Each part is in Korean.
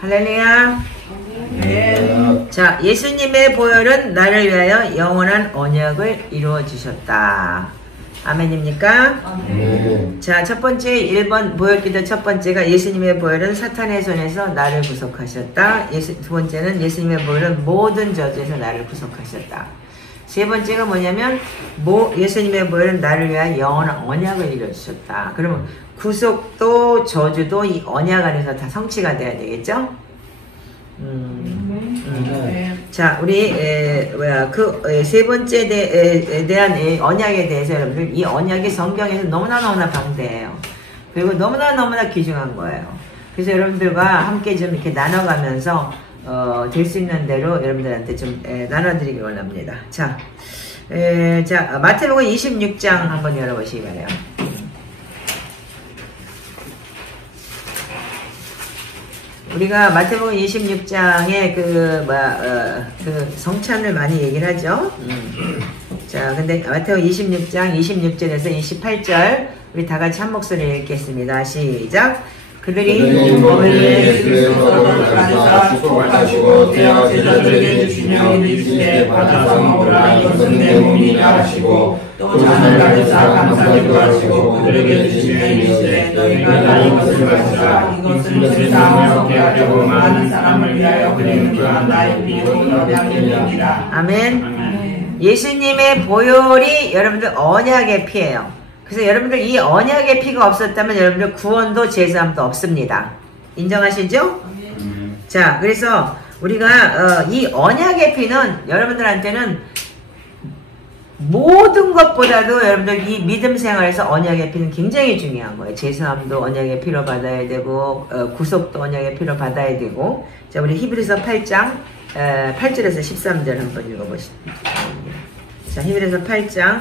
할렐루야. 네. 자, 예수님의 보혈은 나를 위하여 영원한 언약을 이루어 주셨다. 아멘입니까? 아멘. 자, 첫 번째 1번 보혈기도 첫 번째가 예수님의 보혈은 사탄의 손에서 나를 구속하셨다. 두 번째는 예수님의 보혈은 모든 저주에서 나를 구속하셨다. 세 번째가 뭐냐면 예수님의 보혈은 나를 위하여 영원한 언약을 이루어 주셨다. 그러면 구속도 저주도 이 언약 안에서 다 성취가 돼야 되겠죠? 자, 우리 세 번째에 대한 언약에 대해서 여러분들 이 언약이 성경에서 너무나 방대해요. 그리고 너무나 귀중한 거예요. 그래서 여러분들과 함께 좀 이렇게 나눠가면서 될 수 있는 대로 여러분들한테 좀 나눠드리기 원합니다. 자, 마태복음 26장 한번 열어보시기 바래요. 우리가 마태복음 26장에 그 성찬을 많이 얘기를 하죠. 자, 근데 마태복음 26장 26절에서 28절 우리 다 같이 한 목소리로 읽겠습니다. 시작. 그들이 몸을 위해 그리스도를 축복하시고 대여 제자들에게 주시며 이르시되 받아서 먹으라 이것은 내 몸이라 하시고 또 잔을 가져사 감사기도 하시고 그들에게 주시며 이르시되 너희가 다 이것을 마시라 이것은 세상을 얻게 하려고 많은 사람을 위하여 드리는 그러한 나의 피로 너희에게니라. 아멘. 예수님의 보혈이 여러분들 언약의 피예요. 그래서 여러분들 이 언약의 피가 없었다면 여러분들 구원도 제사함도 없습니다. 인정하시죠? 자, 그래서 우리가 이 언약의 피는 여러분들한테는 모든 것보다도 여러분들 이 믿음 생활에서 언약의 피는 굉장히 중요한 거예요. 제사함도 언약의 피로 받아야 되고 구속도 언약의 피로 받아야 되고. 자, 우리 히브리서 8장 8절에서 13절 한번 읽어보십시오. 자, 히브리서 8장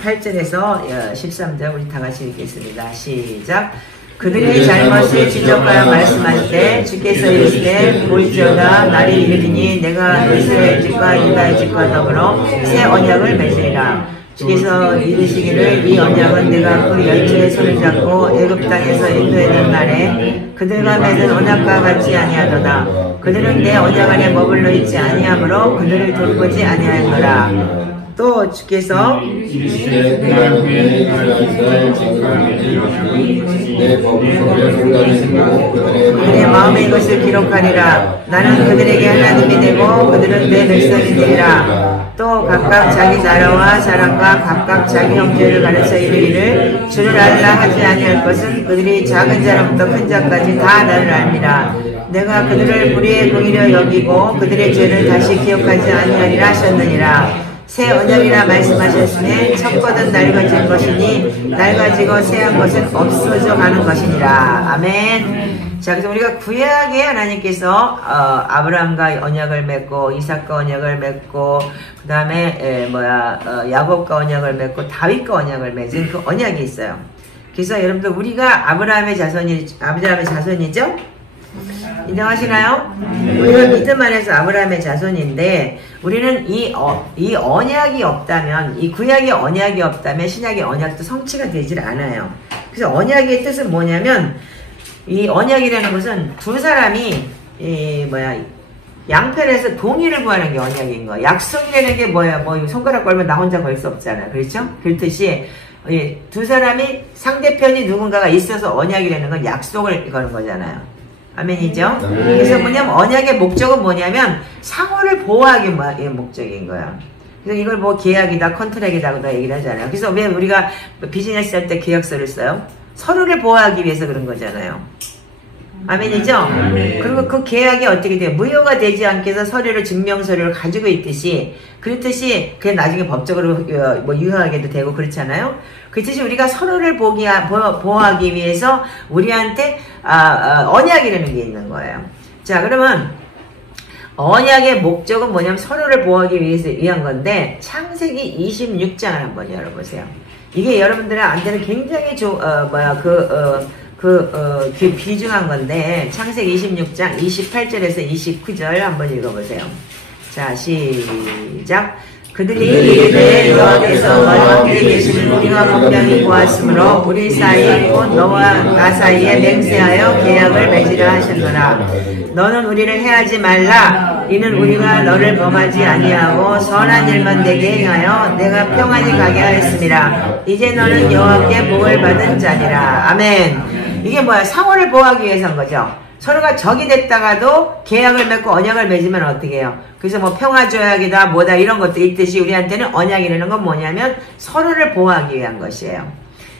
8절에서 13절 우리 다 같이 읽겠습니다. 시작. 그들의 잘못을 지적하여 말씀할 때 주께서 이르시되 볼지어다 날이 이르리니 내가 이스라엘 집과 유다의 집과 더불어 새 언약을 맺으리라. 주께서 이르시기를 이 언약은 내가 그 열조의 손을 잡고 애굽 땅에서 인도했던 날에 그들과 맺은 언약과 같지 아니하도다. 그들은 내 언약 안에 머물러 있지 아니하므로 그들을 돌보지 아니하였노라. 또 주께서 그들의 마음에 이것을 기록하리라. 나는 그들에게 하나님이 되고 그들은 내 백성이 되리라. 또 각각 자기 나라와 사람과 각각 자기 형제를 가르쳐 이르기를 주를 알라 하지 아니할 것은 그들이 작은 자로부터 큰 자까지 다 나를 알미라. 내가 그들을 불의에 공의려 여기고 그들의 죄를 다시 기억하지 아니하리라 하셨느니라. 새 언약이라 말씀하셨으니 첫 것은 낡아질 것이니 낡아지고 새한 것은 없어져 가는 것이니라. 아멘. 자, 그래서 우리가 구약에 하나님께서 아브라함과 언약을 맺고 이삭과 언약을 맺고 그 다음에 야곱과 언약을 맺고 다윗과 언약을 맺은 그 언약이 있어요. 그래서 여러분들 우리가 아브라함의 자손이죠? 인정하시나요? 우리가 믿음 안에서 아브라함의 자손인데 우리는 이 언약이 없다면 이 구약의 언약이 없다면 신약의 언약도 성취가 되질 않아요. 그래서 언약의 뜻은 뭐냐면 이 언약이라는 것은 두 사람이 양편에서 동의를 구하는 게 언약인 거야. 약속이라는 게 뭐야? 손가락 걸면 나 혼자 걸 수 없잖아. 그렇죠? 그렇듯이 두 사람이 상대편이 누군가가 있어서 언약이라는 건 약속을 거는 거잖아요. 아멘이죠? 그래서 뭐냐면 언약의 목적은 뭐냐면 상호를 보호하기 목적인 거야. 그래서 이걸 계약이다, 컨트랙이다 얘기를 하잖아요. 그래서 왜 우리가 비즈니스 할 때 계약서를 써요? 서로를 보호하기 위해서 그런 거잖아요. 아멘이죠? 그리고 그 계약이 어떻게 돼요? 무효가 되지 않게 해서 서류를, 증명서류를 가지고 있듯이, 그렇듯이, 그게 나중에 법적으로 유효하게도 되고 그렇잖아요? 그렇듯이 우리가 서로를 보호하기 위해서 우리한테, 언약이라는 게 있는 거예요. 자, 그러면, 언약의 목적은 뭐냐면 서로를 보호하기 위한 건데, 창세기 26장을 한번 열어보세요. 이게 여러분들한테는 굉장히 비중한 건데, 창세기 26장 28절에서 29절 한번 읽어보세요. 자, 시작. 그들이 이르되 여호와께서 너와 함께 계시는 우리가 분명히 보았으므로 우리 사이 곧 너와 나 사이에 맹세하여 계약을 맺으려 하셨노라. 너는 우리를 해하지 말라. 이는 우리가 너를 범하지 아니하고 선한 일만 되게 행하여 내가 평안히 가게 하였음이라. 이제 너는 여호와께 복을 받은 자니라. 아멘. 이게 뭐야? 상호를 보호하기 위해서인 거죠. 서로가 적이 됐다가도 계약을 맺고 언약을 맺으면 어떻게 해요? 그래서 뭐 평화조약이다 뭐다 이런 것도 있듯이 우리한테는 언약이라는 건 뭐냐면 서로를 보호하기 위한 것이에요.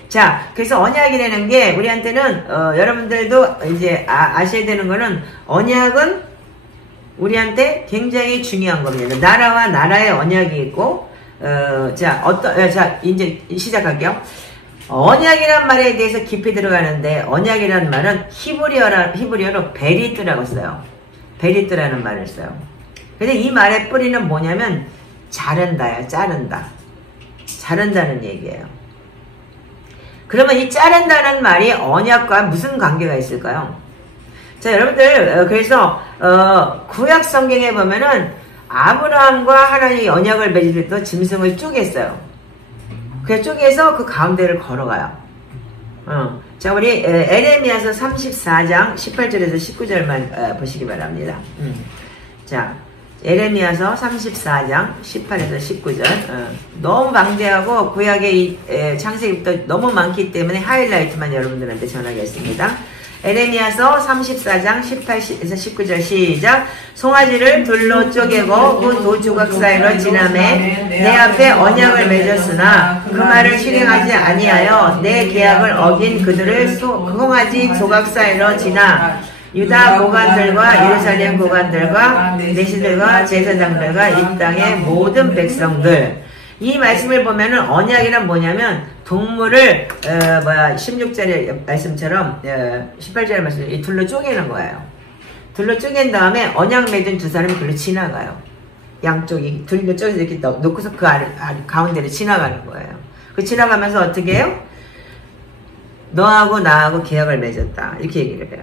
자, 그래서 언약이라는 게 우리한테는 여러분들도 이제 아셔야 되는 거는 언약은 우리한테 굉장히 중요한 겁니다. 나라와 나라의 언약이 있고 자 이제 시작할게요. 언약이란 말에 대해서 깊이 들어가는데 언약이라는 말은 히브리어로 베리트라고 써요. 베리트라는 말을 써요. 근데 이 말의 뿌리는 뭐냐면 자른다요. 자른다. 자른다는 얘기예요. 그러면 이 자른다는 말이 언약과 무슨 관계가 있을까요? 자, 여러분들 그래서 구약 성경에 보면은 아브라함과 하나님이 언약을 맺을 때도 짐승을 쪼갰어요. 그 쪼개서 그 가운데를 걸어가요. 자, 우리 에레미야서 34장 18절에서 19절만 보시기 바랍니다. 자, 에레미야서 34장 18에서 19절. 너무 방대하고 구약의 창세기부터 너무 많기 때문에 하이라이트만 여러분들한테 전하겠습니다. 에레미야서 34장 18에서 19절 시작. 송아지를 둘로 쪼개고 그 두 조각 사이로 지나매 내 앞에 언약을 맺었으나 그 말을 실행하지 아니하여 내 계약을 어긴 그들을 송아지 조각 사이로 지나 유다 고관들과 예루살렘 고관들과 내시들과 제사장들과 이 땅의 모든 백성들. 이 말씀을 보면은 언약이란 뭐냐면 동물을 16절의 말씀처럼 18절의 말씀 이 둘로 쪼개는 거예요. 둘로 쪼갠 다음에 언약 맺은 두 사람이 둘로 지나가요. 양쪽이 둘로 쪼개서 이렇게 놓고서 그 가운데를 지나가는 거예요. 그 지나가면서 어떻게 해요? 너하고 나하고 계약을 맺었다 이렇게 얘기를 해요.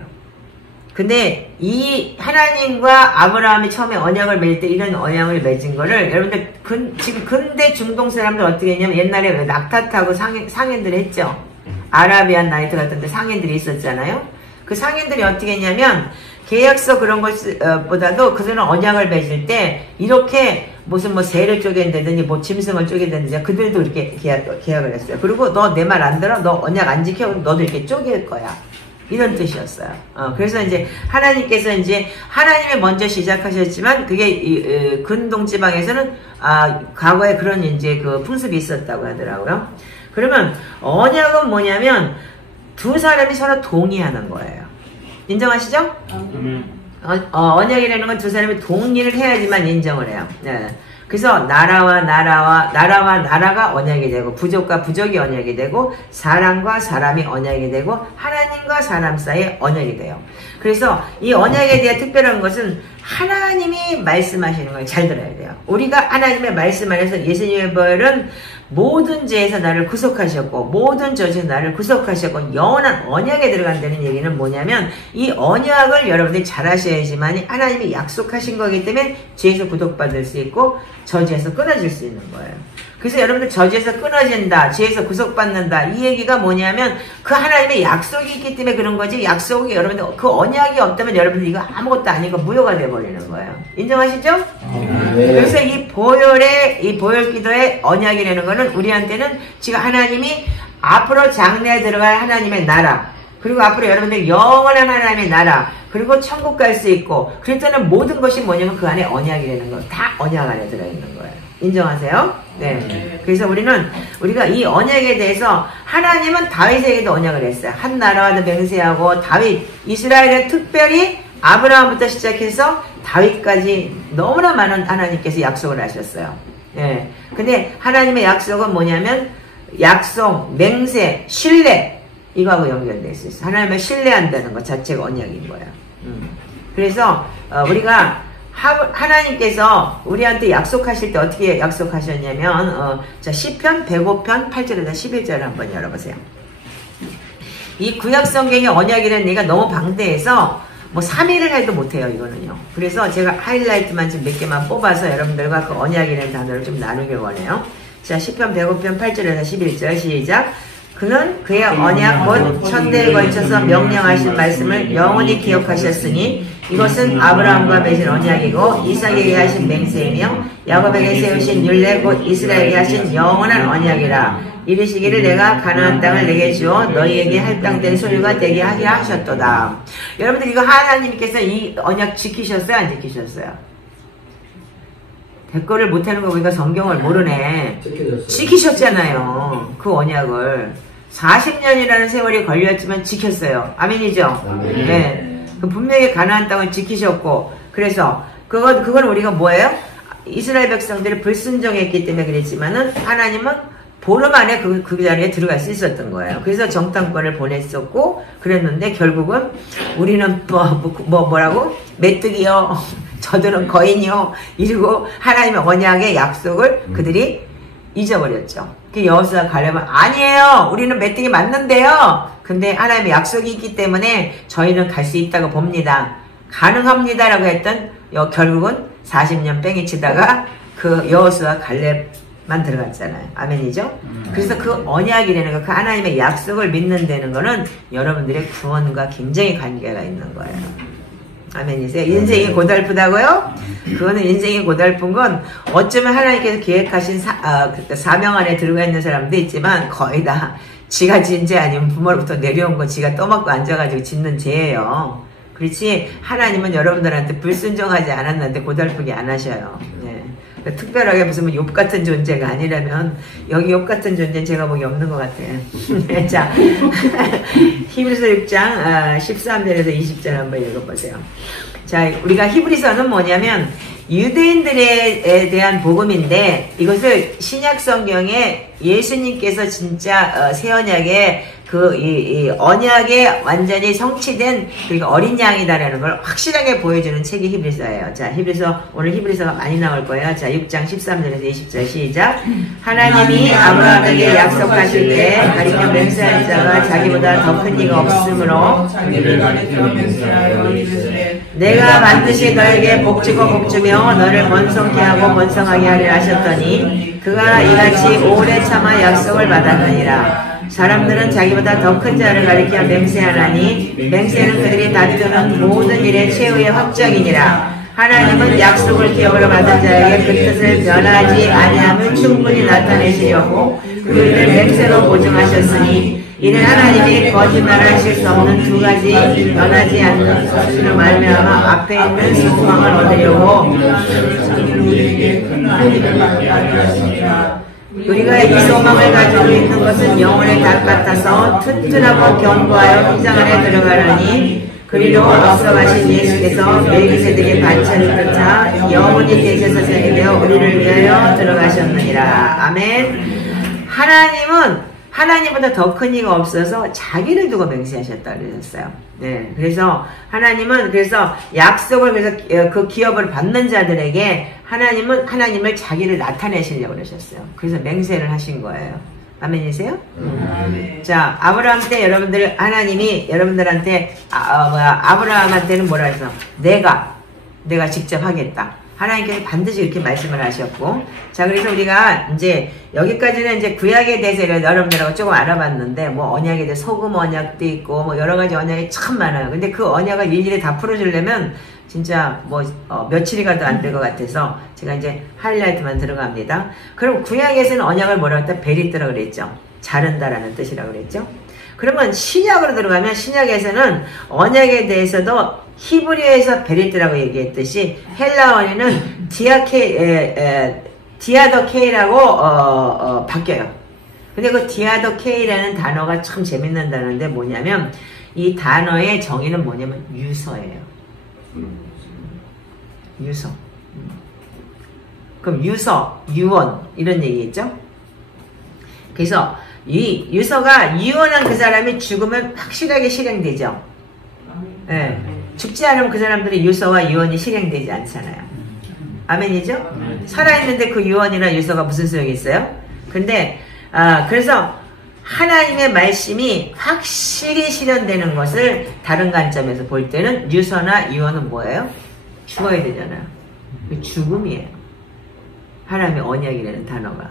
근데 이 하나님과 아브라함이 처음에 언약을 맺을 때 이런 언약을 맺은 거를 여러분들 지금 근대 중동 사람들 어떻게 했냐면 옛날에 왜 낙타타고 상인들 했죠. 아라비안 나이트 같은 데 상인들이 있었잖아요. 그 상인들이 어떻게 했냐면 계약서 그런 것보다도 그들은 언약을 맺을 때 이렇게 무슨 뭐 새를 쪼갠다든지 뭐 짐승을 쪼갠다든지 그들도 이렇게 계약을 했어요. 그리고 너 내 말 안 들어? 너 언약 안 지켜? 너도 이렇게 쪼갤 거야. 이런 뜻이었어요. 그래서 이제 하나님께서 이제 하나님이 먼저 시작하셨지만 그게 근동 지방에서는 과거에 그런 이제 그 풍습이 있었다고 하더라고요. 그러면 언약은 뭐냐면 두 사람이 서로 동의하는 거예요. 인정하시죠? 언약이라는 건 두 사람이 동의를 해야지만 인정을 해요. 네. 그래서 나라와 나라가 언약이 되고 부족과 부족이 언약이 되고 사람과 사람이 언약이 되고 하나님과 사람 사이에 언약이 돼요. 그래서 이 언약에 대한 특별한 것은 하나님이 말씀하시는 걸 잘 들어야 돼요. 우리가 하나님의 말씀 안에서 예수님의 벌은 모든 죄에서 나를 구속하셨고 모든 저주에서 나를 구속하셨고 영원한 언약에 들어간다는 얘기는 뭐냐면 이 언약을 여러분들이 잘 하셔야지만 하나님이 약속하신 거기 때문에 죄에서 구속받을 수 있고 저주에서 끊어질 수 있는 거예요. 그래서 여러분들 저주에서 끊어진다, 죄에서 구속받는다 이 얘기가 뭐냐면 그 하나님의 약속이 있기 때문에 그런 거지 약속이 여러분들 그 언약이 없다면 여러분들 이거 아무것도 아니고 무효가 돼버리는 거예요. 인정하시죠? 네. 그래서 이 보혈 기도의 언약이라는 거는 우리한테는 지금 하나님이 앞으로 장래에 들어갈 하나님의 나라 그리고 앞으로 여러분들 영원한 하나님의 나라 그리고 천국 갈 수 있고 그랬더니 모든 것이 뭐냐면 그 안에 언약이라는 거 다 언약 안에 들어있는 거예요. 인정하세요? 네. 그래서 우리가 이 언약에 대해서 하나님은 다윗에게도 언약을 했어요. 한 나라와도 맹세하고 다윗 이스라엘은 특별히 아브라함부터 시작해서 다윗까지 너무나 많은 하나님께서 약속을 하셨어요. 예. 근데 하나님의 약속은 뭐냐면 약속, 맹세, 신뢰 이거하고 연결될 수 있어요. 하나님을 신뢰한다는 것 자체가 언약인 거예요. 그래서 우리가 하나님께서 우리한테 약속하실 때 어떻게 약속하셨냐면 자 시편 105편 8절에서 11절을 한번 열어보세요. 이 구약 성경의 언약이라는 얘기가 너무 방대해서 뭐 3일을 해도 못해요, 이거는요. 그래서 제가 하이라이트만 좀 몇 개만 뽑아서 여러분들과 그 언약이라는 단어를 좀 나누길 원해요. 자, 10편 105편 8절에서 11절 시작. 그는 그의 언약 곧 천대에 걸쳐서 명령하신 말씀을 영원히 기억하셨으니 이것은 아브라함과 맺은 언약이고 이삭에게 하신 맹세이며 야곱에게 세우신 율례 곧 이스라엘에게 하신 영원한 언약이라. 이르시기를 내가 가나안 땅을 내게 주어 너희에게 할당된 소유가 되게 하리라 하셨도다. 여러분들 이거 하나님께서 이 언약 지키셨어요? 안 지키셨어요? 댓글을 못하는 거 보니까 성경을 모르네. 지키셨잖아요. 그 언약을 40년이라는 세월이 걸렸지만 지켰어요. 아멘이죠? 아멘. 네. 분명히 가나안 땅을 지키셨고, 그래서 그건 우리가 뭐예요? 이스라엘 백성들이 불순종했기 때문에 그랬지만은 하나님은 보름 안에 그 자리에 들어갈 수 있었던 거예요. 그래서 정탐권을 보냈었고 그랬는데 결국은 우리는 뭐라고? 메뚜기요. 저들은 거인이요. 이러고 하나님의 언약의 약속을 그들이 잊어버렸죠. 그 여호수아 갈렙은 아니에요. 우리는 메뚜기 맞는데요. 근데 하나님의 약속이 있기 때문에 저희는 갈 수 있다고 봅니다. 가능합니다라고 했던 결국은 40년 뺑이 치다가 그 여호수아 갈렙만 들어갔잖아요. 아멘이죠? 그래서 그 언약이라는 거, 그 하나님의 약속을 믿는다는 거는 여러분들의 구원과 굉장히 관계가 있는 거예요. 아멘이세요? 인생이 고달프다고요? 그거는 인생이 고달픈 건 어쩌면 하나님께서 계획하신 사명 안에 들어가 있는 사람도 있지만 거의 다 지가 진 죄 아니면 부모로부터 내려온 거 지가 떠먹고 앉아가지고 짓는 죄예요. 그렇지 하나님은 여러분들한테 불순종하지 않았는데 고달프게 안 하셔요. 네. 특별하게 무슨 욥 같은 존재가 아니라면 여기 욥 같은 존재는 제가 보기 없는 것 같아요. 자, 히브리서 6장 13절에서 20절 한번 읽어보세요. 자, 우리가 히브리서는 뭐냐면 유대인들에 대한 복음인데 이것을 신약 성경에 예수님께서 진짜 새 언약에 이 언약에 완전히 성취된 그러니까 어린 양이다라는 걸 확실하게 보여주는 책이 히브리서예요. 자, 오늘 히브리서가 많이 나올 거예요. 자, 6장 13절에서 20절 시작. 하나님이 아브라함에게 약속하실 때 가리켜 맹세한 자가 자기보다 더 큰 이가 없으므로 내가 반드시 너에게 복주고 복주며 너를 번성케 하고 번성하게 하리라 하셨더니 그가 이같이 오래 참아 약속을 받았느니라. 사람들은 자기보다 더 큰 자를 가리켜 맹세하나니 맹세는 그들이 다투는 모든 일의 최후의 확정이니라. 하나님은 약속을 기업으로 받은 자에게 그 뜻을 변하지 아니함을 충분히 나타내시려고 그 일을 맹세로 보증하셨으니 이는 하나님이 거짓말하실 수 없는 두 가지 변하지 않는 것으로 말미암아 앞에 있는 소망을 얻으려고 우리가 이 소망을 가지고 있는 것은 영혼의 달 같아서 튼튼하고 견고하여 휘장 안에 들어가려니 그리로 앞서가신 예수께서 멜기세덱의 반찬을 쫓아 영원히 대제사장이 되어 우리를 위하여 들어가셨느니라. 아멘. 하나님보다 더 큰 이가 없어서 자기를 두고 맹세하셨다 그러셨어요. 네. 그래서 하나님은 약속을 그 기업을 받는 자들에게 하나님을 자기를 나타내시려고 그러셨어요. 그래서 맹세를 하신 거예요. 아멘이세요? 자, 아브라함 때 하나님이 여러분들한테 아브라함한테는 뭐라 해서 내가 직접 하겠다. 하나님께서 반드시 이렇게 말씀을 하셨고, 자, 그래서 우리가 이제 여기까지는 이제 구약에 대해서 여러분들하고 조금 알아봤는데, 뭐 언약에 대해 소금 언약도 있고, 뭐 여러 가지 언약이 참 많아요. 근데 그 언약을 일일이 다 풀어주려면 진짜 며칠이 가도 안 될 것 같아서 제가 이제 하이라이트만 들어갑니다. 그럼 구약에서는 언약을 뭐라고 했다? 베리트라 그랬죠. 자른다라는 뜻이라고 그랬죠. 그러면 신약으로 들어가면 신약에서는 언약에 대해서도 히브리어에서 베리트라고 얘기했듯이 헬라어에는 디아더케이라고 바뀌어요. 근데 그 디아더케이라는 단어가 참 재밌는 단어인데 뭐냐면 이 단어의 정의는 뭐냐면 유서예요. 유서. 그럼 유서, 유언 이런 얘기겠죠? 그래서 이 유서가 유언한 그 사람이 죽으면 확실하게 실행되죠. 네. 죽지 않으면 그 사람들의 유서와 유언이 실행되지 않잖아요. 아멘이죠? 살아있는데 그 유언이나 유서가 무슨 소용이 있어요? 근데 그래서 하나님의 말씀이 확실히 실현되는 것을 다른 관점에서 볼 때는 유서나 유언은 뭐예요? 죽어야 되잖아요. 죽음이에요. 하나님의 언약이라는 단어가.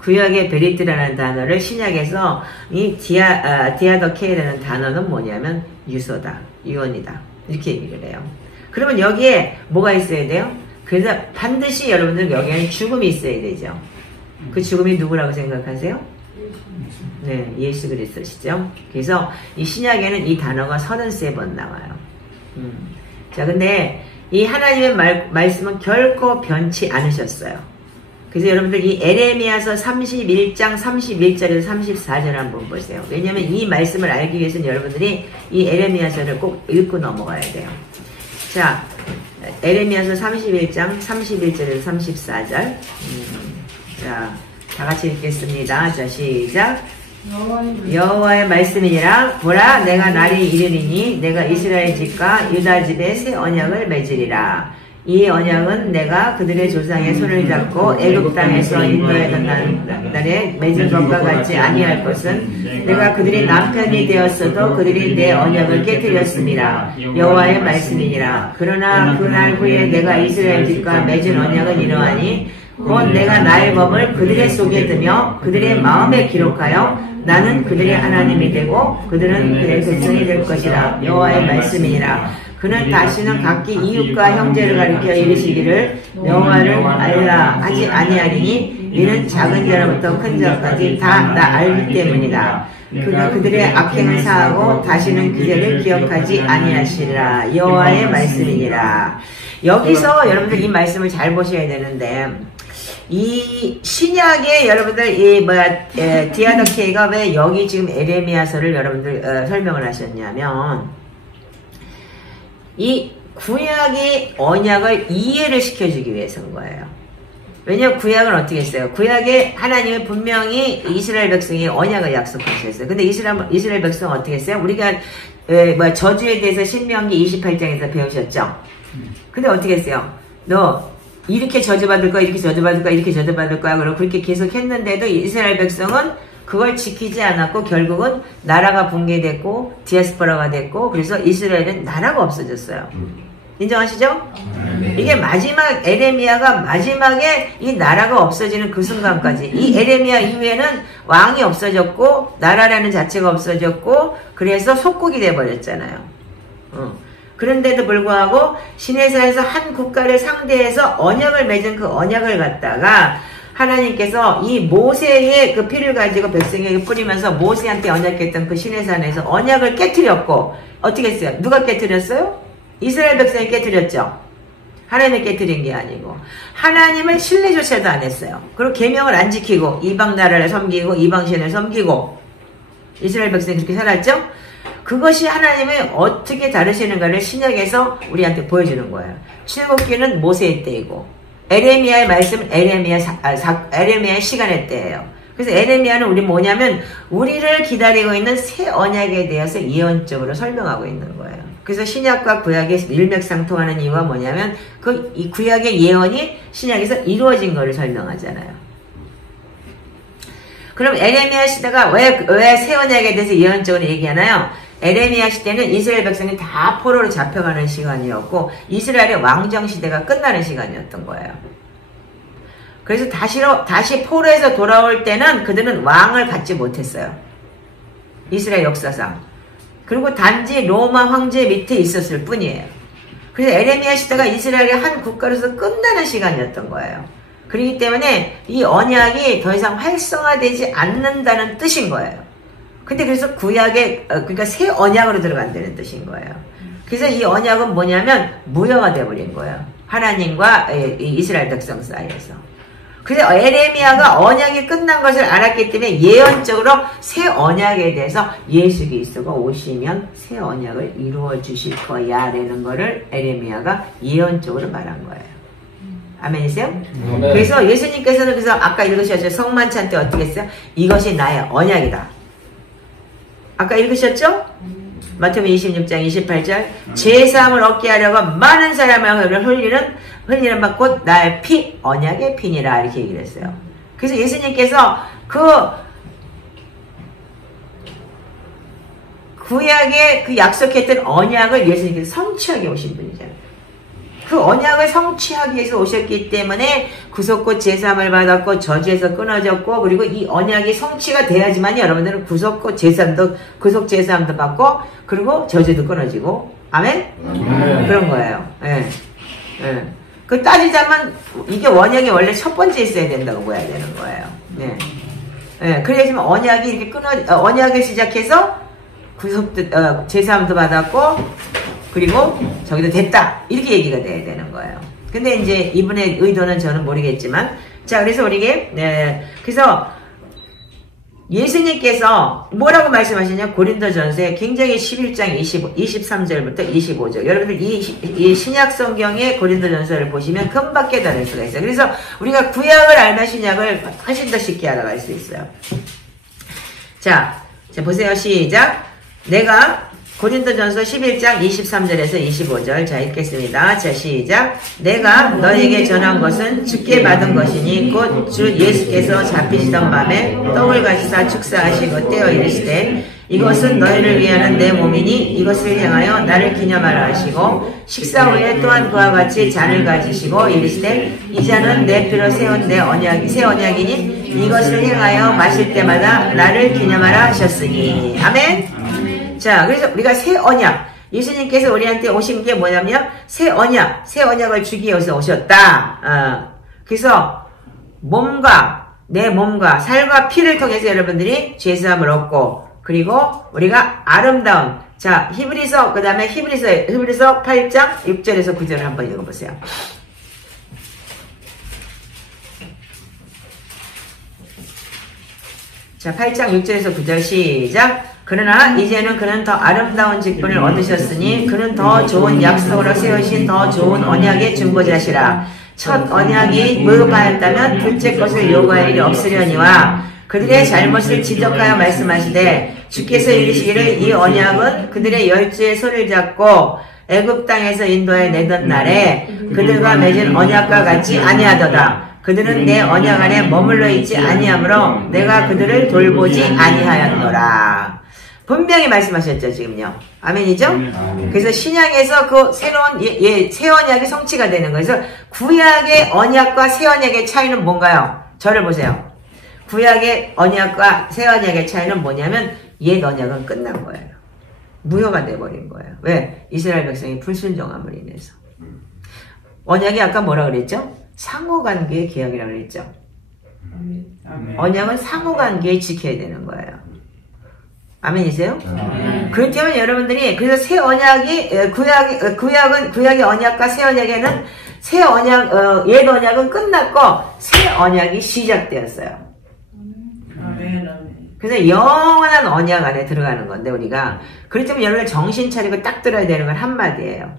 구약의 베리트라는 단어를 신약에서 이 디아더케이라는 단어는 뭐냐면 유서다, 유언이다 이렇게 얘기를 해요. 그러면 여기에 뭐가 있어야 돼요? 그래서 반드시 여러분들 여기에는 죽음이 있어야 되죠. 그 죽음이 누구라고 생각하세요? 네, 예수 그리스도시죠. 그래서 이 신약에는 이 단어가 33번 나와요. 자, 근데 이 하나님의 말씀은 결코 변치 않으셨어요. 그래서 여러분들 이 에레미야서 31장 31절에서 34절 한번 보세요. 왜냐하면 이 말씀을 알기 위해서는 여러분들이 이 에레미야서를 꼭 읽고 넘어가야 돼요. 자, 에레미야서 31장 31절에서 34절. 자, 다 같이 읽겠습니다. 자, 시작. 여호와의 말씀이니라. 보라, 내가 날이 이르리니 내가 이스라엘 집과 유다 집에 새 언약을 맺으리라. 이 언약은 내가 그들의 조상의 손을 잡고 애굽 땅에서 인도하던 날에 맺은 것과 같지 아니할 것은 내가 그들의 남편이 되었어도 그들이 내 언약을 깨뜨렸습니다. 여호와의 말씀이니라. 그러나 그날 후에 내가 이스라엘 집과 맺은 언약은 이러하니 곧 내가 나의 법을 그들의 속에 두며 그들의 마음에 기록하여 나는 그들의 하나님이 되고 그들은 그들의 백성이 될 것이라. 여호와의 말씀이니라. 그는 다시는 각기 이웃과 형제를 가리켜 이르시기를 여호와를 알라 하지 아니하리니 이는 작은 자로부터 큰 자까지 다 나 알기 때문이다. 그가 그들의 악행을 사하고 다시는 그들을 기억하지 아니하시리라. 여호와의 말씀이니라. 여기서 여러분들 이 말씀을 잘 보셔야 되는데 이 신약에 여러분들 이 디아더케이가 왜 여기 지금 에레미야서를 여러분들 설명을 하셨냐면 이 구약의 언약을 이해를 시켜주기 위해서인 거예요. 왜냐하면 구약은 어떻게 했어요? 구약에 하나님은 분명히 이스라엘 백성이 언약을 약속하셨어요. 근데 이스라엘 백성은 어떻게 했어요? 우리가 저주에 대해서 신명기 28장에서 배우셨죠? 근데 어떻게 했어요? 너 이렇게 저주받을 거야, 이렇게 저주받을 거야, 이렇게 저주받을 거야. 그러고 그렇게 계속 했는데도 이스라엘 백성은 그걸 지키지 않았고 결국은 나라가 붕괴됐고 디아스포라가 됐고 그래서 이스라엘은 나라가 없어졌어요. 인정하시죠? 이게 마지막 에레미야가 마지막에 이 나라가 없어지는 그 순간까지 이 에레미야 이후에는 왕이 없어졌고 나라라는 자체가 없어졌고 그래서 속국이 돼버렸잖아요. 그런데도 불구하고 시내사에서 한 국가를 상대해서 언약을 맺은 그 언약을 갖다가 하나님께서 이 모세의 그 피를 가지고 백성에게 뿌리면서 모세한테 언약했던 그 시내산에서 언약을 깨뜨렸고 어떻게 했어요? 누가 깨뜨렸어요? 이스라엘 백성이 깨뜨렸죠. 하나님이 깨뜨린 게 아니고 하나님을 신뢰조차도 안 했어요. 그리고 계명을 안 지키고 이방 나라를 섬기고 이방 신을 섬기고 이스라엘 백성이 그렇게 살았죠. 그것이 하나님이 어떻게 다루시는가를 신약에서 우리한테 보여주는 거예요. 출애굽기는 모세의 때이고 에레미야의 말씀은 에레미야의 시간의 때예요. 그래서 에레미야는 우리 뭐냐면 우리를 기다리고 있는 새 언약에 대해서 예언적으로 설명하고 있는 거예요. 그래서 신약과 구약의 일맥상통하는 이유가 뭐냐면 이 구약의 예언이 신약에서 이루어진 것을 설명하잖아요. 그럼 에레미야 시대가 왜 새 언약에 대해서 예언적으로 얘기하나요? 에레미야 시대는 이스라엘 백성이 다 포로로 잡혀가는 시간이었고 이스라엘의 왕정 시대가 끝나는 시간이었던 거예요. 그래서 다시 포로에서 돌아올 때는 그들은 왕을 갖지 못했어요. 이스라엘 역사상. 그리고 단지 로마 황제 밑에 있었을 뿐이에요. 그래서 에레미야 시대가 이스라엘의 한 국가로서 끝나는 시간이었던 거예요. 그렇기 때문에 이 언약이 더 이상 활성화되지 않는다는 뜻인 거예요. 근데 그래서 구약에 그러니까 새 언약으로 들어간다는 뜻인 거예요. 그래서 이 언약은 뭐냐면 무효가 되어버린 거예요. 하나님과 이스라엘 백성 사이에서. 그래서 에레미야가 언약이 끝난 것을 알았기 때문에 예언적으로 새 언약에 대해서 예수 그리스도가 오시면 새 언약을 이루어 주실 거야 라는 거를 에레미야가 예언적으로 말한 거예요. 아멘이세요? 그래서 예수님께서는 그래서 아까 읽으셨죠? 성만찬 때 어떻게 했어요? 이것이 나의 언약이다. 아까 읽으셨죠? 마태복음 26장 28절 제사함을 얻게 하려고 많은 사람을 흘리는 바 곧 나의 피 언약의 피니라 이렇게 얘기를 했어요. 그래서 예수님께서 그 구약에 그 약속했던 언약을 예수님께서 성취하게 오신 분이잖아요. 그 언약을 성취하기 위해서 오셨기 때문에 구속고 제사함을 받았고 저주에서 끊어졌고 그리고 이 언약이 성취가 돼야지만 여러분들은 구속고 제사함도 구속 제사함도 받고 그리고 저주도 끊어지고 아멘? 그런 거예요. 예. 예. 그 따지자면 이게 언약이 원래 첫 번째 있어야 된다고 보야 되는 거예요. 예. 예. 그래야지만 언약이 이렇게 언약을 시작해서 구속 제사함도 받았고 그리고 저기도 됐다 이렇게 얘기가 돼야 되는 거예요. 근데 이제 이분의 의도는 저는 모르겠지만 자 그래서 우리게 그래서 예수님께서 뭐라고 말씀하시냐 고린도전서에 굉장히 11장 23절부터 25절 여러분들 이 신약 성경의 고린도전서를 보시면 금방 깨달을 수가 있어요. 그래서 우리가 구약을 알면 신약을 훨씬 더 쉽게 알아갈 수 있어요. 자 보세요. 시작. 내가 고린도전서 11장 23절에서 25절 자 읽겠습니다. 자 시작. 내가 너에게 전한 것은 주께 받은 것이니 곧 주 예수께서 잡히시던 밤에 떡을 가지사 축사하시고 떼어 이르시되 이것은 너희를 위하는 내 몸이니 이것을 행하여 나를 기념하라 하시고 식사 후에 또한 그와 같이 잔을 가지시고 이르시되 이 잔은 내 피로 세운 새 언약이니 이것을 행하여 마실 때마다 나를 기념하라 하셨으니 아멘. 자, 그래서 우리가 새 언약, 예수님께서 우리한테 오신 게 뭐냐면 새 언약을 주기 위해서 오셨다. 그래서 내 몸과 살과 피를 통해서 여러분들이 죄사함을 얻고 그리고 우리가 아름다운 자 히브리서 그 다음에 히브리서 8장 6절에서 9절을 한번 읽어보세요. 자 8장 6절에서 9절 시작. 그러나 이제는 그는 더 아름다운 직분을 얻으셨으니 그는 더 좋은 약속으로 세우신 더 좋은 언약의 중보자시라. 첫 언약이 무효하였다면 둘째 것을 요구할 일이 없으려니와 그들의 잘못을 지적하여 말씀하시되 주께서 이르시기를 이 언약은 그들의 열주의 손을 잡고 애굽 땅에서 인도하여 내던 날에 그들과 맺은 언약과 같지 아니하도다. 그들은 내 언약 안에 머물러 있지 아니하므로 내가 그들을 돌보지 아니하였노라. 분명히 말씀하셨죠 지금요. 아멘이죠? 그래서 신약에서 그 새로운 새 언약이 성취가 되는 거예요. 그래서 구약의 언약과 새 언약의 차이는 뭔가요? 저를 보세요. 구약의 언약과 새 언약의 차이는 뭐냐면 옛 언약은 끝난 거예요. 무효가 돼버린 거예요. 왜? 이스라엘 백성이 불순종함으로 인해서. 언약이 아까 뭐라 그랬죠? 상호관계의 계약이라고 그랬죠. 언약은 상호관계에 지켜야 되는 거예요. 아멘이세요? 그렇다면 여러분들이 그래서 새 언약이 구약의 언약과 새 언약에는 옛 언약은 끝났고 새 언약이 시작되었어요. 그래서 영원한 언약 안에 들어가는 건데 우리가 그렇다면 여러분 정신 차리고 딱 들어야 되는 건 한마디예요.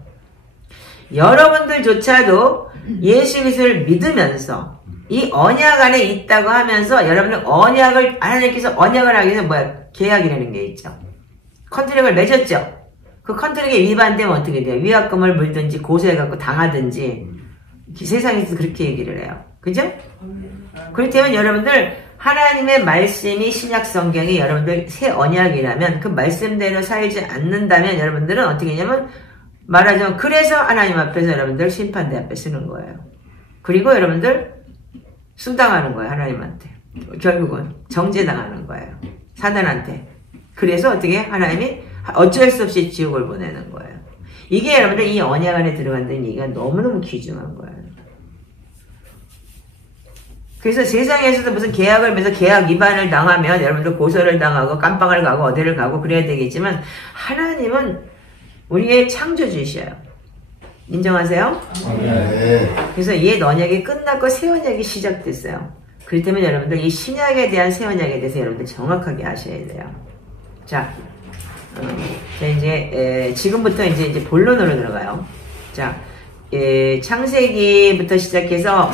여러분들조차도 예수 그리스도를 믿으면서 이 언약 안에 있다고 하면서 여러분들 하나님께서 언약을 하기 위해서 계약이라는 게 있죠. 컨트랙을 맺었죠. 그 컨트랙에 위반되면 어떻게 돼요? 위약금을 물든지 고소해갖고 당하든지 세상에서 그렇게 얘기를 해요. 그죠? 그렇다면 여러분들 하나님의 말씀이 신약 성경이 여러분들 새 언약이라면 그 말씀대로 살지 않는다면 여러분들은 어떻게 하냐면 말하자면 그래서 하나님 앞에서 여러분들 심판대 앞에 쓰는 거예요. 그리고 여러분들 수당하는 거예요. 하나님한테. 결국은 정죄당하는 거예요. 사단한테. 그래서 어떻게 하나님이 어쩔 수 없이 지옥을 보내는 거예요. 이게 여러분들 이 언약 안에 들어간다는 얘기가 너무너무 귀중한 거예요. 그래서 세상에서도 무슨 계약을 맺어서 계약 위반을 당하면 여러분들 고소를 당하고 깜빵을 가고 어디를 가고 그래야 되겠지만 하나님은 우리의 창조주이셔요. 인정하세요? 네. 그래서 옛 언약이 끝났고 새 언약이 시작됐어요. 그렇다면 여러분들 이 신약에 대한 새 언약에 대해서 여러분들 정확하게 아셔야 돼요. 자, 이제 지금부터 이제 본론으로 들어가요. 자, 창세기부터 시작해서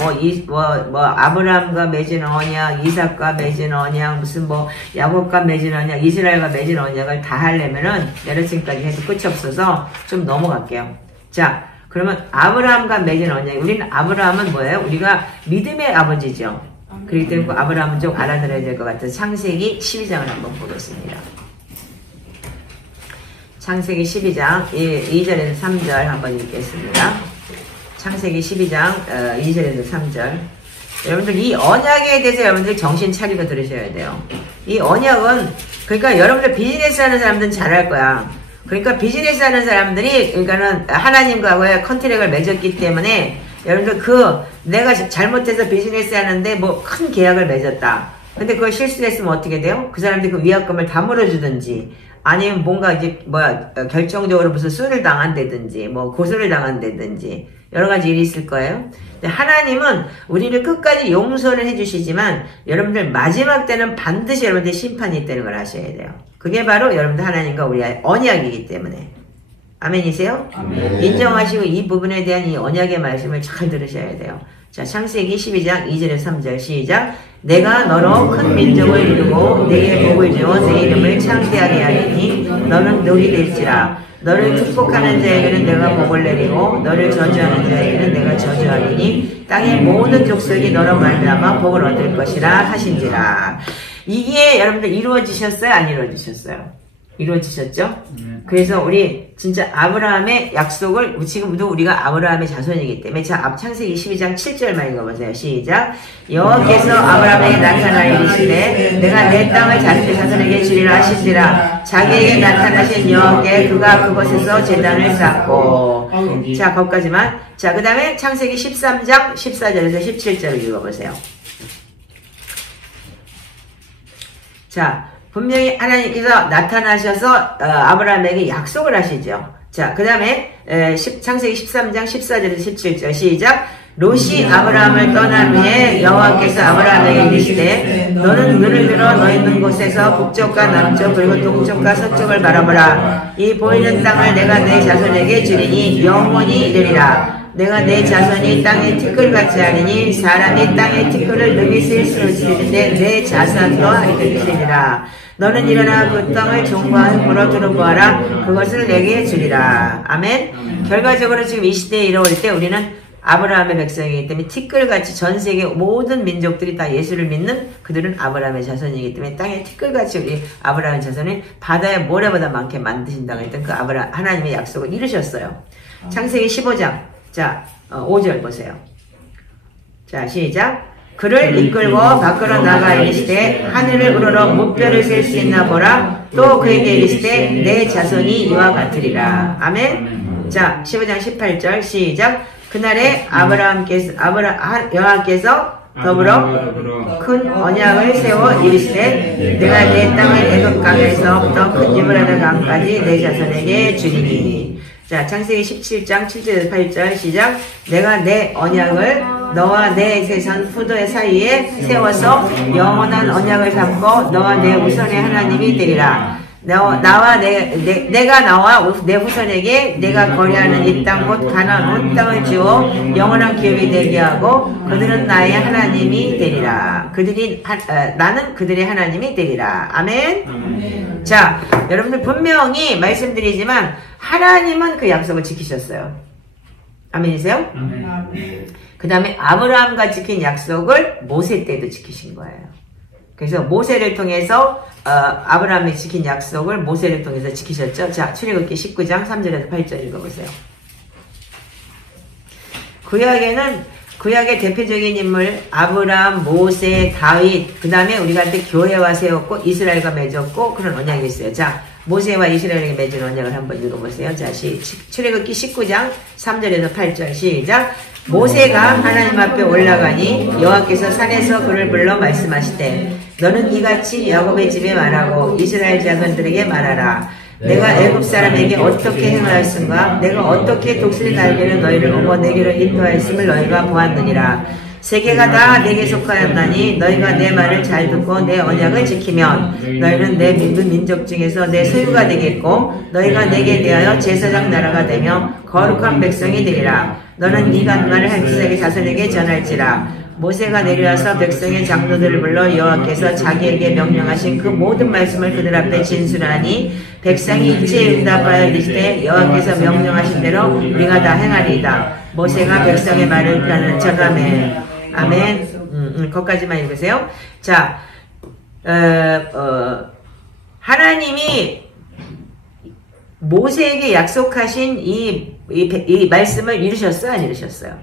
아브라함과 맺은 언약, 이삭과 맺은 언약, 무슨 야곱과 맺은 언약, 이스라엘과 맺은 언약을 다 하려면은 내려층까지 해도 끝이 없어서 좀 넘어갈게요. 자, 그러면 아브라함과 맺은 언약, 우리는 아브라함은 뭐예요? 우리가 믿음의 아버지죠. 그렇기 때문에 아브라함은 좀 알아들어야 될 것 같아서 창세기 12장을 한번 보겠습니다. 창세기 12장 2절에서 3절 한번 읽겠습니다. 창세기 12장 2절에서 3절. 여러분들 이 언약에 대해서 여러분들 정신 차리고 들으셔야 돼요. 이 언약은 그러니까 여러분들 비즈니스 하는 사람들은 잘할 거야. 그러니까 비즈니스 하는 사람들이 그러니까는 하나님과의 컨트랙을 맺었기 때문에 여러분들 내가 잘못해서 비즈니스 하는데 뭐 큰 계약을 맺었다. 근데 그걸 실수했으면 어떻게 돼요? 그 사람들이 그 위약금을 다 물어주든지 아니면 뭔가 이제 결정적으로 무슨 수를 당한다든지 뭐 고소를 당한다든지 여러 가지 일이 있을 거예요. 근데 하나님은 우리를 끝까지 용서를 해주시지만 여러분들 마지막 때는 반드시 여러분들 심판이 있다는 걸 아셔야 돼요. 그게 바로 여러분들 하나님과 우리의 언약이기 때문에. 아멘이세요? 아멘. 인정하시고 이 부분에 대한 이 언약의 말씀을 잘 들으셔야 돼요. 자, 창세기 12장 2절에서 3절 시작. 내가 너로 큰 민족을 이루고 내게 복을 주어 내 이름을 창대하게 하리니 너는 녹이 될지라. 너를 축복하는 자에게는 내가 복을 내리고 너를 저주하는 자에게는 내가 저주하리니 땅의 모든 족속이 너로 말미암아 복을 얻을 것이라 하신지라. 이게 여러분들 이루어지셨어요? 안 이루어지셨어요? 이루어지셨죠? 그래서 우리 진짜 아브라함의 약속을 지금도 우리가 아브라함의 자손이기 때문에 자 창세기 12장 7절만 읽어보세요. 시작. 여호와께서 아브라함에게 나타나여 이르시되 내가 내 땅을 자기 자손에게 주리라 하신지라. 자기에게 나타나신 여호와께 그가 그곳에서 제단을 쌓고 자 거기까지만. 자 그 다음에 창세기 13장 14절에서 17절을 읽어보세요. 자 분명히 하나님께서 나타나셔서 아브라함에게 약속을 하시죠. 자, 그 다음에 창세기 13장 14절에서 17절 시작. 롯이 아브라함을 떠난 후에 여호와께서 아브라함에게 이르시되 너는 눈을 들어 너 있는 곳에서 북쪽과 남쪽 그리고 동쪽과 서쪽을 바라보라. 이 보이는 땅을 내가 내 자손에게 주리니 영원히 이르리라. 내가 내 자손이 땅의 티끌같이 하리니 사람이 땅의 티끌을 능히 쓸 수 있으리는데 내 자손도 하리니라. 너는 일어나 그 땅을 종과 흙으로 두루보아라. 그것을 내게 주리라. 아멘. 결과적으로 지금 이 시대에 이르올 때 우리는 아브라함의 백성이기 때문에 티끌같이 전 세계 모든 민족들이 다 예수를 믿는 그들은 아브라함의 자손이기 때문에 땅의 티끌같이 우리 아브라함의 자손을 바다의 모래보다 많게 만드신다고 했던 그 하나님의 약속을 이루셨어요. 창세기 15장 자 5절 보세요. 자 시작. 그를 이끌고 밖으로 나가 이르시되 하늘을 우러러 무뼈를 셀 수 있나 보라. 또 그에게 이르시되 내 자손이 이와 같으리라. 아멘. 자 15장 18절 시작. 그날에 여호와께서 더불어 큰 언약을 세워 이르시되 내가 내 땅을 애굽 강에서부터 큰 유브라데 강까지 내 자손에게 주리니. 자 창세기 17장 7절 8절 시작. 내가 내 언약을 너와 내 세상 후대 사이에 세워서 영원한 언약을 삼고 너와 내 후손의 하나님이 되리라. 내가 나와 내 후손에게 내가 거래하는 이 땅 곧 가나안 온 땅을 주어 영원한 기업이 되게 하고 그들은 나의 하나님이 되리라. 나는 그들의 하나님이 되리라. 아멘. 자 여러분들 분명히 말씀드리지만 하나님은 그 약속을 지키셨어요. 아멘이세요? 그 다음에 아브라함과 지킨 약속을 모세 때도 지키신 거예요. 그래서 모세를 통해서 아브라함이 지킨 약속을 모세를 통해서 지키셨죠. 자 출애굽기 19장 3절에서 8절 읽어보세요. 구약의 대표적인 인물 아브라함, 모세, 다윗 그 다음에 우리가 한테 교회와 세웠고 이스라엘과 맺었고 그런 언약이 있어요. 자 모세와 이스라엘에게 맺은 언약을 한번 읽어보세요. 자 출애굽기 19장 3절에서 8절 시작. 모세가 하나님 앞에 올라가니 여호와께서 산에서 그를 불러 말씀하시되 너는 이같이 야곱의 집에 말하고 이스라엘 자손들에게 말하라. 내가 애굽 사람에게 어떻게 행하였은가 내가 어떻게 독수리 날개를 너희를 보고 내게로 인도하였음을 너희가 보았느니라. 세계가 다 내게 속하였나니 너희가 내 말을 잘 듣고 내 언약을 지키면 너희는 내 믿는 민족 중에서 내 소유가 되겠고 너희가 내게 대하여 제사장 나라가 되며 거룩한 백성이 되리라. 너는 네가 말을 한 이스라엘 자손에게 전할지라. 모세가 내려와서 백성의 장로들을 불러 여호와께서 자기에게 명령하신 그 모든 말씀을 그들 앞에 진술하니 백성이 일제히 응답하여 이르시되 여호와께서 명령하신 대로 우리가 다 행하리이다. 모세가 백성의 말을 전하매. 아멘. 거기까지만 읽으세요. 자, 하나님이 모세에게 약속하신 이 말씀을 이루셨어요? 안 이루셨어요?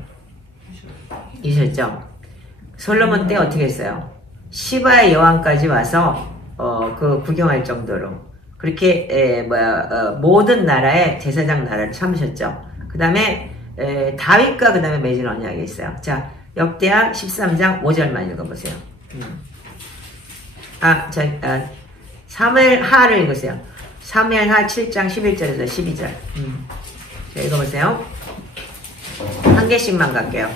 이루셨죠? 솔로몬 때 어떻게 했어요? 시바의 여왕까지 와서 그 구경할 정도로 그렇게 모든 나라의 제사장 나라를 참으셨죠. 그 다음에 다윗과 그 다음에 맺은 언약이 있어요. 자, 역대하 13장 5절만 읽어보세요. 사무엘하를 읽으세요. 사무엘하 7장 11절에서 12절. 자, 읽어보세요. 한 개씩만 갈게요.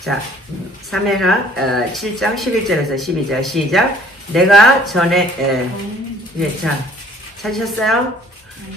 자, 사무엘하 7장 11절에서 12절 시작. 내가 전에 자, 찾으셨어요?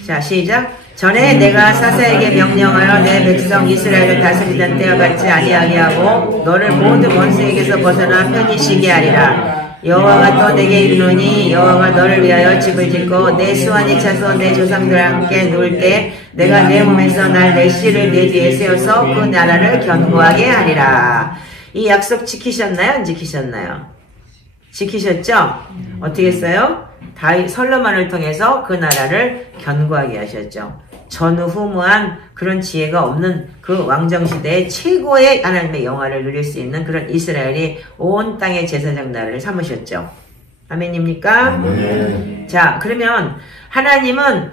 자, 시작. 전에 내가 사사에게 명령하여 내 백성 이스라엘을 다스리던 때와 같이 아니하게 하고 너를 모든 원수에게서 벗어나 편히 쉬게 하리라. 여호와가 또 내게 이르노니 여호와가 너를 위하여 집을 짓고 내 수완이 차서 내 조상들과 함께 놀 때 내가 내 몸에서 날 내 씨를 내 뒤에 세워서 그 나라를 견고하게 하리라. 이 약속 지키셨나요? 안 지키셨나요? 지키셨죠? 어떻게 했어요? 다윗 솔로몬을 통해서 그 나라를 견고하게 하셨죠. 전후무한 그런 지혜가 없는 그 왕정시대의 최고의 하나님의 영화를 누릴 수 있는 그런 이스라엘이 온 땅의 제사장 나라를 삼으셨죠. 아멘입니까? 네. 자, 그러면 하나님은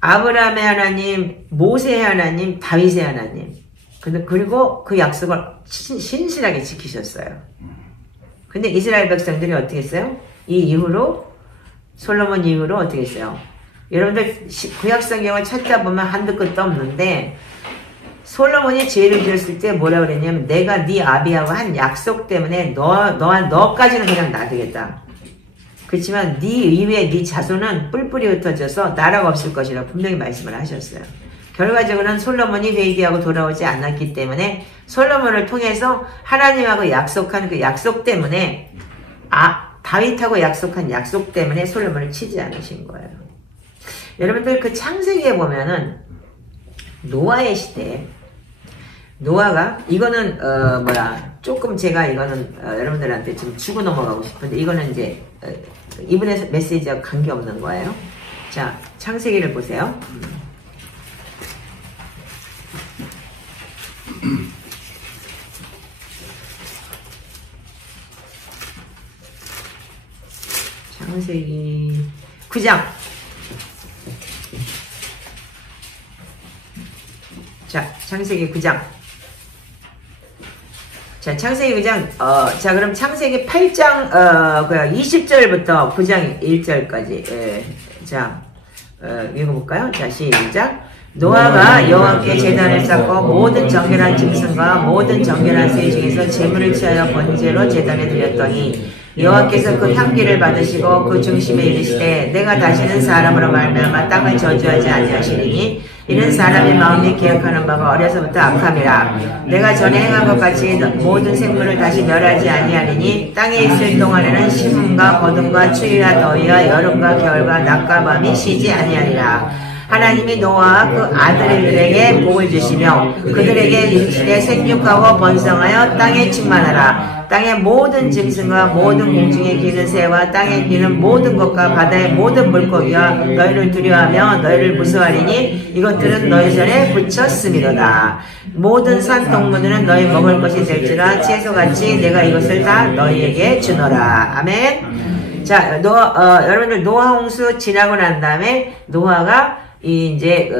아브라함의 하나님, 모세의 하나님, 다윗의 하나님, 그리고 그 약속을 신실하게 지키셨어요. 근데 이스라엘 백성들이 어떻게 했어요? 이 이후로 솔로몬 이후로 어떻게 했어요? 여러분들 구약성경을 찾다 보면 한두 끝도 없는데 솔로몬이 죄를 지었을 때 뭐라 그랬냐면 내가 네 아비하고 한 약속 때문에 너까지는 그냥 놔두겠다. 그렇지만 네 이후에 네 자손은 뿔뿔이 흩어져서 나라가 없을 것이라고 분명히 말씀을 하셨어요. 결과적으로는 솔로몬이 회개하고 돌아오지 않았기 때문에 솔로몬을 통해서 하나님하고 약속한 그 약속 때문에 다윗하고 약속한 약속 때문에 솔로몬을 치지 않으신 거예요. 여러분들 그 창세기에 보면은 노아의 시대, 노아가 이거는 조금 제가 이거는 여러분들한테 좀 주고 넘어가고 싶은데 이거는 이제 이분의 메시지와 관계없는 거예요. 자, 창세기를 보세요. 창세기 9장. 자, 창세기 9장. 자, 창세기 9장, 자, 그럼 창세기 8장, 20절부터 9장 1절까지, 자, 읽어볼까요? 자, 시작. 노아가 여호와께 제단을 쌓고 모든 정결한 짐승과 모든 정결한 새 중에서 제물을 취하여 번제로 제단에 드렸더니 여호와께서 그 향기를 받으시고 그 중심에 이르시되 내가 다시는 사람으로 말미암아 땅을 저주하지 아니하시리니 이는 사람의 마음이 계획하는 바가 어려서부터 악함이라. 내가 전에 행한 것 같이 모든 생물을 다시 멸하지 아니하리니 땅에 있을 동안에는 심음과 거둠과 추위와 더위와 여름과 겨울과 낮과 밤이 쉬지 아니하리라. 하나님이 노아와 그 아들들에게 복을 주시며 그들에게 이르시되 생육하고 번성하여 땅에 충만하라. 땅의 모든 짐승과 모든 공중에 기는 새와 땅에 기는 모든 것과 바다의 모든 물고기와 너희를 두려워하며 너희를 무서워하리니 이것들은 너희 전에 붙였음이로다. 모든 산 동물들은 너희 먹을 것이 될지라 채소같이 내가 이것을 다 너희에게 주노라. 아멘. 자, 여러분들 노아 홍수 지나고 난 다음에 노아가 이제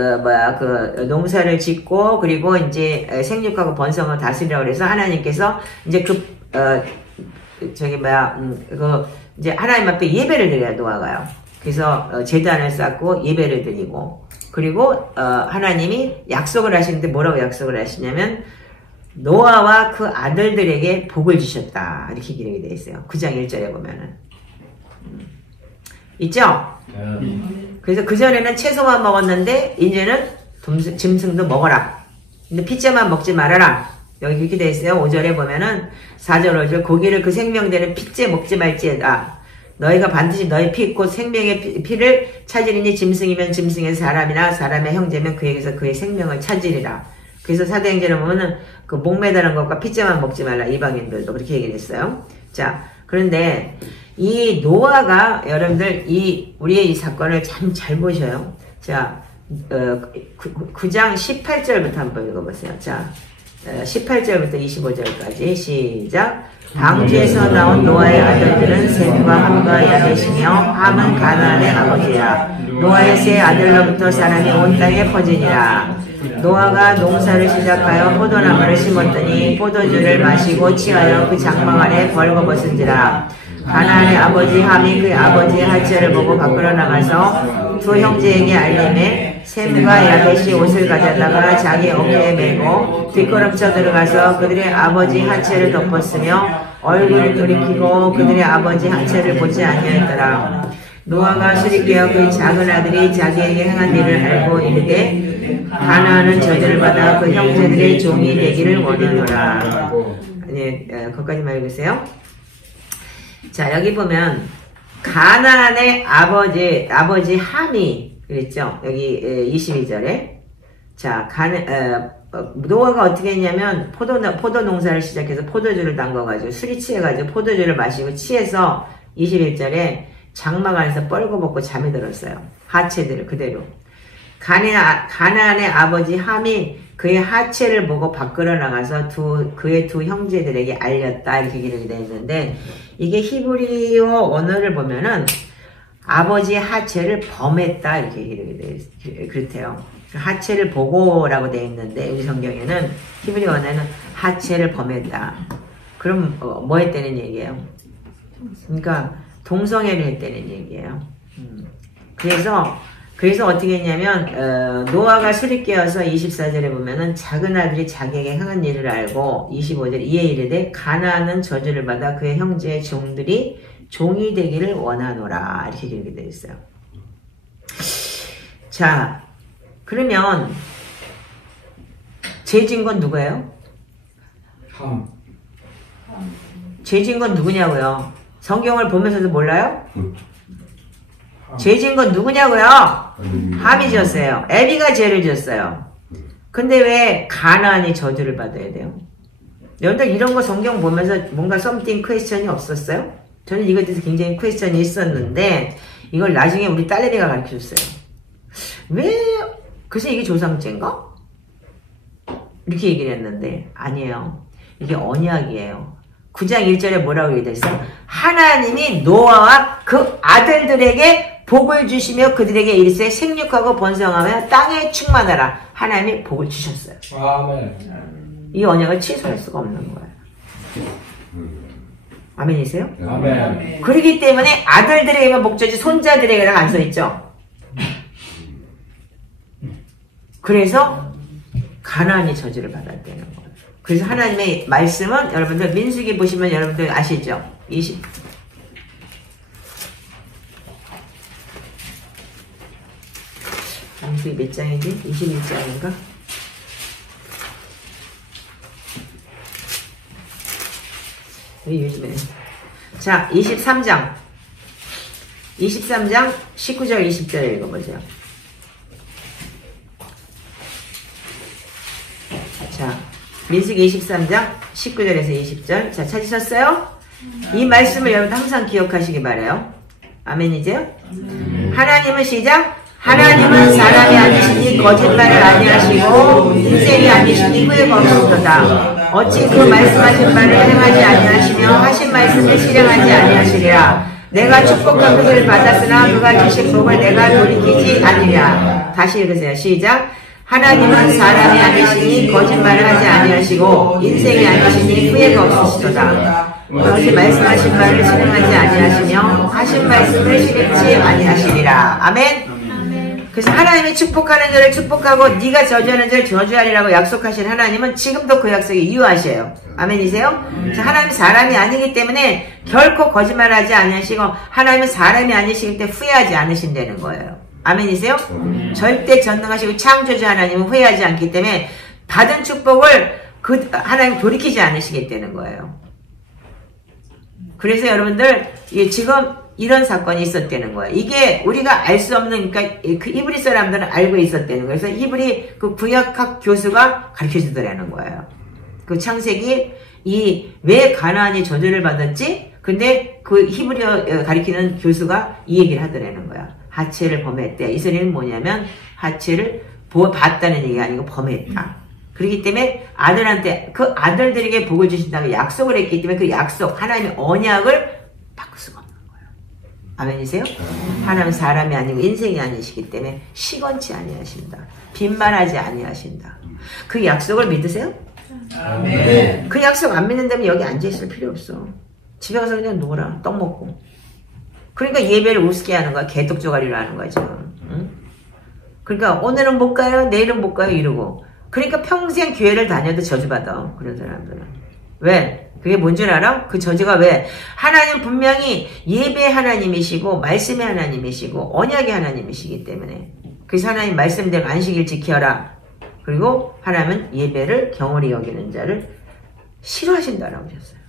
농사를 짓고 그리고 이제 생육하고 번성을 다스리라고 그래서 하나님께서 이제 이제 하나님 앞에 예배를 드려요. 노아가요. 그래서 제단을 쌓고 예배를 드리고 그리고 하나님이 약속을 하시는데 뭐라고 약속을 하시냐면 노아와 그 아들들에게 복을 주셨다 이렇게 기록이 되어 있어요. 9장 1절에 보면은 있죠? 그래서 그전에는 채소만 먹었는데 이제는 짐승도 먹어라. 근데 피자만 먹지 말아라. 여기 이렇게 되어 있어요. 5절에 보면은 4절 5절 고기를 그 생명되는 피째 먹지 말지어다. 너희가 반드시 너희 피 곧 생명의 피를 찾으리니 짐승이면 짐승의 사람이나 사람의 형제면 그에게서 그의 생명을 찾으리라. 그래서 사도행전에 보면은 그 목매다는 것과 피자만 먹지 말라. 이방인들도 그렇게 얘기를 했어요. 자, 그런데 이 노아가 여러분들 우리의 이 사건을 참 잘 보셔요. 자, 9장 18절부터 한번 읽어보세요. 자, 18절부터 25절까지 시작. 방주에서 나온 노아의 아들들은 셈과 함과 야벳이며 함은 가나안의 아버지야. 노아의 세 아들로부터 사람이 온 땅에 퍼지니라. 노아가 농사를 시작하여 포도나무를 심었더니 포도주를 마시고 취하여 그 장막 안에 벌거벗은지라. 가나안의 아버지 함이 그 아버지의 하체를 보고 밖으로 나가서 두 형제에게 알림해 셈과 야벳이 옷을 가져다가 자기 어깨에 메고 뒷걸음쳐 들어가서 그들의 아버지 하체를 덮었으며 얼굴을 돌이키고 그들의 아버지 하체를 보지 아니하였더라. 노아가 수리깨어 그의 작은 아들이 자기에게 행한 일을 알고 이르되 가나안은 저주를 받아 그 형제들의 종이 되기를 원하노라. 네, 거기까지만 읽으세요. 자, 여기 보면 가나안의 아버지 함이 그랬죠. 여기 22절에 자, 노아가 어떻게 했냐면 포도 농사를 시작해서 포도주를 담궈가지고 술이 취해가지고 포도주를 마시고 취해서 21절에 장막 안에서 뻘거벗고 잠이 들었어요. 하체들을 그대로. 가나안의 아버지 함이 그의 하체를 보고 밖으로 나가서 그의 두 형제들에게 알렸다 이렇게 기록이 되어 있는데 이게 히브리어 언어를 보면은 아버지의 하체를 범했다 이렇게 기록이 되어 있어요. 그렇대요. 하체를 보고라고 되어 있는데 우리 성경에는 히브리 언어는 하체를 범했다. 그럼 뭐 했다는 얘기예요? 그러니까 동성애를 했다는 얘기예요. 그래서 어떻게 했냐면 노아가 술이 깨어서 24절에 보면은 작은 아들이 자기에게 행한 일을 알고 25절 이에 이르되 가나안은 저주를 받아 그의 형제의 종들이 종이 되기를 원하노라 이렇게 기록이 되어 있어요. 자, 그러면 죄 진 건 누구예요? 죄 진 건 누구냐고요? 성경을 보면서도 몰라요? 죄 진 건 누구냐고요? 함이 지었어요. 애비가 죄를 지었어요. 근데 왜 가나안이 저주를 받아야 돼요? 여러분들 이런 거 성경 보면서 뭔가 something question이 없었어요? 저는 이것에 대해서 굉장히 퀘스천이 있었는데 이걸 나중에 우리 딸내미가 가르쳐줬어요. 왜? 그래서 이게 조상죄인가? 이렇게 얘기를 했는데 아니에요. 이게 언약이에요. 9장 1절에 뭐라고 얘기했어요? 하나님이 노아와 그 아들들에게 복을 주시며 그들에게 이르시되 생육하고 번성하며 땅에 충만하라. 하나님이 복을 주셨어요. 아멘. 이 언약을 취소할 수가 없는 거예요. 아멘이세요? 아멘. 그렇기 때문에 아들들에게만 복 주지 손자들에게는 안 써있죠. 그래서 가나안이 저주를 받았다는 거예요. 그래서 하나님의 말씀은 여러분들 민수기 보시면 여러분들 아시죠? 민수기 몇 장이지? 21장인가? 요즘에 자 23장 19절 20절 읽어보세요. 자 민수기 23장 19절에서 20절 자 찾으셨어요? 이 말씀을 여러분 항상 기억하시기 바라요. 아멘이세요? 하나님은 시작 하나님은 사람이 아니시니 거짓말을 아니하시고 인생이 아니시니 후회가 없으시도다. 어찌 그 말씀하신 바를 행하지 아니하시며 하신 말씀을 실행하지 아니하시리라. 내가 축복한 그들을 받았으나 그가 주신 복을 내가 돌이키지 않으리라. 다시 읽으세요. 시작. 하나님은 사람이 아니시니 거짓말을 하지 아니하시고 인생이 아니시니 후회가 없으시도다. 어찌 말씀하신 바를 실행하지 아니하시며 하신 말씀을 실행치 아니하시리라. 아멘. 그래서 하나님이 축복하는 자를 축복하고 네가 저주하는 자를 저주하리라고 약속하신 하나님은 지금도 그 약속이 유효하셔요. 아멘이세요? 하나님은 사람이 아니기 때문에 결코 거짓말하지 아니하시고 하나님은 사람이 아니시기 때문에 후회하지 않으신다는 거예요. 아멘이세요? 절대 전능하시고 창조주 하나님은 후회하지 않기 때문에 받은 축복을 그 하나님 돌이키지 않으시겠다는 거예요. 그래서 여러분들 지금 이런 사건이 있었다는 거예요. 이게 우리가 알 수 없는, 그러니까 그 히브리 사람들은 알고 있었다는 거예요. 그래서 히브리 그 구약학 교수가 가르쳐 주더라는 거예요. 그 창세기 왜 가나안이 저주를 받았지? 근데 그 히브리어 가리키는 교수가 이 얘기를 하더라는 거야. 하체를 범했대. 이 소리는 뭐냐면 하체를 봤다는 얘기가 아니고 범했다. 그렇기 때문에 아들한테 그 아들들에게 복을 주신다고 약속을 했기 때문에 그 약속 하나님의 언약을 바꿀 수가 없는 거예요. 아멘이세요? 하나님은 사람이 아니고 인생이 아니시기 때문에 시건치 아니하신다. 빈말하지 아니하신다. 그 약속을 믿으세요? 아멘. 그 약속 안 믿는다면 여기 앉아있을 필요 없어. 집에 가서 그냥 놀아. 떡 먹고. 그러니까 예배를 우습게 하는 거야. 개떡 조가리로 하는 거죠. 응? 그러니까 오늘은 못 가요. 내일은 못 가요. 이러고. 그러니까 평생 교회를 다녀도 저주받아. 그런 사람들은. 왜? 그게 뭔 줄 알아? 그 저주가 왜? 하나님 분명히 예배 하나님이시고 말씀의 하나님이시고 언약의 하나님이시기 때문에. 그래서 하나님 말씀대로 안식일 지켜라. 그리고 하나님은 예배를 경홀히 여기는 자를 싫어하신다라고 하셨어요.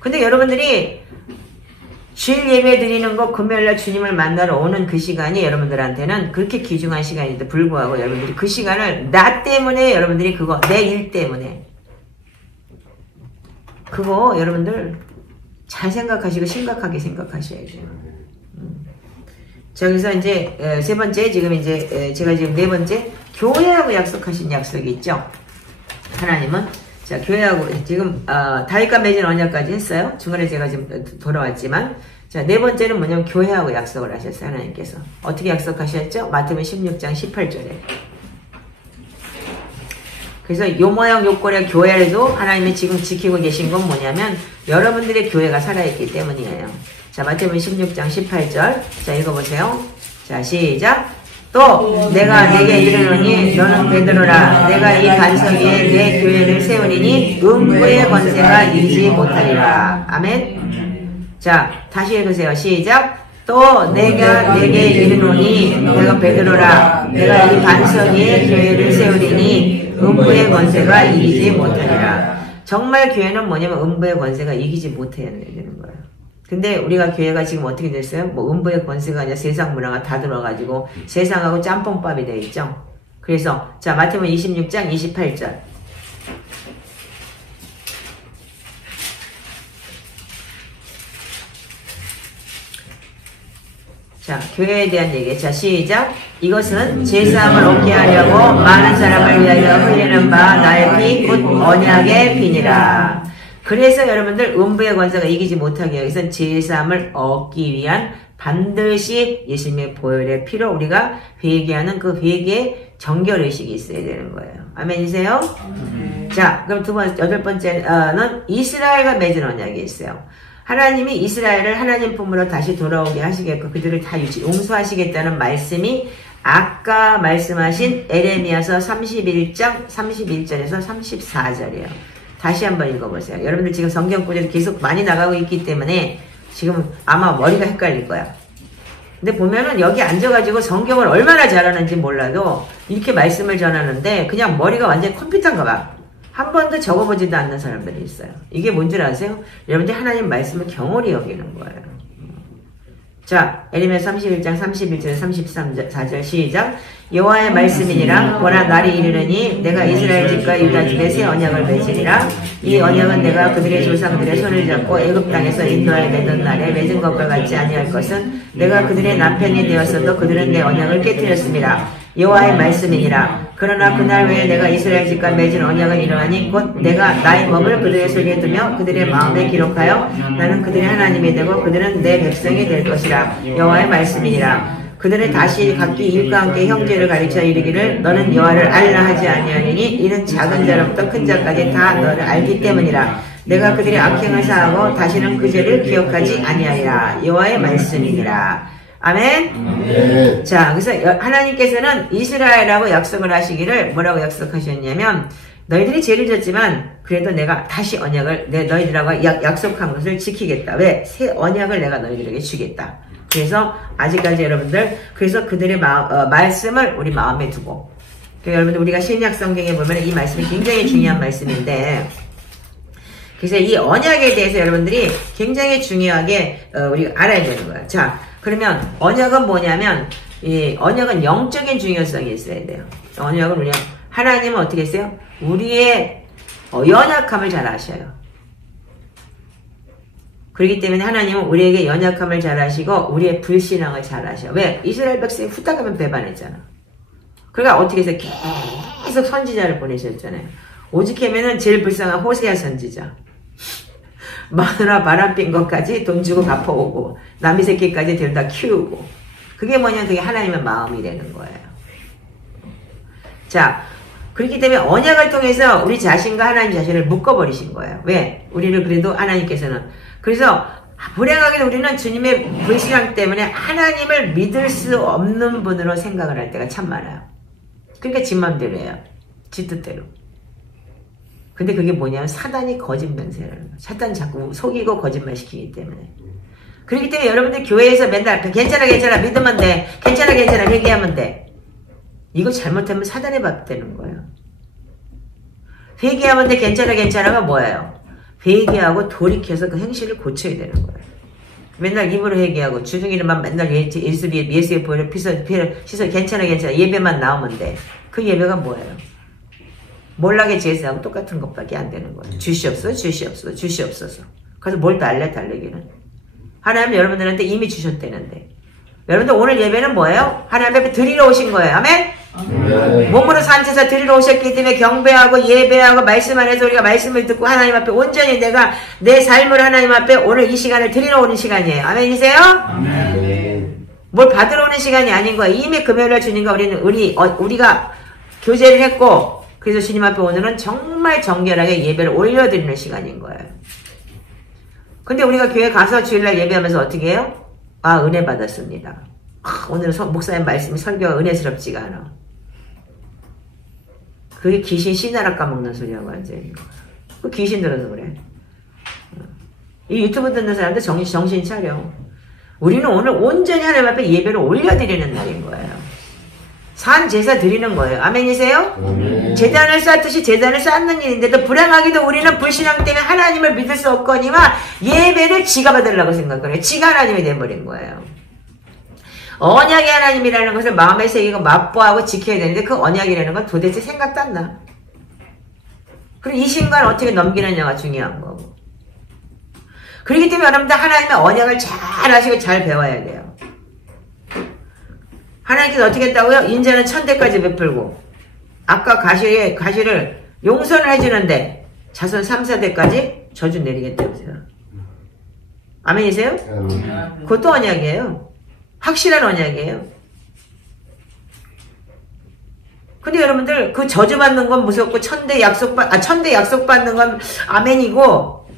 근데 여러분들이 주일 예배 드리는 거 금요일날 주님을 만나러 오는 그 시간이 여러분들한테는 그렇게 귀중한 시간인데 불구하고 여러분들이 그 시간을 나 때문에 여러분들이 그거 내 일 때문에 그거 여러분들 잘 생각하시고 심각하게 생각하셔야 돼요. 자, 그래서 이제 세 번째 지금 이제 제가 지금 네 번째 교회하고 약속하신 약속이 있죠. 하나님은 자 교회하고 지금 다윗과 맺은 언약까지 했어요. 중간에 제가 지금 돌아왔지만 자 네 번째는 뭐냐면 교회하고 약속을 하셨어요. 하나님께서 어떻게 약속하셨죠? 마태복음 16장 18절에 그래서 요 모양 요 꼴의 교회에도 하나님이 지금 지키고 계신 건 뭐냐면 여러분들의 교회가 살아있기 때문이에요. 자 마태복음 16장 18절 자 읽어보세요. 자 시작. 또 내가 내게 이르노니 너는 베드로라. 내가 이 반석 위에 내 교회를 세우리니 음부의 권세가 이기지 못하리라. 아멘. 자 다시 읽으세요. 시작. 또 내가 내게 이르노니 내가 베드로라. 내가 이 반석 위에 교회를 세우리니 음부의 권세가 이기지 못하리라. 정말 교회는 뭐냐면 음부의 권세가 이기지 못해야 되는 거예요. 근데 우리가 교회가 지금 어떻게 됐어요? 뭐 음부의 권세가 아니라 세상 문화가 다 들어가지고 세상하고 짬뽕밥이 되어 있죠. 그래서 자 마태복음 26장 28절 자 교회에 대한 얘기 자 시작. 이것은 제사함을 얻게 하려고 많은 사람을 위하여 흘리는 바 나의 피 곧 언약의 피니라. 그래서 여러분들 음부의 권세가 이기지 못하게 하기 위해서는 제사함을 얻기 위한 반드시 예수님의 보혈의 피로 우리가 회개하는 그 회개의 정결의식이 있어야 되는 거예요. 아멘이세요? 자 그럼 여덟 번째는 이스라엘과 맺은 언약이 있어요. 하나님이 이스라엘을 하나님 품으로 다시 돌아오게 하시겠고 그들을 다 용서하시겠다는 말씀이 아까 말씀하신 에레미야서 31장 31절에서 34절이에요. 다시 한번 읽어보세요. 여러분들 지금 성경 구절이 계속 많이 나가고 있기 때문에 지금 아마 머리가 헷갈릴 거야. 근데 보면은 여기 앉아가지고 성경을 얼마나 잘하는지 몰라도 이렇게 말씀을 전하는데 그냥 머리가 완전히 컴퓨터인가 봐. 한 번도 적어보지도 않는 사람들이 있어요. 이게 뭔지 아세요? 여러분들 하나님 말씀을 경홀히 여기는 거예요. 자, 에레미야 31장 31절 34절 시작. 여호와의 말씀이니라. 보라 날이 이르르니 내가 이스라엘 집과 유다 집에 새 언약을 맺으리라. 이 언약은 내가 그들의 조상들의 손을 잡고 애굽 땅에서 인도하여 맺은 날에 맺은 것과 같지 아니할 것은 내가 그들의 남편이 되었어도 그들은 내 언약을 깨뜨렸습니다. 여호와의 말씀이니라. 그러나 그날 외에 내가 이스라엘 집과 맺은 언약은 이러하니 곧 내가 나의 법을 그들의 속에 두며 그들의 마음에 기록하여 나는 그들의 하나님이 되고 그들은 내 백성이 될 것이라. 여호와의 말씀이니라. 그들은 다시 각기 일과 함께 형제를 가르쳐 이르기를 너는 여호와를 알라 하지 아니하리니 이는 작은 자로부터 큰 자까지 다 너를 알기 때문이라. 내가 그들의 악행을 사하고 다시는 그 죄를 기억하지 아니하리라. 여호와의 말씀이니라. 아멘. 자, 그래서 하나님께서는 이스라엘하고 약속을 하시기를 뭐라고 약속하셨냐면 너희들이 죄를 졌지만 그래도 내가 다시 언약을 너희들하고 약속한 것을 지키겠다. 왜? 새 언약을 내가 너희들에게 주겠다. 그래서 아직까지 여러분들 그래서 그들의 말씀을 우리 마음에 두고 그러니까 여러분들 우리가 신약 성경에 보면 이 말씀이 굉장히 중요한 말씀인데 그래서 이 언약에 대해서 여러분들이 굉장히 중요하게 우리가 알아야 되는 거야. 자, 그러면 언약은 뭐냐면 이 언약은 영적인 중요성이 있어야 돼요. 언약은 우리가 하나님은 어떻게 했어요? 우리의 연약함을 잘 아셔요. 그렇기 때문에 하나님은 우리에게 연약함을 잘 아시고 우리의 불신앙을 잘 아셔. 왜? 이스라엘 백성이 후딱 하면 배반했잖아. 그러니까 어떻게 해서 계속 선지자를 보내셨잖아요. 오직하면은 제일 불쌍한 호세아 선지자. 마누라 바람핀 것까지 돈 주고 갚아오고 남의 새끼까지 데려다 키우고. 그게 뭐냐면 그게 하나님의 마음이 되는 거예요. 자, 그렇기 때문에 언약을 통해서 우리 자신과 하나님 자신을 묶어버리신 거예요. 왜? 우리를 그래도 하나님께서는. 그래서 불행하게도 우리는 주님의 불신앙 때문에 하나님을 믿을 수 없는 분으로 생각을 할 때가 참 많아요. 그러니까 지 맘대로 해요. 지 뜻대로. 근데 그게 뭐냐면 사단이 거짓 맹세라는 거예요. 사단이 자꾸 속이고 거짓말 시키기 때문에. 그렇기 때문에 여러분들 교회에서 맨날 괜찮아 믿으면 돼. 괜찮아 회개하면 돼. 이거 잘못하면 사단의 밥 되는 거예요. 회개하면 돼. 괜찮아가 뭐예요? 회개하고 돌이켜서 그 행실을 고쳐야 되는 거예요. 맨날 입으로 회개하고 주둥이로만 맨날 예수의 보혈을 씻어 괜찮아 예배만 나오면 돼. 그 예배가 뭐예요? 몰락의 제사하고 똑같은 것밖에 안 되는 거예요. 주시옵소서. 그래서 뭘 달래기는. 하나님 여러분들한테 이미 주셨다는데. 여러분들 오늘 예배는 뭐예요? 하나님 앞에 드리러 오신 거예요. 아멘? 몸으로 산제사 드리러 오셨기 때문에 경배하고 예배하고 말씀 안에서 우리가 말씀을 듣고 하나님 앞에 온전히 내가 내 삶을 하나님 앞에 오늘 이 시간을 드리러 오는 시간이에요. 아멘이세요? 아멘. 뭘 받으러 오는 시간이 아닌 거예요. 이미 금요일날 주님과 우리가 교제를 했고 그래서 주님 앞에 오늘은 정말 정결하게 예배를 올려드리는 시간인 거예요. 근데 우리가 교회 가서 주일날 예배하면서 어떻게 해요? 아, 은혜 받았습니다. 오늘 목사님 말씀이 설교가 은혜스럽지가 않아. 그게 귀신 씨나라 까먹는 소리하고 완전히. 그 귀신 들어서 그래. 이 유튜브 듣는 사람들 정신 차려. 우리는 오늘 온전히 하나님 앞에 예배를 올려드리는 날인 거예요. 산 제사 드리는 거예요. 아멘이세요? 제단을 쌓듯이 제단을 쌓는 일인데도 불행하게도 우리는 불신앙 때문에 하나님을 믿을 수 없거니와 예배를 지가 받으려고 생각해요. 지가 하나님이 돼버린 거예요. 언약의 하나님이라는 것을 마음에 새기고 맛보하고 지켜야 되는데 그 언약이라는 건 도대체 생각도 안 나. 그리고 이 순간을 어떻게 넘기느냐가 중요한 거고. 그렇기 때문에 여러분들 하나님의 언약을 잘 하시고 잘 배워야 돼요. 하나님께서 어떻게 했다고요? 인자는 1000대까지 베풀고 아까 가시를 용서를 해주는데 자손 3, 4대까지 저주 내리겠다고. 아멘이세요? 그것도 언약이에요. 확실한 언약이에요. 근데 여러분들 그 저주 받는 건 무섭고 1000대 약속 받는 건 아멘이고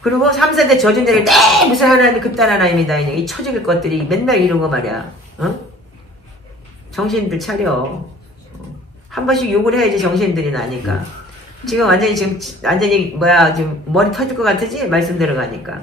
그리고 3, 4대 저주 내릴 때 무슨 하나님이 급단 하나님이다. 이 처죽일 것들이 맨날 이런 거 말이야. 어? 정신들 차려. 한 번씩 욕을 해야지 정신들이 나니까. 지금 완전히 지금 머리 터질 것 같으지? 말씀 들어가니까.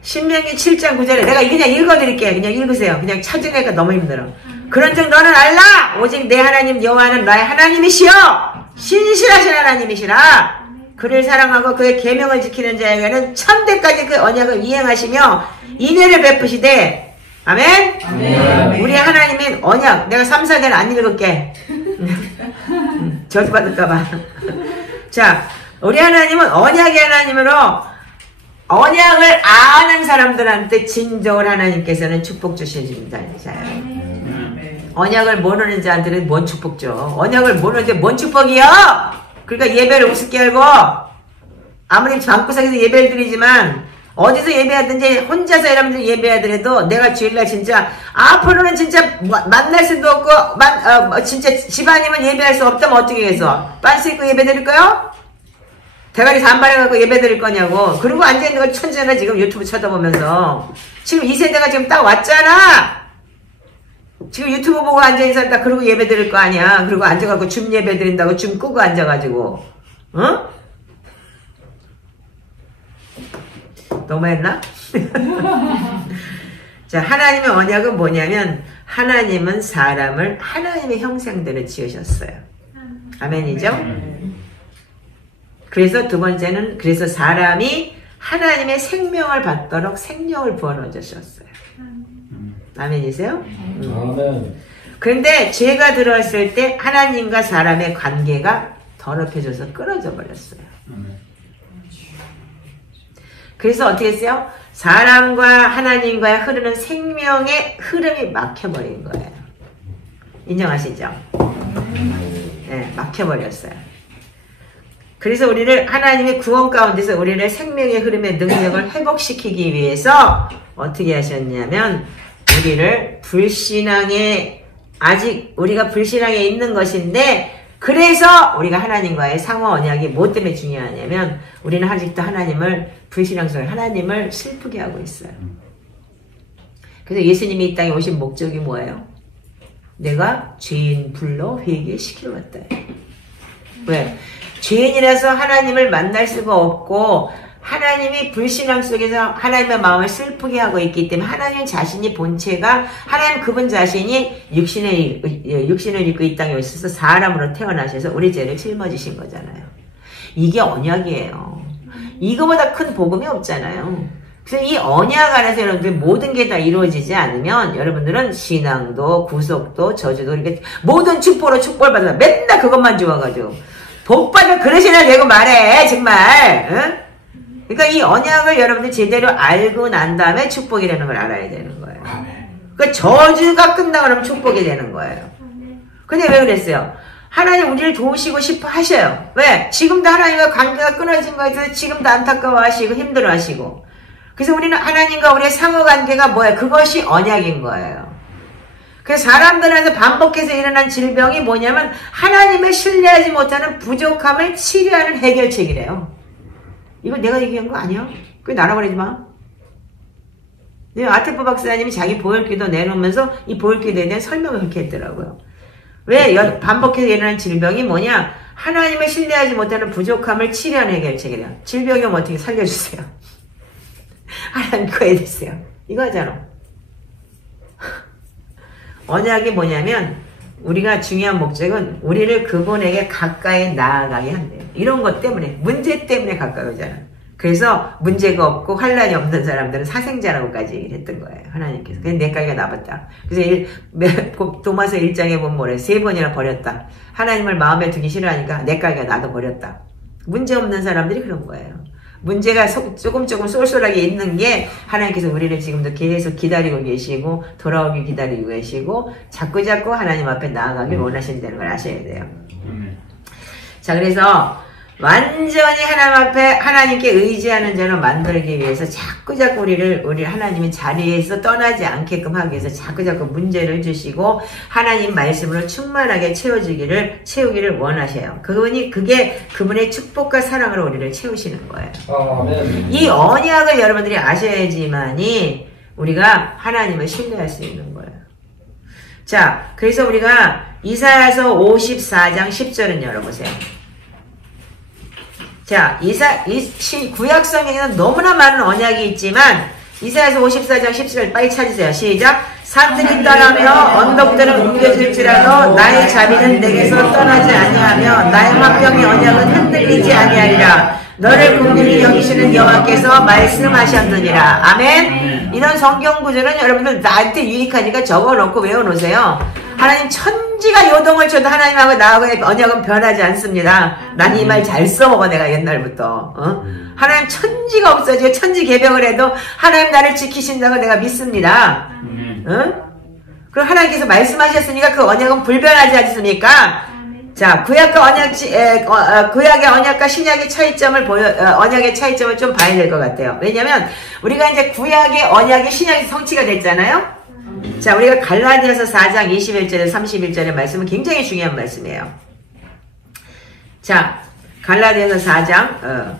신명기 7장 9절에 내가 그냥 읽어드릴게요. 그냥 읽으세요. 그냥 찾으니까 너무 힘들어. 그런즉 너는 알라! 오직 내 하나님 여호와는 나의 하나님이시여! 신실하신 하나님이시라! 그를 사랑하고 그의 계명을 지키는 자에게는 1000대까지 그 언약을 이행하시며 인애를 베푸시되 아멘? 아멘. 우리 하나님은 언약. 내가 3, 4대는 안 읽을게. 저주 받을까봐. 자, 우리 하나님은 언약의 하나님으로 언약을 아는 사람들한테 진정을 하나님께서는 축복 주시는 자예요. 언약을 모르는 자한테는 뭔 축복 줘? 언약을 모르는데 뭔 축복이요? 그러니까 예배를 우습게 알고 아무리 방구석에서 예배를 드리지만 어디서 예배하든지 혼자서 여러분들 예배하더라도 내가 주일날 진짜 앞으로는 진짜 만날 수도 없고 진짜 집안이면 예배할 수 없다면 어떻게 해서 빤스 입고 예배 드릴까요? 대가리 산발해갖고 예배 드릴 거냐고. 그리고 앉아있는 걸 천재나 지금 유튜브 쳐다보면서 지금 이 세대가 지금 딱 왔잖아. 지금 유튜브 보고 앉아있는 사람 딱 그러고 예배 드릴 거 아니야. 그리고 앉아갖고 줌 예배 드린다고 줌 끄고 앉아가지고 어? 너무했나? 자, 하나님의 언약은 뭐냐면 하나님은 사람을 하나님의 형상대로 지으셨어요. 아멘이죠? 그래서 두 번째는 그래서 사람이 하나님의 생명을 받도록 생명을 부어넣어 주셨어요. 아멘이세요? 그런데 죄가 들어왔을 때 하나님과 사람의 관계가 더럽혀져서 끊어져 버렸어요. 그래서 어떻게 했어요? 사람과 하나님과의 흐르는 생명의 흐름이 막혀버린 거예요. 인정하시죠? 네, 막혀버렸어요. 그래서 우리를 하나님의 구원 가운데서 우리를 생명의 흐름의 능력을 회복시키기 위해서 어떻게 하셨냐면 우리를 불신앙에 아직 우리가 불신앙에 있는 것인데 그래서 우리가 하나님과의 상호 언약이 뭐 때문에 중요하냐면 우리는 아직도 하나님을 불신앙 속에 하나님을 슬프게 하고 있어요. 그래서 예수님이 이 땅에 오신 목적이 뭐예요? 내가 죄인 불러 회개시키러 왔다. 왜? 죄인이라서 하나님을 만날 수가 없고 하나님이 불신앙 속에서 하나님의 마음을 슬프게 하고 있기 때문에 하나님 자신이 본체가 하나님 그분 자신이 육신을 입고 이 땅에 오셔서 사람으로 태어나셔서 우리 죄를 짊어지신 거잖아요. 이게 언약이에요. 이거보다 큰 복음이 없잖아요. 그래서 이 언약 안에서 여러분들 모든 게 다 이루어지지 않으면 여러분들은 신앙도 구속도 저주도 이렇게 모든 축복으로 축복을 받아 맨날 그것만 주어가지고 복받을 그릇이나 되고 말해 정말. 응? 그러니까 이 언약을 여러분들 제대로 알고 난 다음에 축복이 되는 걸 알아야 되는 거예요. 그러니까 저주가 끝나고 나면 축복이 되는 거예요. 근데 왜 그랬어요? 하나님 우리를 도우시고 싶어 하셔요. 왜? 지금도 하나님과 관계가 끊어진 거에 대해서 지금도 안타까워하시고 힘들어하시고. 그래서 우리는 하나님과 우리의 상호관계가 뭐예요? 그것이 언약인 거예요. 그래서 사람들한테 반복해서 일어난 질병이 뭐냐면 하나님을 신뢰하지 못하는 부족함을 치료하는 해결책이래요. 이거 내가 얘기한 거 아니야? 그게 나라 버리지 마. 아테프 박사님이 자기 보혈기도 내놓으면서 이 보혈기도에 대한 설명을 그렇게 했더라고요. 왜? 반복해서 일어나는 질병이 뭐냐? 하나님을 신뢰하지 못하는 부족함을 치료하는 해결책이래요. 질병이 오면 어떻게 살려주세요. 하나님 거에 됐어요. 이거 하잖아. 언약이 뭐냐면 우리가 중요한 목적은 우리를 그분에게 가까이 나아가게 한대요. 이런 것 때문에 문제 때문에 가까이 오잖아. 그래서 문제가 없고 환란이 없는 사람들은 사생자라고까지 얘기를 했던 거예요. 하나님께서. 그래서 내 가게가 나빴다. 그래서 도마서 1장에 보면 뭐래? 3번이나 버렸다. 하나님을 마음에 두기 싫어하니까 내 가게가 나도 버렸다. 문제 없는 사람들이 그런 거예요. 문제가 조금 쏠쏠하게 있는 게 하나님께서 우리를 지금도 계속 기다리고 계시고 돌아오길 기다리고 계시고 자꾸자꾸 하나님 앞에 나아가길 원하신다는 걸 아셔야 돼요. 자, 그래서 완전히 하나님 앞에 하나님께 의지하는 자로 만들기 위해서 자꾸자꾸 우리 하나님의 자리에서 떠나지 않게끔 하기 위해서 자꾸자꾸 문제를 주시고 하나님 말씀으로 충만하게 채우기를 원하셔요. 그게 그분의 축복과 사랑으로 우리를 채우시는 거예요. 이 언약을 여러분들이 아셔야지만이 우리가 하나님을 신뢰할 수 있는 거예요. 자, 그래서 우리가 이사야서 54장 10절은 열어보세요. 자, 구약 성경에는 너무나 많은 언약이 있지만 이사야서 54장 10절 빨리 찾으세요. 시작. 산들이 떠나며 언덕들은 옮겨질지라도 나의 자비는 내게서 떠나지 아니하며 나의 화평의 언약은 흔들리지 아니하리라. 너를 긍휼히 여기시는 여호와께서 말씀하셨느니라. 아멘. 이런 성경 구절은 여러분들 나한테 유익하니까 적어놓고 외워놓으세요. 하나님 천지가 요동을 쳐도 하나님하고 나하고의 언약은 변하지 않습니다. 난 이 말 잘 써먹어 내가 옛날부터. 하나님 천지가 없어지고 천지 개벽을 해도 하나님 나를 지키신다고 내가 믿습니다. 그럼 하나님께서 말씀하셨으니까 그 언약은 불변하지 않습니까? 자, 구약의 언약과 신약의 차이점을 언약의 차이점을 좀 봐야 될 것 같아요. 왜냐면 우리가 이제 구약의 언약이 신약의 성취가 됐잖아요. 자, 우리가 갈라디아서 4장 21절에 31절의 말씀은 굉장히 중요한 말씀이에요. 자, 갈라디아서 4장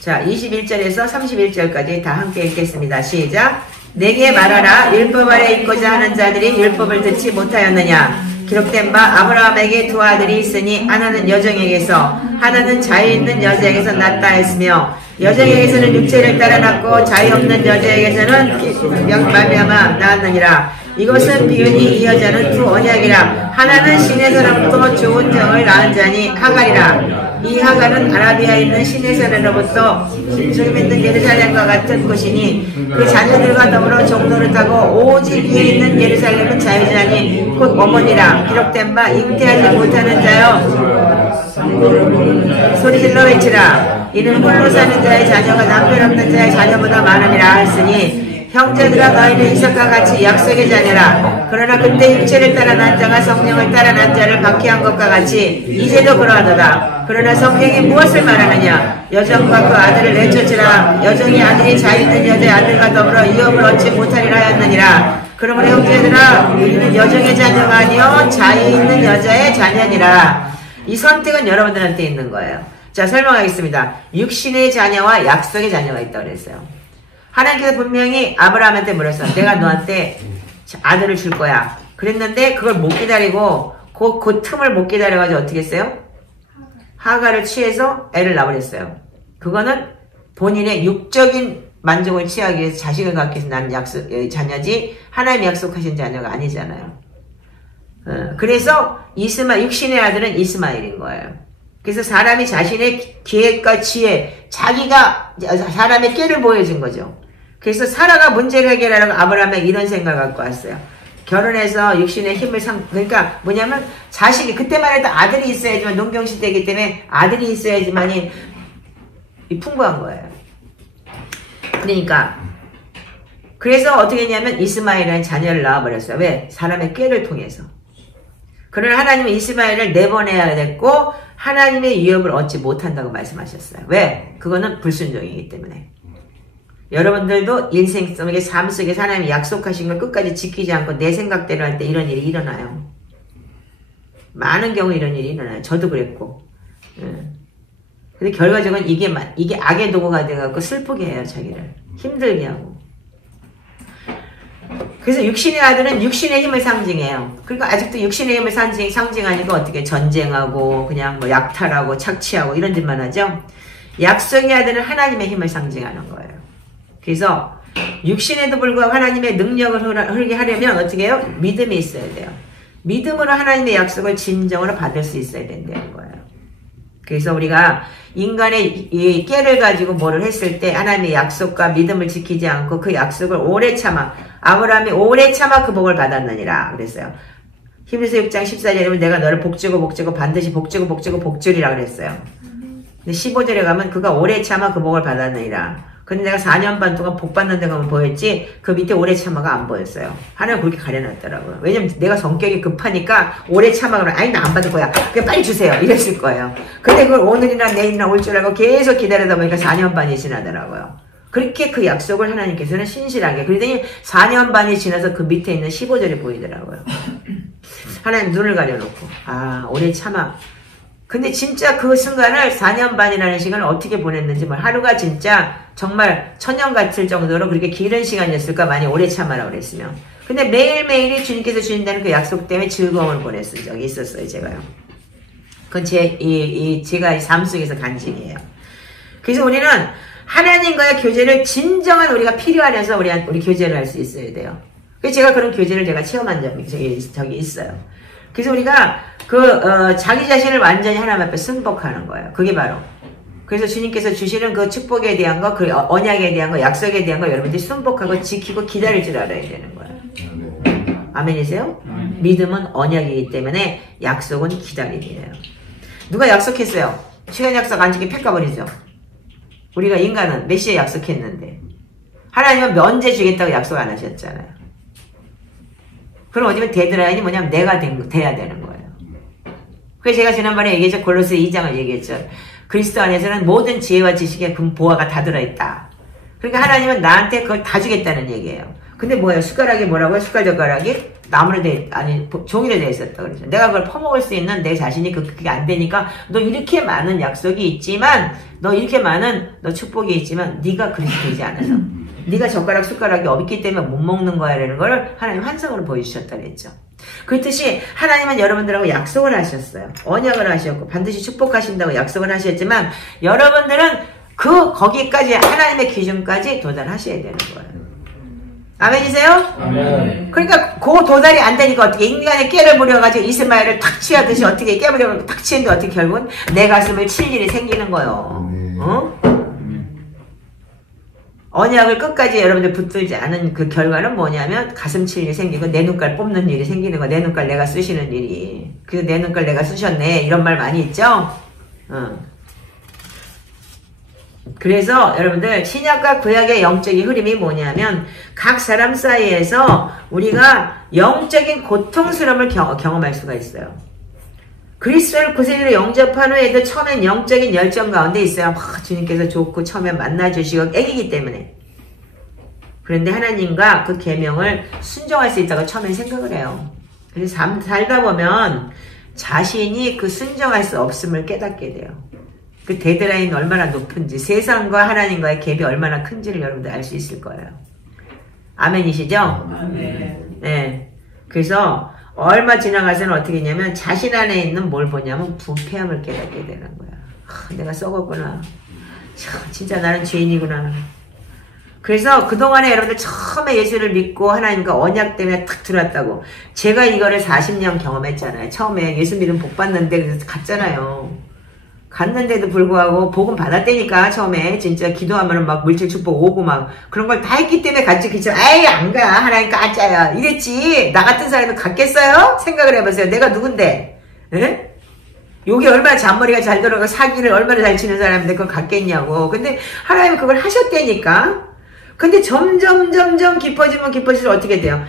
자, 21절에서 31절까지 다 함께 읽겠습니다. 시작. 내게 말하라. 율법 아래 있고자 하는 자들이 율법을 듣지 못하였느냐. 기록된 바 아브라함에게 두 아들이 있으니 하나는 여정에게서 하나는 자유 있는 여자에게서 낳았다 했으며 여정에게서는 육체를 따라 낳고 자유 없는 여자에게서는 말미암아 낳았느니라. 이것은 비유니 이 여자는 두 언약이라. 하나는 시내사람부터 좋은 정을 낳은 자니 하갈이라. 이 하갈은 아라비아에 있는 시내사람으로부터 지금 있는 예루살렘과 같은 곳이니 그 자녀들과 더불어 종로를 타고 오직 위에 있는 예루살렘은 자유자니 곧 어머니라. 기록된 바 잉태하지 못하는 자여 소리질러 외치라. 이는 홀로 사는 자의 자녀가 남편 없는 자의 자녀보다 많으니라 했으니 형제들아 너희는 이삭과 같이 약속의 자녀라. 그러나 그때 육체를 따라 난 자가 성령을 따라 난 자를 박해한 것과 같이 이제도 그러하도다. 그러나 성령이 무엇을 말하느냐? 여종과 그 아들을 내쫓으라. 여종이 아들이 자 있는 여자의 아들과 더불어 유업을 얻지 못하리라 하였느니라. 그러므로 형제들아 우리는 여종의 자녀가 아니요 자유 있는 여자의 자녀니라. 이 선택은 여러분들한테 있는 거예요. 자, 설명하겠습니다. 육신의 자녀와 약속의 자녀가 있다고 그랬어요. 하나님께서 분명히 아브라함한테 물었어. 내가 너한테 아들을 줄 거야. 그랬는데 그걸 못 기다리고 그 틈을 못 기다려가지고 어떻게 했어요? 하가를 취해서 애를 낳아버렸어요. 그거는 본인의 육적인 만족을 취하기 위해서 자식을 갖기 위해서 난 자녀지 하나님이 약속하신 자녀가 아니잖아요. 그래서 육신의 아들은 이스마엘인 거예요. 그래서 사람이 자신의 계획과 지혜, 자기가 사람의 깨를 보여준 거죠. 그래서 사라가 문제를 해결하려고 아브라함에게 이런 생각을 갖고 왔어요. 결혼해서 육신의 힘을 그러니까 뭐냐면 자식이 그때만 해도 아들이 있어야지만 농경시대이기 때문에 아들이 있어야지만이 풍부한 거예요. 그러니까 그래서 어떻게 했냐면 이스마엘이라는 자녀를 낳아버렸어요. 왜? 사람의 꾀를 통해서. 그러나 하나님은 이스마엘을 내보내야 됐고 하나님의 유업을 얻지 못한다고 말씀하셨어요. 왜? 그거는 불순종이기 때문에. 여러분들도 인생 속에 삶 속에 하나님이 약속하신 걸 끝까지 지키지 않고 내 생각대로 할 때 이런 일이 일어나요. 많은 경우 이런 일이 일어나요. 저도 그랬고. 근데 결과적으로 이게 악의 도구가 돼갖고 슬프게 해요. 자기를 힘들게 하고. 그래서 육신의 아들은 육신의 힘을 상징해요. 그러니까 아직도 육신의 힘을 상징하니까 어떻게 전쟁하고 그냥 뭐 약탈하고 착취하고 이런 짓만 하죠. 약속의 아들은 하나님의 힘을 상징하는 거예요. 그래서 육신에도 불구하고 하나님의 능력을 흐르게 하려면 어떻게 해요? 믿음이 있어야 돼요. 믿음으로 하나님의 약속을 진정으로 받을 수 있어야 된다는 거예요. 그래서 우리가 인간의 이 깨를 가지고 뭐를 했을 때 하나님의 약속과 믿음을 지키지 않고 그 약속을 오래 참아 아브라함이 오래 참아 그 복을 받았느니라 그랬어요. 히브리서 6장 14절에 보면 내가 너를 복주고 반드시 복주고 복주리라 그랬어요. 근데 15절에 가면 그가 오래 참아 그 복을 받았느니라. 근데 내가 4년 반 동안 복 받는 데가만 보였지 그 밑에 오래 참아가 안 보였어요. 하나님 그렇게 가려놨더라고요. 왜냐면 내가 성격이 급하니까 오래 참아 그러면 아니 나 안 받을 거야. 그냥 빨리 주세요. 이랬을 거예요. 근데 그걸 오늘이나 내일이나 올 줄 알고 계속 기다리다 보니까 4년 반이 지나더라고요. 그렇게 그 약속을 하나님께서는 신실하게 그러더니 4년 반이 지나서 그 밑에 있는 15절이 보이더라고요. 하나님 눈을 가려놓고 오래 참아. 근데 진짜 그 순간을 4년 반이라는 시간을 어떻게 보냈는지 하루가 진짜 정말 천년 같을 정도로 그렇게 길은 시간이었을까 많이 오래 참아라 그랬으면. 근데 매일매일이 주님께서 주신다는 그 약속 때문에 즐거움을 보냈을 적이 있었어요. 제가요. 그건 제가 삶 속에서 간증이에요. 그래서 우리는 하나님과의 교제를 진정한 우리가 필요하면서 우리 교제를 할 수 있어야 돼요. 그래서 제가 그런 교제를 제가 체험한 적이 있어요. 그래서 우리가 자기 자신을 완전히 하나님 앞에 승복하는 거예요. 그게 바로. 그래서 주님께서 주시는 그 축복에 대한 거, 그 언약에 대한 거, 약속에 대한 거 여러분들이 승복하고 지키고 기다릴 줄 알아야 되는 거예요. 아멘이세요? 믿음은 언약이기 때문에 약속은 기다림이에요. 누가 약속했어요? 시간 약속 안 지키면 팩 가버리죠. 우리가 인간은 몇 시에 약속했는데 하나님은 언제 주겠다고 약속 안 하셨잖아요. 그럼 어디면 데드라인이 뭐냐면 내가 돼야 되는 거예요. 그래서 제가 지난번에 얘기했죠. 골로새 2장을 얘기했죠. 그리스도 안에서는 모든 지혜와 지식의 보화가 다 들어있다. 그러니까 하나님은 나한테 그걸 다 주겠다는 얘기예요. 근데 뭐예요? 숟가락이 뭐라고요? 숟가락이 나무로 종이로 되어 있었다 그러죠. 내가 그걸 퍼먹을 수 있는 내 자신이 그게 안 되니까 너 이렇게 많은 약속이 있지만 너 이렇게 많은 너 축복이 있지만 네가 그렇게 되지 않아서 네가 숟가락이 없기 때문에 못 먹는 거야 라는 걸 하나님 환상으로 보여주셨다 그랬죠. 그렇듯이 하나님은 여러분들하고 약속을 하셨어요. 언약을 하셨고 반드시 축복하신다고 약속을 하셨지만 여러분들은 거기까지 하나님의 기준까지 도달하셔야 되는 거예요. 아멘이세요? 아멘. 그러니까 그 도달이 안 되니까 어떻게 인간의 깨를 부려가지고 이스마엘을 탁 취하듯이 어떻게 깨부려가지고 탁 치는데 어떻게 결국은 내 가슴을 칠 일이 생기는 거예요. 언약을 끝까지 여러분들 붙들지 않은 그 결과는 뭐냐면 가슴 칠 일이 생기고 내 눈깔 뽑는 일이 생기는 거. 내 눈깔 내가 쓰시는 일이. 그래서 내 눈깔 내가 쓰셨네 이런 말 많이 있죠. 그래서 여러분들 신약과 구약의 영적인 흐름이 뭐냐면 각 사람 사이에서 우리가 영적인 고통스러움을 경험할 수가 있어요. 그리스도를 구세주로 영접한 후에도 처음엔 영적인 열정 가운데 있어요. 주님께서 좋고 처음에 만나주시고 애기기 때문에. 그런데 하나님과 그 계명을 순종할 수 있다고 처음엔 생각을 해요. 그래서 살다 보면 자신이 그 순종할 수 없음을 깨닫게 돼요. 그 데드라인이 얼마나 높은지, 세상과 하나님과의 갭이 얼마나 큰지를 여러분들 알 수 있을 거예요. 아멘이시죠? 아멘. 네. 그래서 얼마 지나가서는 어떻게 했냐면 자신 안에 있는 뭘 보냐면 부패함을 깨닫게 되는 거야. 내가 썩었구나. 진짜 나는 죄인이구나. 그래서 그동안에 여러분들 처음에 예수를 믿고 하나님과 언약 때문에 탁 들어왔다고. 제가 이거를 40년 경험했잖아요. 처음에 예수 믿으면 복 받는데 그래서 갔잖아요. 갔는데도 불구하고 복음 받았다니까. 처음에 진짜 기도하면 막 물질 축복 오고 막 그런 걸 다 했기 때문에 갔지. 그치? 에이 안 가. 하나님 가짜야. 이랬지. 나 같은 사람이 갔겠어요? 생각을 해보세요. 내가 누군데? 에? 여기 얼마나 잔머리가 잘 들어가고 사기를 얼마나 잘 치는 사람인데 그걸 갔겠냐고. 근데 하나님은 그걸 하셨다니까. 근데 점점 깊어지면 깊어질수록 어떻게 돼요?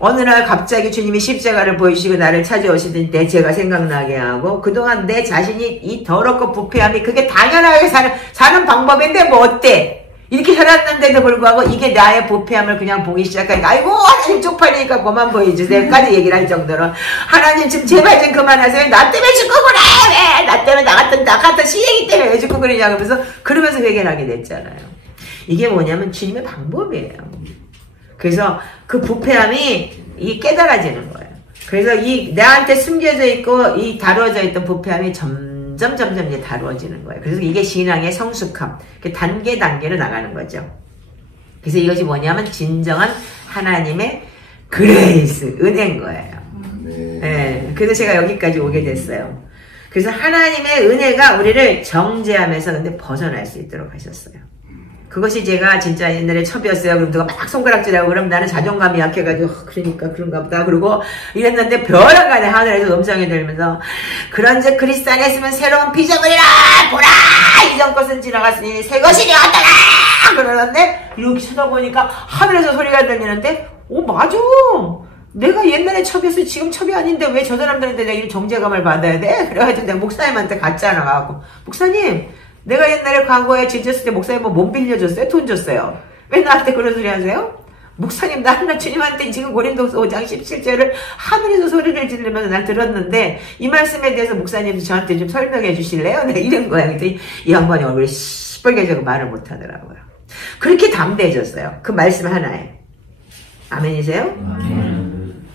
어느 날 갑자기 주님이 십자가를 보여주시고 나를 찾아오시더니 내 죄가 생각나게 하고 그동안 내 자신이 이 더럽고 부패함이 그게 당연하게 사는 방법인데 뭐 어때? 이렇게 살았는데도 불구하고 이게 나의 부패함을 그냥 보기 시작하니까 아이고 하나님 쪽팔리니까 그만 보여주세요까지 얘기를 할 정도로 하나님 지금 제발 좀 그만하세요. 나 때문에 죽고 그래. 왜? 나 때문에 나 같은 시애기 때문에 왜 죽고 그러냐고 그러면서 회개를 하게 됐잖아요. 이게 뭐냐면 주님의 방법이에요. 그래서 그 부패함이 이 깨달아지는 거예요. 그래서 이 나한테 숨겨져 있고 이 다루어져 있던 부패함이 점점 이제 다루어지는 거예요. 그래서 이게 신앙의 성숙함, 단계로 나가는 거죠. 그래서 이것이 뭐냐면 진정한 하나님의 그레이스, 은혜인 거예요. 네. 그래서 제가 여기까지 오게 됐어요. 그래서 하나님의 은혜가 우리를 정죄하면서 근데 벗어날 수 있도록 하셨어요. 그것이 제가 진짜 옛날에 첩이었어요. 그럼 누가 막 손가락질하고 그럼 나는 자존감이 약해가지고 그러니까 그런가 보다 그러고 이랬는데 벼랑간에 하늘에서 음성이 들면서 그런즉 그리스도 안에 있으면 새로운 피조물이라 보라 이전 것은 지나갔으니 새 것이 되었더라 그러는데 이렇게 쳐다보니까 하늘에서 소리가 들리는데 맞아. 내가 옛날에 첩이었어. 지금 첩이 아닌데 왜 저 사람들한테 내가 이 정죄감을 받아야 돼? 그래가지고 내가 목사님한테 갔잖아. 가고 목사님 내가 옛날에 과거에 지졌을 때 목사님 몸 빌려줬어요? 돈 줬어요? 왜 나한테 그런 소리 하세요? 목사님 나는 주님한테 지금 고린도서 5장 17절을 하늘에서 소리를 지르면서 날 들었는데 이 말씀에 대해서 목사님 저한테 좀 설명해 주실래요? 내가 이런 거야. 그랬더니 이 양반이 얼굴이 시뻘개져서 말을 못 하더라고요. 그렇게 담대해졌어요. 그 말씀 하나에. 아멘이세요?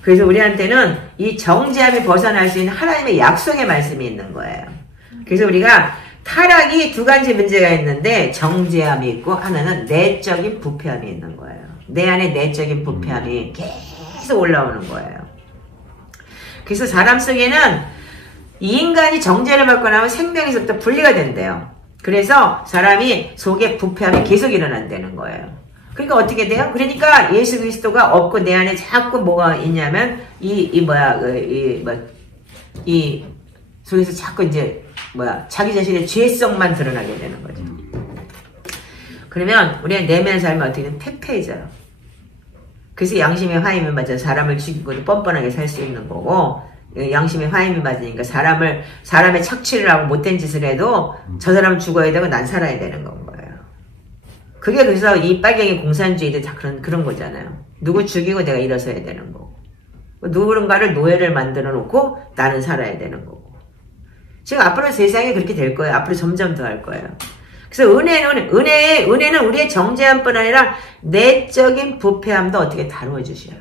그래서 우리한테는 이 정죄함이 벗어날 수 있는 하나님의 약속의 말씀이 있는 거예요. 그래서 우리가 타락이 두 가지 문제가 있는데 정죄함이 있고 하나는 내적인 부패함이 있는 거예요. 내 안에 내적인 부패함이 계속 올라오는 거예요. 그래서 사람 속에는 이 인간이 정죄를 받고 나면 생명에서부터 분리가 된대요. 그래서 사람이 속에 부패함이 계속 일어난다는 거예요. 그러니까 어떻게 돼요? 그러니까 예수 그리스도가 없고 내 안에 자꾸 뭐가 있냐면 이 속에서 자꾸 이제 자기 자신의 죄성만 드러나게 되는 거죠. 그러면 우리의 내면 삶이 어떻게 되면 패패해져요. 그래서 양심의 화임이 맞아 사람을 죽이고도 뻔뻔하게 살 수 있는 거고 양심의 화임이 맞으니까 사람의 착취를 하고 못된 짓을 해도 저 사람은 죽어야 되고 난 살아야 되는 건 거예요. 그게 그래서 이 빨갱이 공산주의들 다 그런 거잖아요. 누구 죽이고 내가 일어서야 되는 거고 누군가를 노예를 만들어 놓고 나는 살아야 되는 거고 지금 앞으로 세상이 그렇게 될 거예요. 앞으로 점점 더 할 거예요. 그래서 은혜는 우리의 정죄함뿐 아니라 내적인 부패함도 어떻게 다루어 주셔요.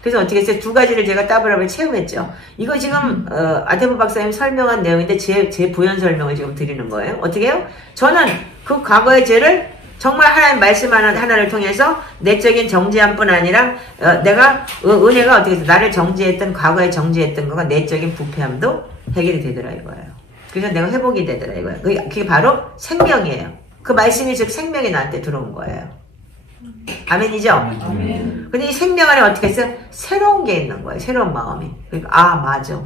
그래서 어떻게 했어요? 두 가지를 제가 더블업을 채우겠죠. 이거 지금 아테모 박사님 설명한 내용인데 제 부연 설명을 지금 드리는 거예요. 어떻게 해요? 저는 그 과거의 죄를 정말 하나님 말씀 하나를 통해서 내적인 정죄함뿐 아니라 내가 은혜가 어떻게 해서 나를 정죄했던 과거에 정죄했던 거가 내적인 부패함도 해결이 되더라 이거예요. 그래서 내가 회복이 되더라 이거예요. 그게 바로 생명이에요. 그 말씀이 즉 생명이 나한테 들어온 거예요. 아멘이죠? 아멘. 근데 이 생명 안에 어떻게 했어요? 새로운 게 있는 거예요. 새로운 마음이. 그러니까 맞아.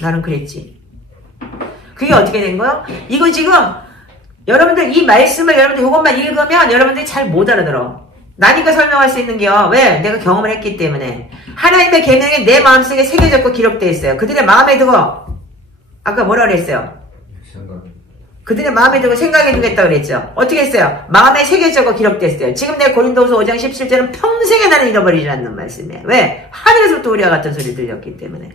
나는 그랬지. 그게 어떻게 된 거예요? 이거 지금 여러분들 이 말씀을 여러분들 이것만 읽으면 여러분들이 잘 못 알아들어. 나니까 설명할 수 있는 게요. 왜? 내가 경험을 했기 때문에. 하나님의 계명이 내 마음속에 새겨졌고 기록되어 있어요. 그들의 마음에 두고 아까 뭐라 그랬어요? 그들의 마음에 두고 생각해 두겠다고 그랬죠. 어떻게 했어요? 마음에 새겨졌고 기록됐어요. 지금 내 고린도후서 5장 17절은 평생에 나는 잃어버리지 않는 말씀이에요. 왜? 하늘에서부터 우리와 같은 소리 들렸기 때문에.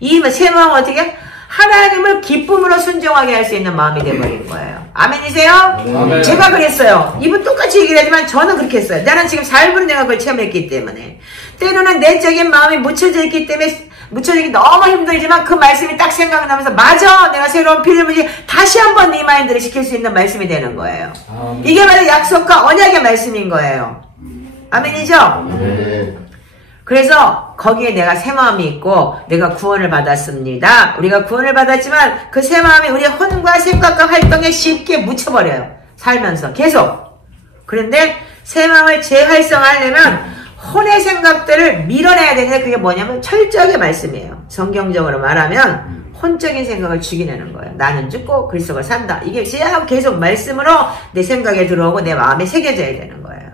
이 새 마음은 어떻게? 하나님을 기쁨으로 순종하게 할 수 있는 마음이 되어버린 거예요. 아멘이세요? 아멘. 제가 그랬어요. 이분 똑같이 얘기를 하지만 저는 그렇게 했어요. 나는 지금 4일분을 내가 그걸 체험했기 때문에. 때로는 내적인 마음이 묻혀져 있기 때문에 묻혀지기 너무 힘들지만 그 말씀이 딱 생각나면서 맞아! 내가 새로운 필름을 다시 한번 네 마인드를 시킬 수 있는 말씀이 되는 거예요. 아멘. 이게 바로 약속과 언약의 말씀인 거예요. 아멘이죠? 아멘. 그래서 거기에 내가 새 마음이 있고 내가 구원을 받았습니다. 우리가 구원을 받았지만 그 새 마음이 우리의 혼과 생각과 활동에 쉽게 묻혀버려요. 살면서 계속. 그런데 새 마음을 재활성화하려면 혼의 생각들을 밀어내야 되는데 그게 뭐냐면 철저하게 말씀이에요. 성경적으로 말하면 혼적인 생각을 죽이내는 거예요. 나는 죽고 그리스도가 산다. 이게 계속 말씀으로 내 생각에 들어오고 내 마음에 새겨져야 되는 거예요.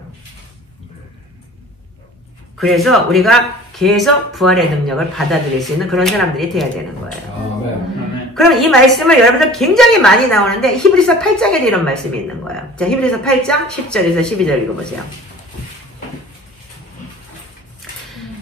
그래서 우리가 계속 부활의 능력을 받아들일 수 있는 그런 사람들이 돼야 되는 거예요. 그럼 이 말씀을 여러분들 굉장히 많이 나오는데 히브리서 8장에도 이런 말씀이 있는 거예요. 자, 히브리서 8장 10절에서 12절 읽어보세요.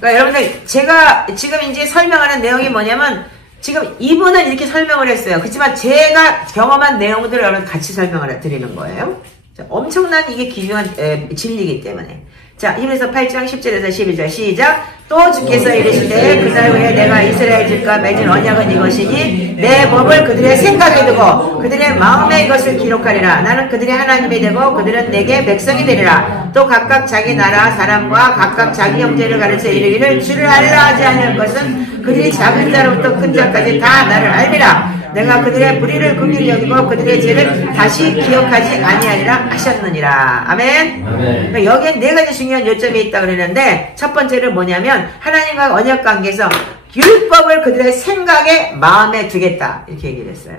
그러니까 여러분들 제가 지금 이제 설명하는 내용이 뭐냐면 지금 이분은 이렇게 설명을 했어요. 그렇지만 제가 경험한 내용들을 여러분 같이 설명을 드리는 거예요. 자, 엄청난 이게 귀중한 진리이기 때문에. 자, 히브리서 8장 10절에서 12절 시작. 또 주께서 이르시되 그날 후에 내가 이스라엘 집과 맺은 언약은 이것이니 내 법을 그들의 생각에 두고 그들의 마음에 이것을 기록하리라. 나는 그들의 하나님이 되고 그들은 내게 백성이 되리라. 또 각각 자기 나라 사람과 각각 자기 형제를 가르쳐 이르기를 주를 알라 하지 않을 것은 그들이 작은 자로부터 큰 자까지 다 나를 알리라. 내가 그들의 불의를 긍휼히 여기고 그들의 죄를 다시 기억하지 아니하리라 하셨느니라. 아멘. 아멘. 여기엔 네 가지 중요한 요점이 있다 그러는데 첫 번째는 뭐냐면 하나님과 언약 관계에서 율법을 그들의 생각에 마음에 두겠다 이렇게 얘기를 했어요.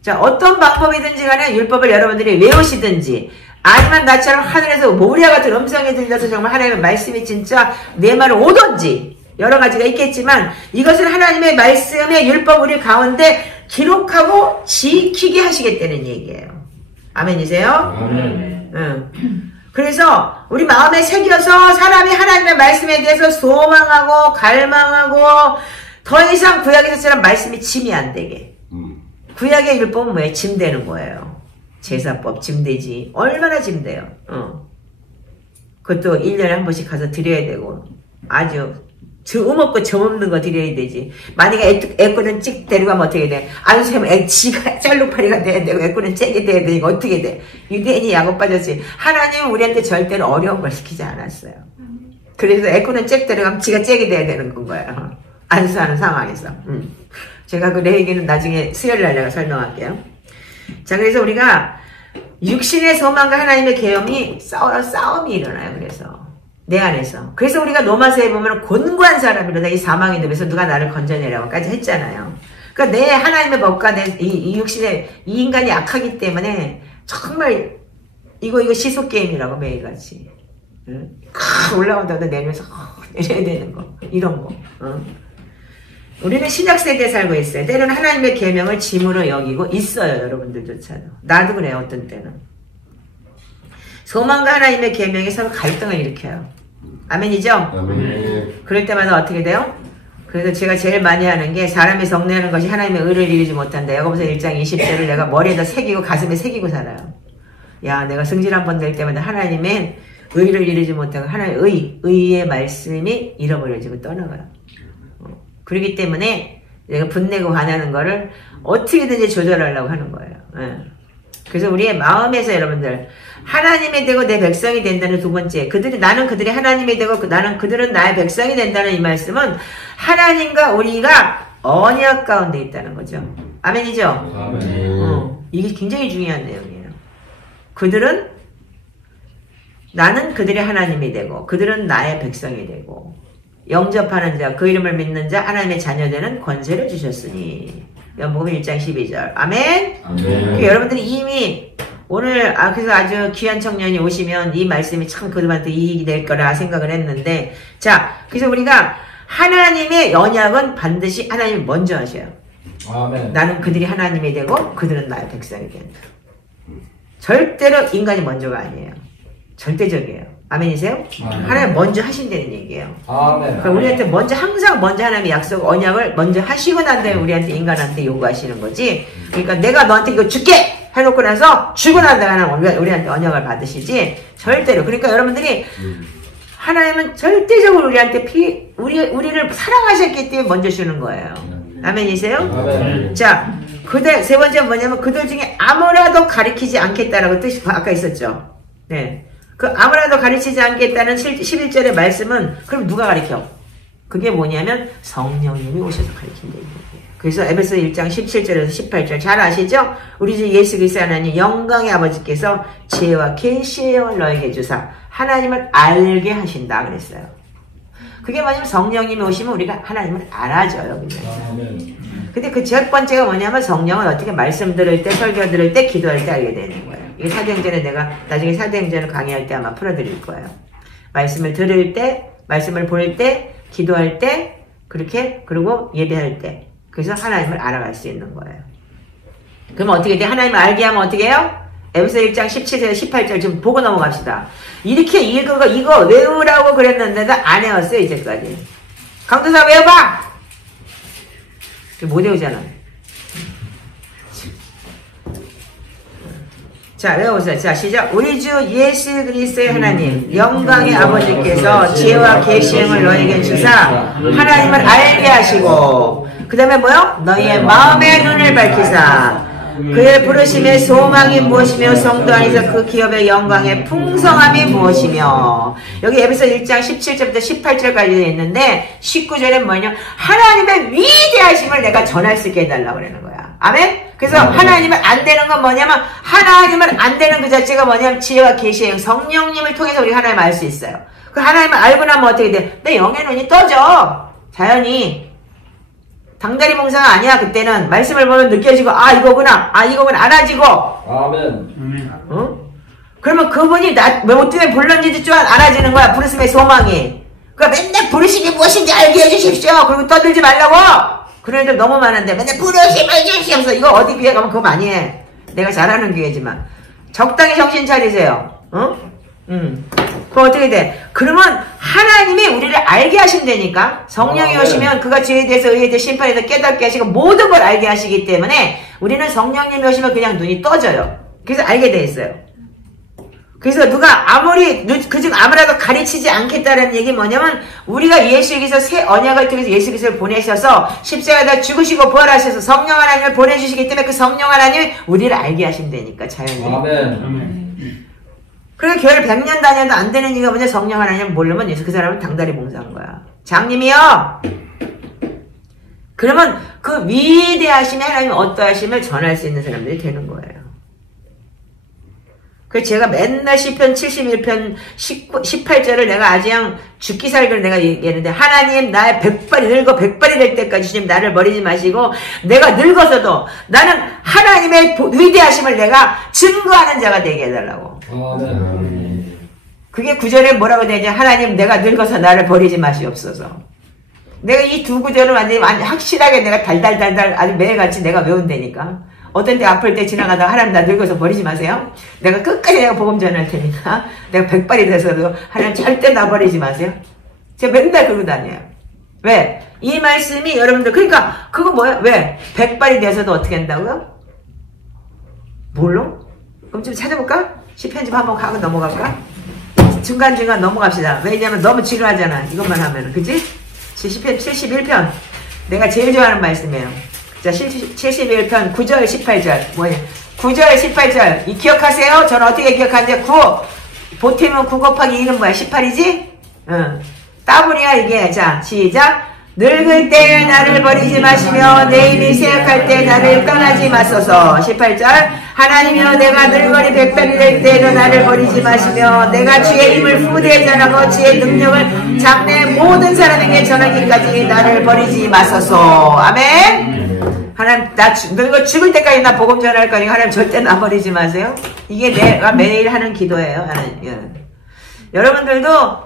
자, 어떤 방법이든지 간에 율법을 여러분들이 외우시든지 아니면 나처럼 하늘에서 모리아 같은 음성이 들려서 정말 하나님의 말씀이 진짜 내 말을 오던지 여러 가지가 있겠지만 이것은 하나님의 말씀의 율법 우리 가운데 기록하고 지키게 하시겠다는 얘기예요. 아멘이세요? 아멘. 응. 그래서 우리 마음에 새겨서 사람이 하나님의 말씀에 대해서 소망하고 갈망하고 더 이상 구약에서처럼 말씀이 짐이 안 되게. 구약의 율법은 뭐예요? 짐되는 거예요. 제사법 짐되지. 얼마나 짐돼요. 그것도 1년에 한 번씩 가서 드려야 되고 아주 없고 점 없는 거 드려야 되지. 만약에 애꾸는 찍 데려가면 어떻게 돼? 안수하면 지가 짤룩파리가 돼야 되고 애꾸는 째게 돼야 되니까 어떻게 돼? 유대인이 야곱 빠졌지. 하나님은 우리한테 절대로 어려운 걸 시키지 않았어요. 그래서 애꾸는 잭 데려가면 지가 째게 돼야 되는 건 거예요. 안수하는 상황에서. 제가 그 내 얘기는 나중에 수요일날 내가 설명할게요. 자, 그래서 우리가 육신의 소망과 하나님의 계엄이 싸움이 일어나요. 그래서 내 안에서. 그래서 우리가 로마서에 보면 곤고한 사람이로다 이 사망의 늪에서 누가 나를 건져내라고까지 했잖아요. 그러니까 내 하나님의 법과 내 이 육신의 이 인간이 약하기 때문에 정말 이거 시속 게임이라고 매일같이 올라온다고 내면서 내려야 되는 거 이런 거. 우리는 신약 세대에 살고 있어요. 때로는 하나님의 계명을 짐으로 여기고 있어요. 여러분들조차도. 나도 그래요. 어떤 때는. 소망과 하나님의 계명이 서로 갈등을 일으켜요. 아멘이죠? 아멘. 그럴 때마다 어떻게 돼요? 그래서 제가 제일 많이 하는 게 사람이 성내하는 것이 하나님의 의를 이루지 못한다. 야고보서 1장 20절을 내가 머리에다 새기고 가슴에 새기고 살아요. 야, 내가 승질 한번 낼 때마다 하나님의 의를 이루지 못하고 하나님의 의의 말씀이 잃어버려지고 떠나가요. 그렇기 때문에 내가 분내고 화나는 거를 어떻게든지 조절하려고 하는 거예요. 그래서 우리의 마음에서 여러분들 하나님이 되고 내 백성이 된다는 두 번째, 나는 그들이 하나님이 되고 그들은 나의 백성이 된다는 이 말씀은 하나님과 우리가 언약 가운데 있다는 거죠. 아멘이죠? 아멘. 이게 굉장히 중요한 내용이에요. 나는 그들의 하나님이 되고 그들은 나의 백성이 되고 영접하는 자, 그 이름을 믿는 자, 하나님의 자녀되는 권세를 주셨으니. 요한복음 1장 12절. 아멘? 아멘. 여러분들이 이미 오늘, 그래서 아주 귀한 청년이 오시면 이 말씀이 참 그들한테 이익이 될 거라 생각을 했는데, 자, 그래서 우리가 하나님의 언약은 반드시 하나님이 먼저 하셔요. 아멘. 나는 그들이 하나님이 되고 그들은 나의 백성이 된다. 절대로 인간이 먼저가 아니에요. 절대적이에요. 아멘이세요? 아멘. 하나님 먼저 하신다는 얘기예요. 아멘. 그러니까 우리한테 먼저 항상 먼저 하나님의 약속 언약을 먼저 하시고 난 다음에 우리한테 인간한테 요구하시는 거지. 그러니까 내가 너한테 이거 줄게 해놓고 나서 주고 난 다음에 우리한테 언약을 받으시지. 절대로. 그러니까 여러분들이 하나님은 절대적으로 우리한테 우리를 사랑하셨기 때문에 먼저 주는 거예요. 아멘이세요? 아멘. 자, 세 번째는 뭐냐면 그들 중에 아무라도 가리키지 않겠다라고 뜻이 아까 있었죠. 네. 그 아무라도 가르치지 않겠다는 11절의 말씀은 그럼 누가 가르쳐? 그게 뭐냐면 성령님이 오셔서 가르친다. 그래서 에베소 1장 17절에서 18절 잘 아시죠? 우리 주 예수 그리스도 하나님 영광의 아버지께서 지혜와 계시의 영을 너에게 주사 하나님을 알게 하신다 그랬어요. 그게 뭐냐면 성령님이 오시면 우리가 하나님을 알아줘요. 그냥. 근데 그 첫 번째가 뭐냐면 성령은 어떻게 말씀 들을 때, 설교 들을 때, 기도할 때 알게 되는 거예요. 이게 사도행전에 내가 나중에 사도행전을 강의할 때 아마 풀어드릴 거예요. 말씀을 들을 때, 말씀을 볼 때, 기도할 때, 그렇게, 그리고 예배할 때. 그래서 하나님을 알아갈 수 있는 거예요. 그러면 어떻게 돼? 하나님을 알게 하면 어떻게 해요? 에베소 1장 17절에서 18절 좀 보고 넘어갑시다. 이렇게 이거 외우라고 그랬는데도 안 외웠어요, 이제까지. 강도사 외워봐! 못 외우잖아. 자, 외워보세요. 자, 시작. 우리 주 예수 그리스도의 하나님, 영광의 아버지께서 지혜와 계시형을 너에게 주사, 하나님을 알게 하시고, 그 다음에 뭐요? 너희의 마음의 눈을 밝히사, 그의 부르심의 소망이 무엇이며 성도 안에서 그 기업의 영광의 풍성함이 무엇이며. 여기 에베소 1장 17절부터 18절까지 되어 있는데 19절엔 뭐냐? 하나님의 위대하심을 내가 전할 수 있게 해달라고 그러는 거야. 아멘? 그래서 하나님을 안 되는 건 뭐냐면 하나님을 안 되는 그 자체가 뭐냐면 지혜와 계시의 성령님을 통해서 우리가 하나님을 알 수 있어요. 그 하나님을 알고 나면 어떻게 돼? 내 영의 눈이 떠져. 자연히. 당다리 봉사가 아니야. 그때는 말씀을 보면 느껴지고 이거구나 알아지고. 아멘. 어? 그러면 그분이 뭐 때문에 불렀는지 좀 알아지는 거야. 부르심의 소망이. 그러니까 맨날 부르심이 무엇인지 알게 해주십시오. 그리고 떠들지 말라고. 그런 애들 너무 많은데 맨날 부르심을 주십시오. 이거 어디 교회 가면 그거 많이 해. 내가 잘하는 교회지만 적당히 정신 차리세요. 어? 그럼 어떻게 돼? 그러면 하나님이 우리를 알게 하신다니까. 성령이 오시면 그가 죄에 대해서 의에 대해서 심판에 대해서 깨닫게 하시고 모든 걸 알게 하시기 때문에 우리는 성령님이 오시면 그냥 눈이 떠져요. 그래서 알게 돼 있어요. 그래서 누가 그중 아무라도 가르치지 않겠다는 얘기 뭐냐면 우리가 예수 그리스도 새 언약을 통해서 예수 그리스도를 보내셔서 십자가에다 죽으시고 부활하셔서 성령 하나님을 보내주시기 때문에 그 성령 하나님이 우리를 알게 하신다니까. 자연히. 아멘. 그리고 교회를 100년 다녀도 안 되는 이유가 뭐냐? 성령 하나님 모르면 그 사람은 당다리 봉사한 거야. 장님이요! 그러면 그 위대하심의 하나님 어떠하심을 전할 수 있는 사람들이 되는 거예요. 그래서 제가 맨날 시편 71편 18절을 내가 아주 그냥 죽기 살기를 내가 얘기했는데 하나님 나의 백발이 늙어 백발이 될 때까지 주님 나를 버리지 마시고 내가 늙어서도 나는 하나님의 위대하심을 내가 증거하는 자가 되게 해달라고. 아멘. 그게 구절에 뭐라고 되냐? 하나님 내가 늙어서 나를 버리지 마시옵소서. 내가 이 두 구절을 완전히 확실하게 내가 달달달달 아주 매일같이 내가 외운다니까. 어떤 때 아플 때 지나가다가 하나님 나 늙어서 버리지 마세요. 내가 끝까지 내가 복음 전할 테니까. 내가 백발이 돼서도 하나님 절대 나 버리지 마세요. 제가 맨날 그러고 다녀요. 왜? 이 말씀이 여러분들 그러니까 그거 뭐야? 왜? 백발이 돼서도 어떻게 한다고요? 몰라? 그럼 좀 찾아볼까? 시편 좀 한번 하고 넘어갈까? 중간중간 넘어갑시다. 왜냐면 너무 지루하잖아. 이것만 하면은. 그치? 시편 71편. 내가 제일 좋아하는 말씀이에요. 자, 71편 9절 18절. 뭐냐? 9절 18절. 이 기억하세요? 저는 어떻게 기억하는데 9. 보태면 9 곱하기 2는 뭐야? 18이지? 응. 따블이야 이게. 자, 시작. 늙을 때 나를 버리지 마시며 내일이 새약할 때 나를 떠나지 마소서. 18절. 하나님이여 내가 늙으니 백발이 될 그때로 나를 버리지 마시며 내가 주의 힘을 후대에 전하고 주의 능력을 장래 모든 사람에게 전하기까지 나를 버리지 마소서. 아멘. 하나님 너 죽을 때까지 나 복음 전할 거니까 하나님 절대 나 버리지 마세요. 이게 내가 매일 하는 기도예요. 하나님. 여러분들도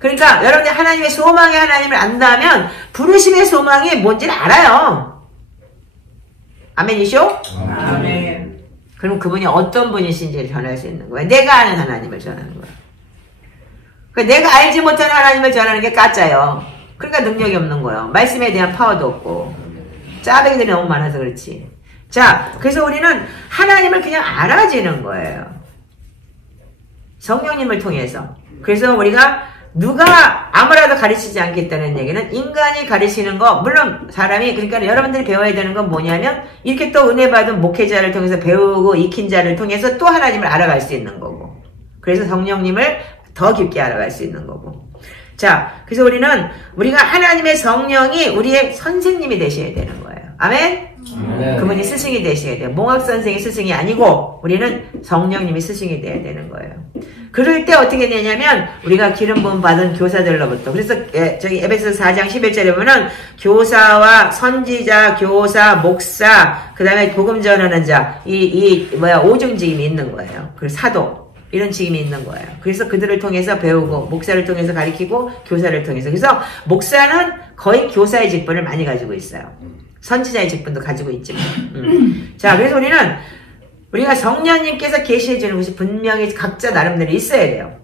그러니까 여러분들이 하나님의 소망의 하나님을 안다면 부르심의 소망이 뭔지를 알아요. 아멘이쇼? 아멘. 그럼 그분이 어떤 분이신지를 전할 수 있는 거예요. 내가 아는 하나님을 전하는 거예요. 그러니까 내가 알지 못하는 하나님을 전하는 게 가짜예요. 그러니까 능력이 없는 거예요. 말씀에 대한 파워도 없고 짜배기들이 너무 많아서 그렇지. 자, 그래서 우리는 하나님을 그냥 알아지는 거예요. 성령님을 통해서. 그래서 우리가 누가 아무라도 가르치지 않겠다는 얘기는 인간이 가르치는 거, 물론 사람이, 그러니까 여러분들이 배워야 되는 건 뭐냐면 이렇게 또 은혜 받은 목회자를 통해서 배우고 익힌 자를 통해서 또 하나님을 알아갈 수 있는 거고, 그래서 성령님을 더 깊게 알아갈 수 있는 거고. 자, 그래서 우리가 하나님의 성령이 우리의 선생님이 되셔야 되는 거예요. 아멘? 그분이 스승이 되셔야 돼요. 몽학 선생이 스승이 아니고 우리는 성령님이 스승이 돼야 되는 거예요. 그럴 때 어떻게 되냐면 우리가 기름 부음 받은 교사들로부터, 그래서 저기 에베소서 4장 11절에 보면은 교사와 선지자, 교사, 목사, 그 다음에 복음 전하는 자, 오중직임이 있는 거예요. 그리고 사도, 이런 직임이 있는 거예요. 그래서 그들을 통해서 배우고, 목사를 통해서 가르치고, 교사를 통해서. 그래서 목사는 거의 교사의 직분을 많이 가지고 있어요. 선지자의 직분도 가지고 있지만. 자, 그래서 우리가 성령님께서 계시해 주는 것이 분명히 각자 나름대로 있어야 돼요.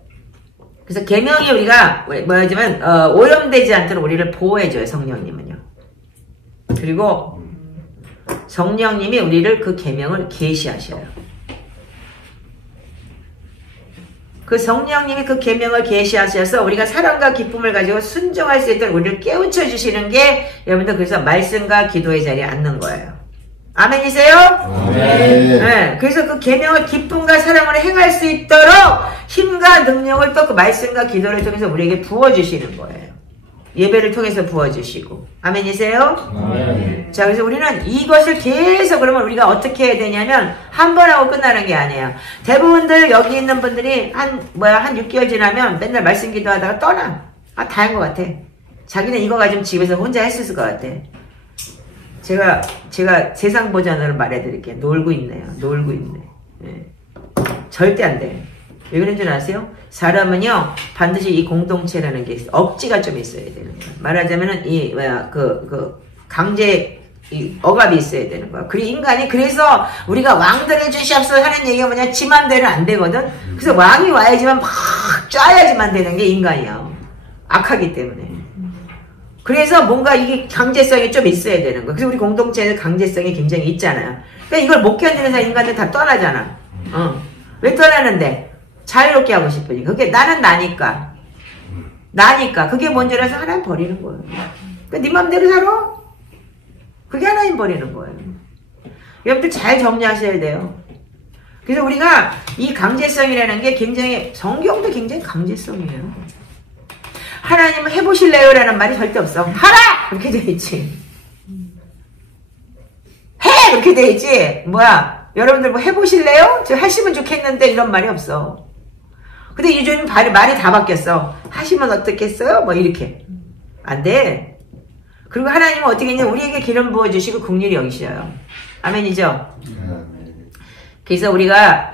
그래서 계명이 우리가 뭐냐면 오염되지 않도록 우리를 보호해 줘요. 성령님은요. 그리고 성령님이 우리를 그 계명을 계시하셔요. 그 성령님이 그 계명을 계시하셔서 우리가 사랑과 기쁨을 가지고 순종할 수 있도록 우리를 깨우쳐 주시는 게, 여러분들 그래서 말씀과 기도의 자리에 앉는 거예요. 아멘이세요? 아멘. 네, 그래서 그 계명을 기쁨과 사랑으로 행할 수 있도록 힘과 능력을 또 그 말씀과 기도를 통해서 우리에게 부어주시는 거예요. 예배를 통해서 부어주시고. 아멘이세요? 아멘. 자, 그래서 우리는 이것을 계속, 그러면 우리가 어떻게 해야 되냐면 한 번 하고 끝나는 게 아니에요. 대부분들 여기 있는 분들이 한 6개월 지나면 맨날 말씀 기도하다가 떠나. 다 한 것 같아. 자기는 이거 가지고 집에서 혼자 했을 것 같아. 제가 세상 버전으로 말해드릴게요. 놀고 있네요. 놀고 있네. 네. 절대 안 돼. 왜 그런 줄 아세요? 사람은요, 반드시 이 공동체라는 게 있어. 억지가 좀 있어야 되는 거야. 말하자면은, 억압이 있어야 되는 거야. 그리고 인간이, 그래서 우리가 왕들을 주시옵소서 하는 얘기가 뭐냐, 지 맘대로 안 되거든? 그래서 왕이 와야지만 막 쫙야지만 되는 게 인간이야. 악하기 때문에. 그래서 뭔가 이게 강제성이 좀 있어야 되는 거야. 그래서 우리 공동체에는 강제성이 굉장히 있잖아요. 그러니까 이걸 못 견디는 사람 인간들 다 떠나잖아. 왜 떠나는데? 자유롭게 하고 싶으니까. 그게 나는 나니까. 그게 뭔지 알아서 하나님 버리는 거예요. 그러니까 네 맘대로 살아. 그게 하나님 버리는 거예요. 여러분들 잘 정리하셔야 돼요. 그래서 우리가 이 강제성이라는 게 굉장히, 성경도 굉장히 강제성이에요. 하나님은 해보실래요? 라는 말이 절대 없어. 하라! 그렇게 돼 있지. 해! 그렇게 돼 있지. 여러분들 뭐 해보실래요? 저 하시면 좋겠는데 이런 말이 없어. 근데 요즘 말이 다 바뀌었어. 하시면 어떻겠어요? 이렇게. 안 돼. 그리고 하나님은 어떻게 했냐? 우리에게 기름 부어주시고 긍휼히 여기셔요. 아멘이죠? 그래서 우리가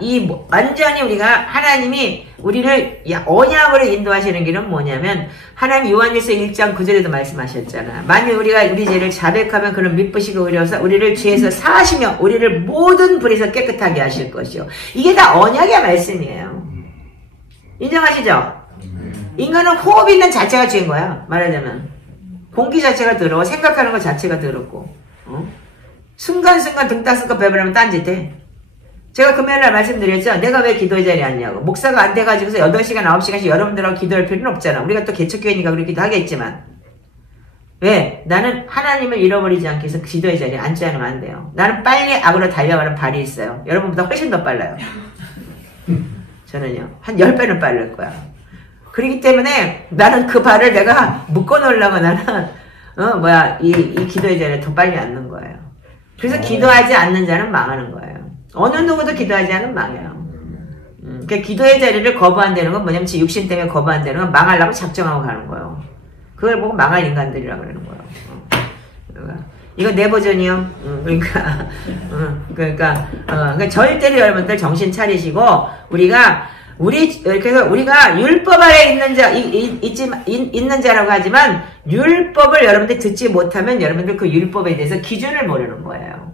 완전히 우리가 하나님이 우리를 언약으로 인도하시는 길은 뭐냐면, 하나님 요한일서 1장 9절에도 말씀하셨잖아. 만일 우리가 우리 죄를 자백하면 그는 미쁘시고 의로워서 우리를 죄에서 사하시며 우리를 모든 불에서 깨끗하게 하실 것이요. 이게 다 언약의 말씀이에요. 인정하시죠? 인간은 호흡 있는 자체가 죄인 거야. 말하자면 공기 자체가 더러워. 생각하는 것 자체가 더럽고, 순간순간 등 닦을 거 배부르면 딴짓해. 제가 금요일날 말씀드렸죠. 내가 왜 기도의 자리에 앉냐고. 목사가 안 돼가지고서 8시간 9시간씩 여러분들하고 기도할 필요는 없잖아. 우리가 또 개척교회니까 그렇기도 하겠지만, 왜? 나는 하나님을 잃어버리지 않기 위해서 기도의 자리에 앉지 않으면 안 돼요. 나는 빨리 악으로 달려가는 발이 있어요. 여러분보다 훨씬 더 빨라요. 저는요, 한 10배는 빠를 거야. 그렇기 때문에 나는 그 발을 내가 묶어놓으려고 나는, 이 기도의 자리에 더 빨리 앉는 거예요. 그래서 기도하지 않는 자는 망하는 거예요. 어느 누구도 기도하지 않으면 망해요. 그러니까 기도의 자리를 거부한다는 건 뭐냐면 지 육신 때문에 거부한다는 건 망하려고 작정하고 가는 거예요. 그걸 보고 망할 인간들이라 그러는 거예요. 이거 내 버전이요. 그러니까 절대로 여러분들 정신 차리시고 그래서 우리가 율법 아래 있는 자라고 하지만 율법을 여러분들 듣지 못하면 여러분들 그 율법에 대해서 기준을 모르는 거예요.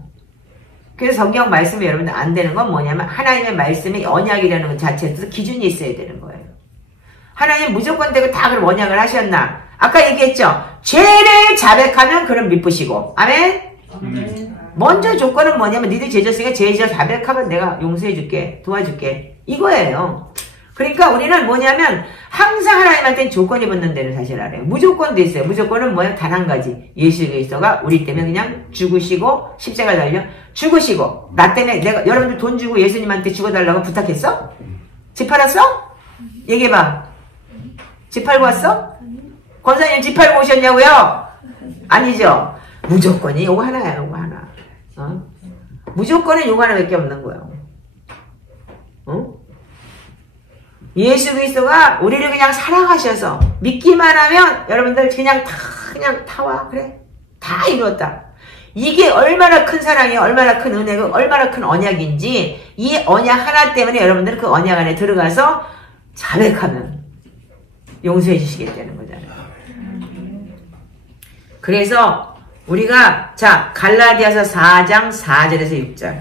그래서 성경 말씀이 여러분들 안 되는 건 뭐냐면 하나님의 말씀이 언약이라는 것 자체에서 기준이 있어야 되는 거예요. 하나님 무조건 되고 다 그걸 언약을 하셨나? 아까 얘기했죠. 죄를 자백하면 그럼 미쁘시고. 아멘? 먼저 조건은 뭐냐면 니들 죄 졌으니까 죄 자백하면 내가 용서해줄게. 도와줄게. 이거예요. 그러니까 우리는 뭐냐면 항상 하나님한테는 조건이 붙는 데는 사실 알아요. 무조건도 있어요. 무조건은 뭐예요? 단 한 가지. 예수 그리스도가 우리 때문에 그냥 죽으시고 십자가 달려 죽으시고 나 때문에 내가 여러분들 돈 주고 예수님한테 죽어달라고 부탁했어? 집 팔았어? 얘기해봐. 집 팔고 왔어? 권사님 집 팔고 오셨냐고요? 아니죠. 무조건이 요거 하나야. 요거 하나. 무조건은 요거 하나밖에 없는 거예요. 예수 그리스도가 우리를 그냥 사랑하셔서 믿기만 하면 여러분들 그냥 타와 그래 다 이루었다. 이게 얼마나 큰 사랑이에요. 얼마나 큰 은혜고 얼마나 큰 언약인지 이 언약 하나 때문에 여러분들은 그 언약 안에 들어가서 자백하면 용서해 주시겠다는 거잖아요. 그래서 우리가 갈라디아서 4장 4절에서 6절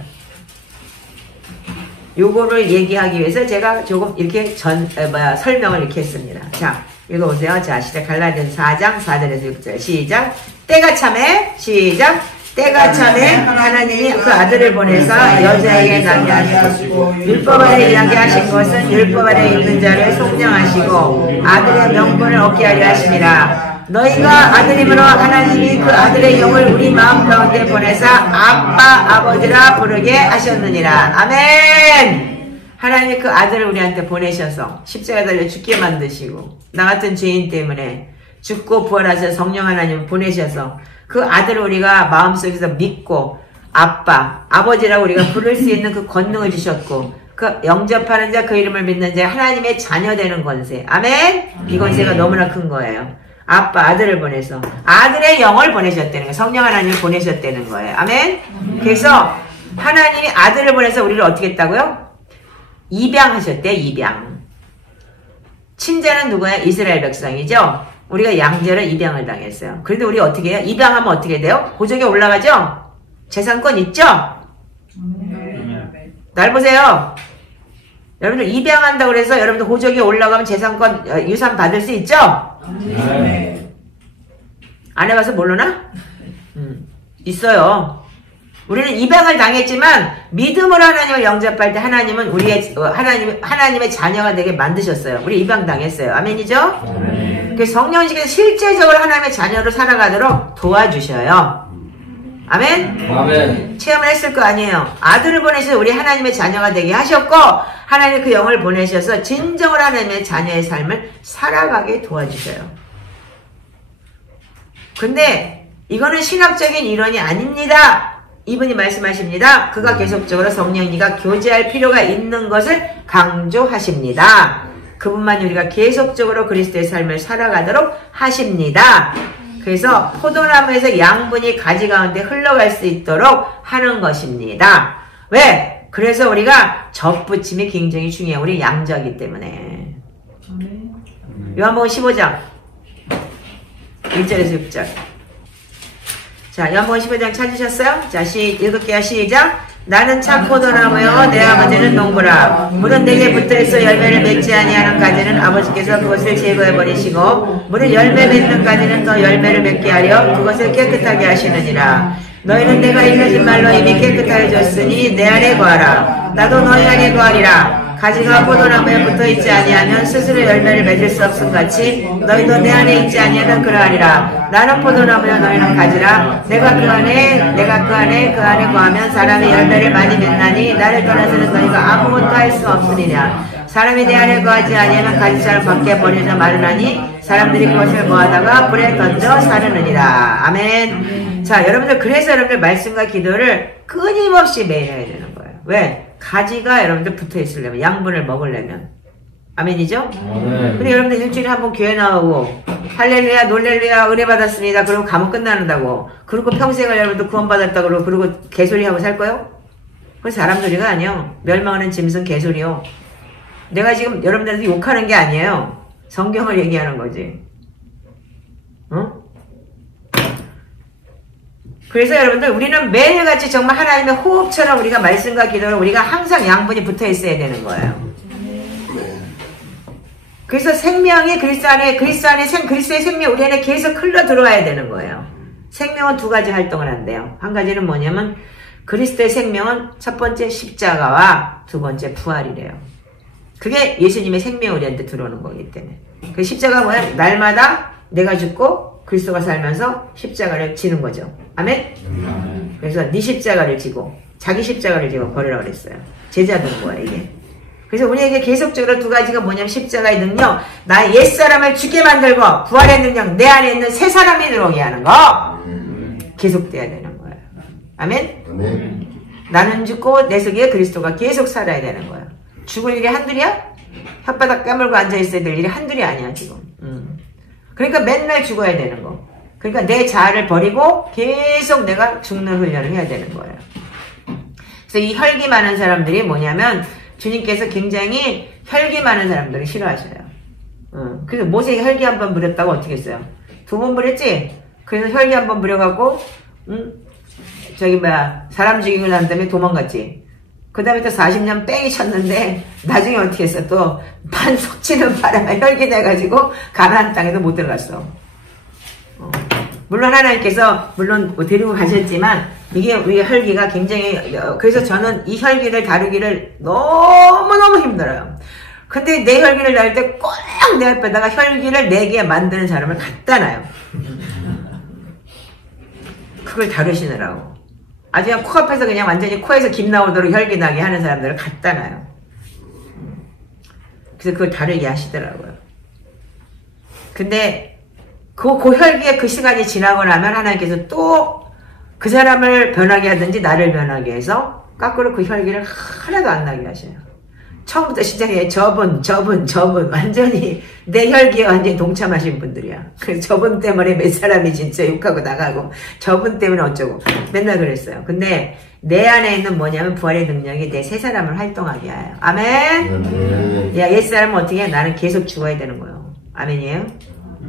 요거를 얘기하기 위해서 제가 조금 이렇게 설명을 이렇게 했습니다. 자, 읽어보세요. 자, 시작. 갈라디아서 4장 4절에서 6절. 시작. 때가 참에, 시작. 때가 참에 하나님이 그 아들을 보내서 여자에게 나게 하시고 율법 아래 일하게 하신 것은 율법 아래 있는 자를 속량하시고 아들의 명분을 얻게 하려 하심이라. 너희가 아들임으로 하나님이 그 아들의 영을 우리 마음 가운데 보내사 아빠 아버지라 부르게 하셨느니라. 아멘. 하나님이 그 아들을 우리한테 보내셔서 십자가에 달려 죽게 만드시고 나 같은 죄인 때문에 죽고 부활하셔서 성령 하나님 보내셔서 그 아들을 우리가 마음속에서 믿고 아빠 아버지라고 우리가 부를 수 있는 그 권능을 주셨고 그 영접하는 자 그 이름을 믿는 자 하나님의 자녀 되는 권세. 아멘. 이 권세가 너무나 큰 거예요. 아빠 아들을 보내서 아들의 영을 보내셨다는 거예요. 성령 하나님을 보내셨다는 거예요. 아멘. 그래서 하나님이 아들을 보내서 우리를 어떻게 했다고요? 입양하셨대요. 입양. 친자는 누구야? 이스라엘 백성이죠. 우리가 양자로 입양을 당했어요. 그런데 우리 어떻게 해요? 입양하면 어떻게 돼요? 호적에 올라가죠? 재산권 있죠? 날 보세요. 여러분들 입양한다고 그래서 여러분들 호적에 올라가면 재산권 유산 받을 수 있죠? 안 해봐서 모르나? 있어요. 우리는 입양을 당했지만 믿음으로 하나님을 영접할 때 하나님은 하나님의 자녀가 되게 만드셨어요. 우리 입양 당했어요. 아멘이죠? 그 성령님께서 실제적으로 하나님의 자녀로 살아가도록 도와주셔요. 아멘? 아멘. 체험을 했을 거 아니에요. 아들을 보내셔서 우리 하나님의 자녀가 되게 하셨고 하나님 그 영을 보내셔서 진정으로 하나님의 자녀의 삶을 살아가게 도와주셔요. 근데 이거는 신학적인 이론이 아닙니다. 이분이 말씀하십니다. 그가 계속적으로 성령님과 교제할 필요가 있는 것을 강조하십니다. 그분만이 우리가 계속적으로 그리스도의 삶을 살아가도록 하십니다. 그래서 포도나무에서 양분이 가지 가운데 흘러갈 수 있도록 하는 것입니다. 왜? 그래서 우리가 접붙임이 굉장히 중요해요. 우리 양자이기 때문에. 요한복음 15장 1절에서 6절. 자, 요한복음 15장 찾으셨어요? 자, 읽을게요. 시작. 나는 참 포도나무요 내 아버지는 농부라. 물은 내게 붙어있어 열매를 맺지 아니하는 까지는 아버지께서 그것을 제거해버리시고 물은 열매 맺는 까지는 더 열매를 맺게 하려 그것을 깨끗하게 하시느니라. 너희는 내가 읽어진 말로 이미 깨끗하게 줬으니 내 안에 거하라. 나도 너희 안에 거하리라. 가지가 포도나무에 붙어있지 아니하면 스스로 열매를 맺을 수 없음같이 너희도 내 안에 있지 아니하면 그러하리라. 나는 포도나무여 너희는 가지라. 내가 그 안에 거하면 사람이 열매를 많이 맺나니 나를 떠나서는 너희가 아무것도 할 수 없으니라. 사람이 내 안에 거하지 아니하면 가지살을 밖에 버리자 마르나니 사람들이 그것을 모아다가 불에 던져 사르느니라. 아멘. 자, 여러분들 그래서 여러분들 말씀과 기도를 끊임없이 매일 해야 되는 거예요. 왜? 가지가 여러분들 붙어 있으려면, 양분을 먹으려면. 아멘이죠? 근데 여러분들 일주일에 한 번 교회 나오고, 할렐루야, 놀렐루야, 은혜 받았습니다. 그러고 가면 끝나는다고. 그리고 평생을 여러분들 구원받았다 그러고 개소리하고 살 거요? 그건 사람 소리가 아니요. 멸망하는 짐승 개소리요. 내가 지금 여러분들한테 욕하는 게 아니에요. 성경을 얘기하는 거지. 어? 그래서 여러분들 우리는 매일같이 정말 하나님의 호흡처럼 우리가 말씀과 기도로 우리가 항상 양분이 붙어 있어야 되는 거예요. 그래서 생명이 그리스도 안에 그리스도의 생명이 우리 안에 계속 흘러 들어와야 되는 거예요. 생명은 두 가지 활동을 한대요. 한 가지는 뭐냐면 그리스도의 생명은 첫 번째 십자가와 두 번째 부활이래요. 그게 예수님의 생명이 우리한테 들어오는 거기 때문에. 그 십자가가 뭐야? 날마다 내가 죽고 그리스도가 살면서 십자가를 지는 거죠. 아멘? 그래서 네 십자가를 지고 자기 십자가를 지고 걸으라고 그랬어요. 제자 되는 거야 이게. 그래서 우리에게 계속적으로 두 가지가 뭐냐면 십자가의 능력, 나의 옛사람을 죽게 만들고 부활의 능력, 내 안에 있는 새 사람이 들어오게 하는 거 계속돼야 되는 거예요. 아멘? 나는 죽고 내 속에 그리스도가 계속 살아야 되는 거예요. 죽을 일이 한둘이야? 혓바닥 까물고 앉아있어야 될 일이 한둘이 아니야 지금. 그러니까 맨날 죽어야 되는 거. 그러니까 내 자아를 버리고 계속 내가 죽는 훈련을 해야 되는 거예요. 그래서 이 혈기 많은 사람들이 뭐냐면 주님께서 굉장히 혈기 많은 사람들을 싫어하셔요. 그래서 모세에게 혈기 한 번 부렸다고 어떻게 했어요? 2번 부렸지? 그래서 혈기 한 번 부려갖고 사람 죽이고 난 다음에 도망갔지. 그 다음에 또 40년 뺑이 쳤는데 나중에 어떻게 했어? 또 반석 치는 바람에 혈기 내가지고 가나안 땅에도 못 들어갔어. 물론 하나님께서 뭐 데리고 가셨지만 이게 우리 혈기가 굉장히 그래서 저는 이 혈기를 다루기를 너무너무 힘들어요. 근데 내 혈기를 다룰 때 꼭 내 앞에다가 혈기를 내게 만드는 사람을 갖다 놔요. 그걸 다루시느라고. 아주 그냥 코앞에서 그냥 완전히 코에서 김 나오도록 혈기 나게 하는 사람들을 갖다 놔요. 그래서 그걸 다르게 하시더라고요. 근데 그 혈기의 그 시간이 지나고 나면 하나님께서 또 그 사람을 변하게 하든지 나를 변하게 해서 거꾸로 그 혈기를 하나도 안 나게 하셔요. 처음부터 시작해 저분 완전히 내 혈기에 완전히 동참하신 분들이야. 그래서 저분 때문에 몇 사람이 진짜 욕하고 나가고 저분 때문에 어쩌고 맨날 그랬어요. 근데 내 안에 있는 뭐냐면 부활의 능력이 내 새 사람을 활동하게 해요. 아멘. 야, 옛사람은 어떻게 해? 나는 계속 죽어야 되는 거예요. 아멘이에요?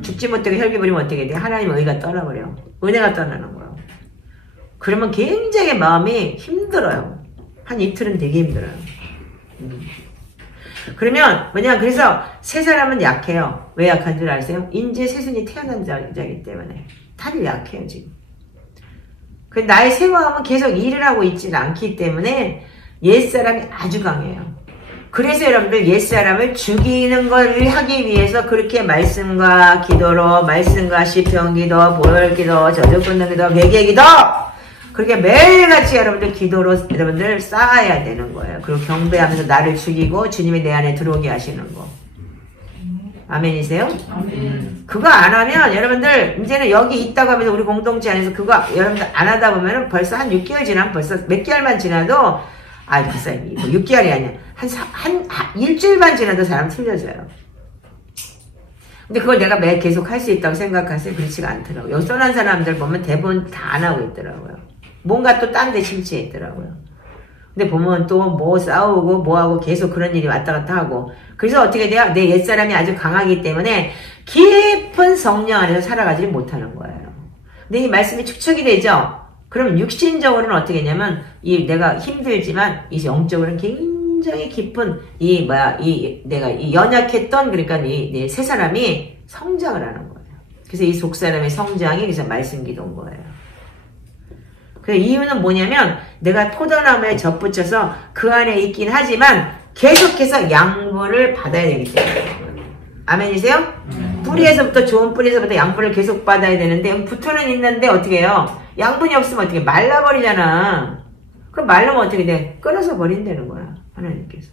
죽지 못하고 혈기 부리면 어떻게 돼? 하나님의 의가 떠나버려. 은혜가 떠나는 거예요. 그러면 굉장히 마음이 힘들어요. 한 이틀은 되게 힘들어요. 그러면 뭐냐, 그래서 새 사람은 약해요. 왜 약한 줄 아세요? 인제 새순이 태어난 자이기 때문에 다들 약해요 지금. 그 나의 새 마음은 계속 일을 하고 있지는 않기 때문에 옛사람이 아주 강해요. 그래서 여러분들 옛사람을 죽이는 걸 하기 위해서 그렇게 말씀과 기도로, 말씀과 시편기도, 보혈기도, 저주끊는기도, 회개기도 그렇게 매일같이 여러분들 기도로 여러분들 쌓아야 되는 거예요. 그리고 경배하면서 나를 죽이고 주님이 내 안에 들어오게 하시는 거. 아멘이세요? 아멘. 그거 안 하면 여러분들 이제는 여기 있다고 하면서 우리 공동체 안에서 그거 여러분들 안 하다 보면은 벌써 한 6개월 지나면 벌써 몇 개월만 지나도 글쎄 6개월이 아니야. 한 일주일만 지나도 사람 틀려져요. 근데 그걸 내가 매일 계속 할 수 있다고 생각하세요? 그렇지가 않더라고요. 여기 써난 사람들 보면 대부분 다 안 하고 있더라고요. 뭔가 또 딴 데 심취해 있더라고요. 근데 보면 또 뭐 싸우고 뭐하고 계속 그런 일이 왔다 갔다 하고. 그래서 어떻게 돼요? 내 옛사람이 아주 강하기 때문에 깊은 성령 안에서 살아가지 못하는 거예요. 근데 이 말씀이 축적이 되죠? 그럼 육신적으로는 어떻게 했냐면 내가 힘들지만 이 영적으로는 굉장히 깊은 내가 이 연약했던 그러니까 이 새 사람이 성장을 하는 거예요. 그래서 이 속사람의 성장이 그래서 말씀 기도인 거예요. 그 이유는 뭐냐면 내가 포도나무에 접붙여서 그 안에 있긴 하지만 계속해서 양분을 받아야 되기 때문에. 아멘이세요? 뿌리에서부터 좋은 뿌리에서부터 양분을 계속 받아야 되는데 붙어는 있는데 어떻게 해요? 양분이 없으면 어떻게 말라버리잖아. 그럼 말르면 어떻게 돼? 끊어서 버린다는 거야. 하나님께서.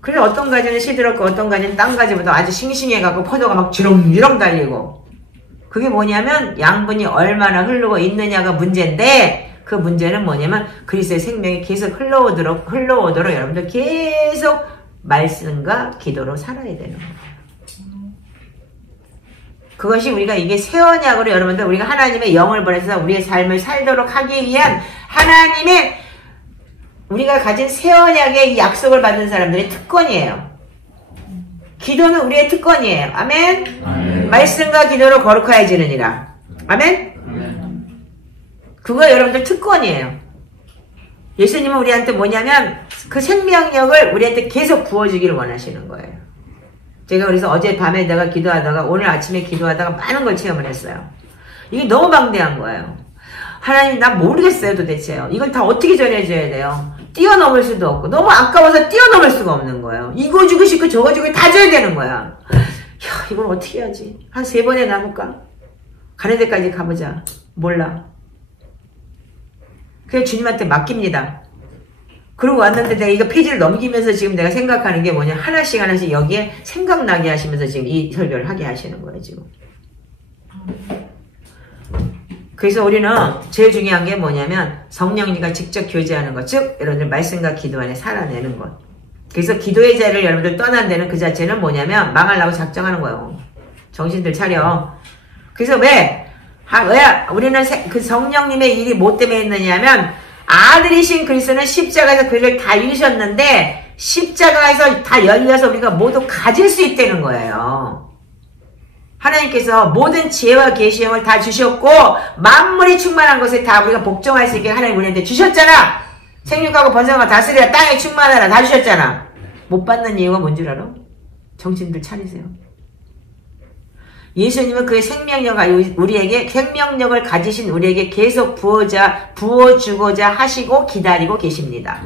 그래서 어떤 가지는 시들었고 어떤 가지는 딴 가지보다 아주 싱싱해갖고 포도가 막 주렁주렁 달리고 그게 뭐냐면 양분이 얼마나 흐르고 있느냐가 문제인데 그 문제는 뭐냐면 그리스도의 생명이 계속 흘러오도록 여러분들 계속 말씀과 기도로 살아야 되는 거예요. 그것이 우리가 이게 새 언약으로 여러분들 우리가 하나님의 영을 보내서 우리의 삶을 살도록 하기 위한 하나님의 우리가 가진 새 언약의 약속을 받은 사람들의 특권이에요. 기도는 우리의 특권이에요. 아멘? 아멘. 말씀과 기도로 거룩하여지느니라. 아멘? 아멘. 그거 여러분들 특권이에요. 예수님은 우리한테 뭐냐면 그 생명력을 우리한테 계속 부어주기를 원하시는 거예요. 제가 그래서 어젯밤에 내가 기도하다가 오늘 아침에 기도하다가 많은 걸 체험을 했어요. 이게 너무 방대한 거예요. 하나님 난 모르겠어요 도대체요. 이걸 다 어떻게 전해줘야 돼요. 뛰어넘을 수도 없고 너무 아까워서 뛰어넘을 수가 없는 거예요. 이거 주고 싶고 저거 주고 다 줘야 되는 거야. 야 이걸 어떻게 해야지. 한 3번에 나눌까? 가는 데까지 가보자. 몰라. 그냥 주님한테 맡깁니다. 그러고 왔는데 내가 이거 페이지를 넘기면서 지금 내가 생각하는 게 뭐냐. 하나씩 여기에 생각나게 하시면서 지금 이 설교를 하게 하시는 거예요 지금. 그래서 우리는 제일 중요한 게 뭐냐면 성령님과 직접 교제하는 것, 즉 여러분들 말씀과 기도 안에 살아내는 것. 그래서 기도의 자리를 여러분들 떠난 데는 그 자체는 뭐냐면 망하려고 작정하는 거예요. 정신들 차려. 그래서 왜 우리는 그 성령님의 일이 뭐 때문에 했느냐면 아들이신 그리스도는 십자가에서 그 일을 다 이루셨는데 십자가에서 다 열려서 우리가 모두 가질 수 있다는 거예요. 하나님께서 모든 지혜와 계시형을 다 주셨고 만물이 충만한 것에 다 우리가 복종할 수 있게 하나님 우리한테 주셨잖아. 생육하고 번성하고 다스리라 땅에 충만하라 다 주셨잖아. 못 받는 이유가 뭔 줄 알아? 정신들 차리세요. 예수님은 그의 우리에게 생명력을 가지신 우리에게 계속 부어주고자 하시고 기다리고 계십니다.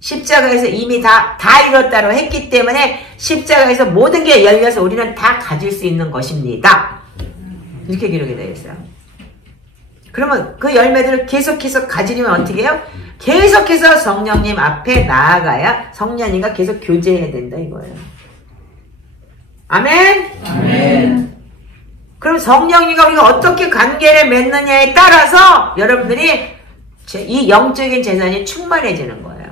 십자가에서 이미 다 이뤘다고 했기 때문에 십자가에서 모든 게 열려서 우리는 다 가질 수 있는 것입니다. 이렇게 기록이 되어 있어요. 그러면 그 열매들을 계속해서 가지려면 어떻게 해요? 계속해서 성령님 앞에 나아가야 성령님과 계속 교제해야 된다 이거예요. 아멘? 아멘. 그럼 성령님과 우리가 어떻게 관계를 맺느냐에 따라서 여러분들이 이 영적인 재산이 충만해지는 거예요.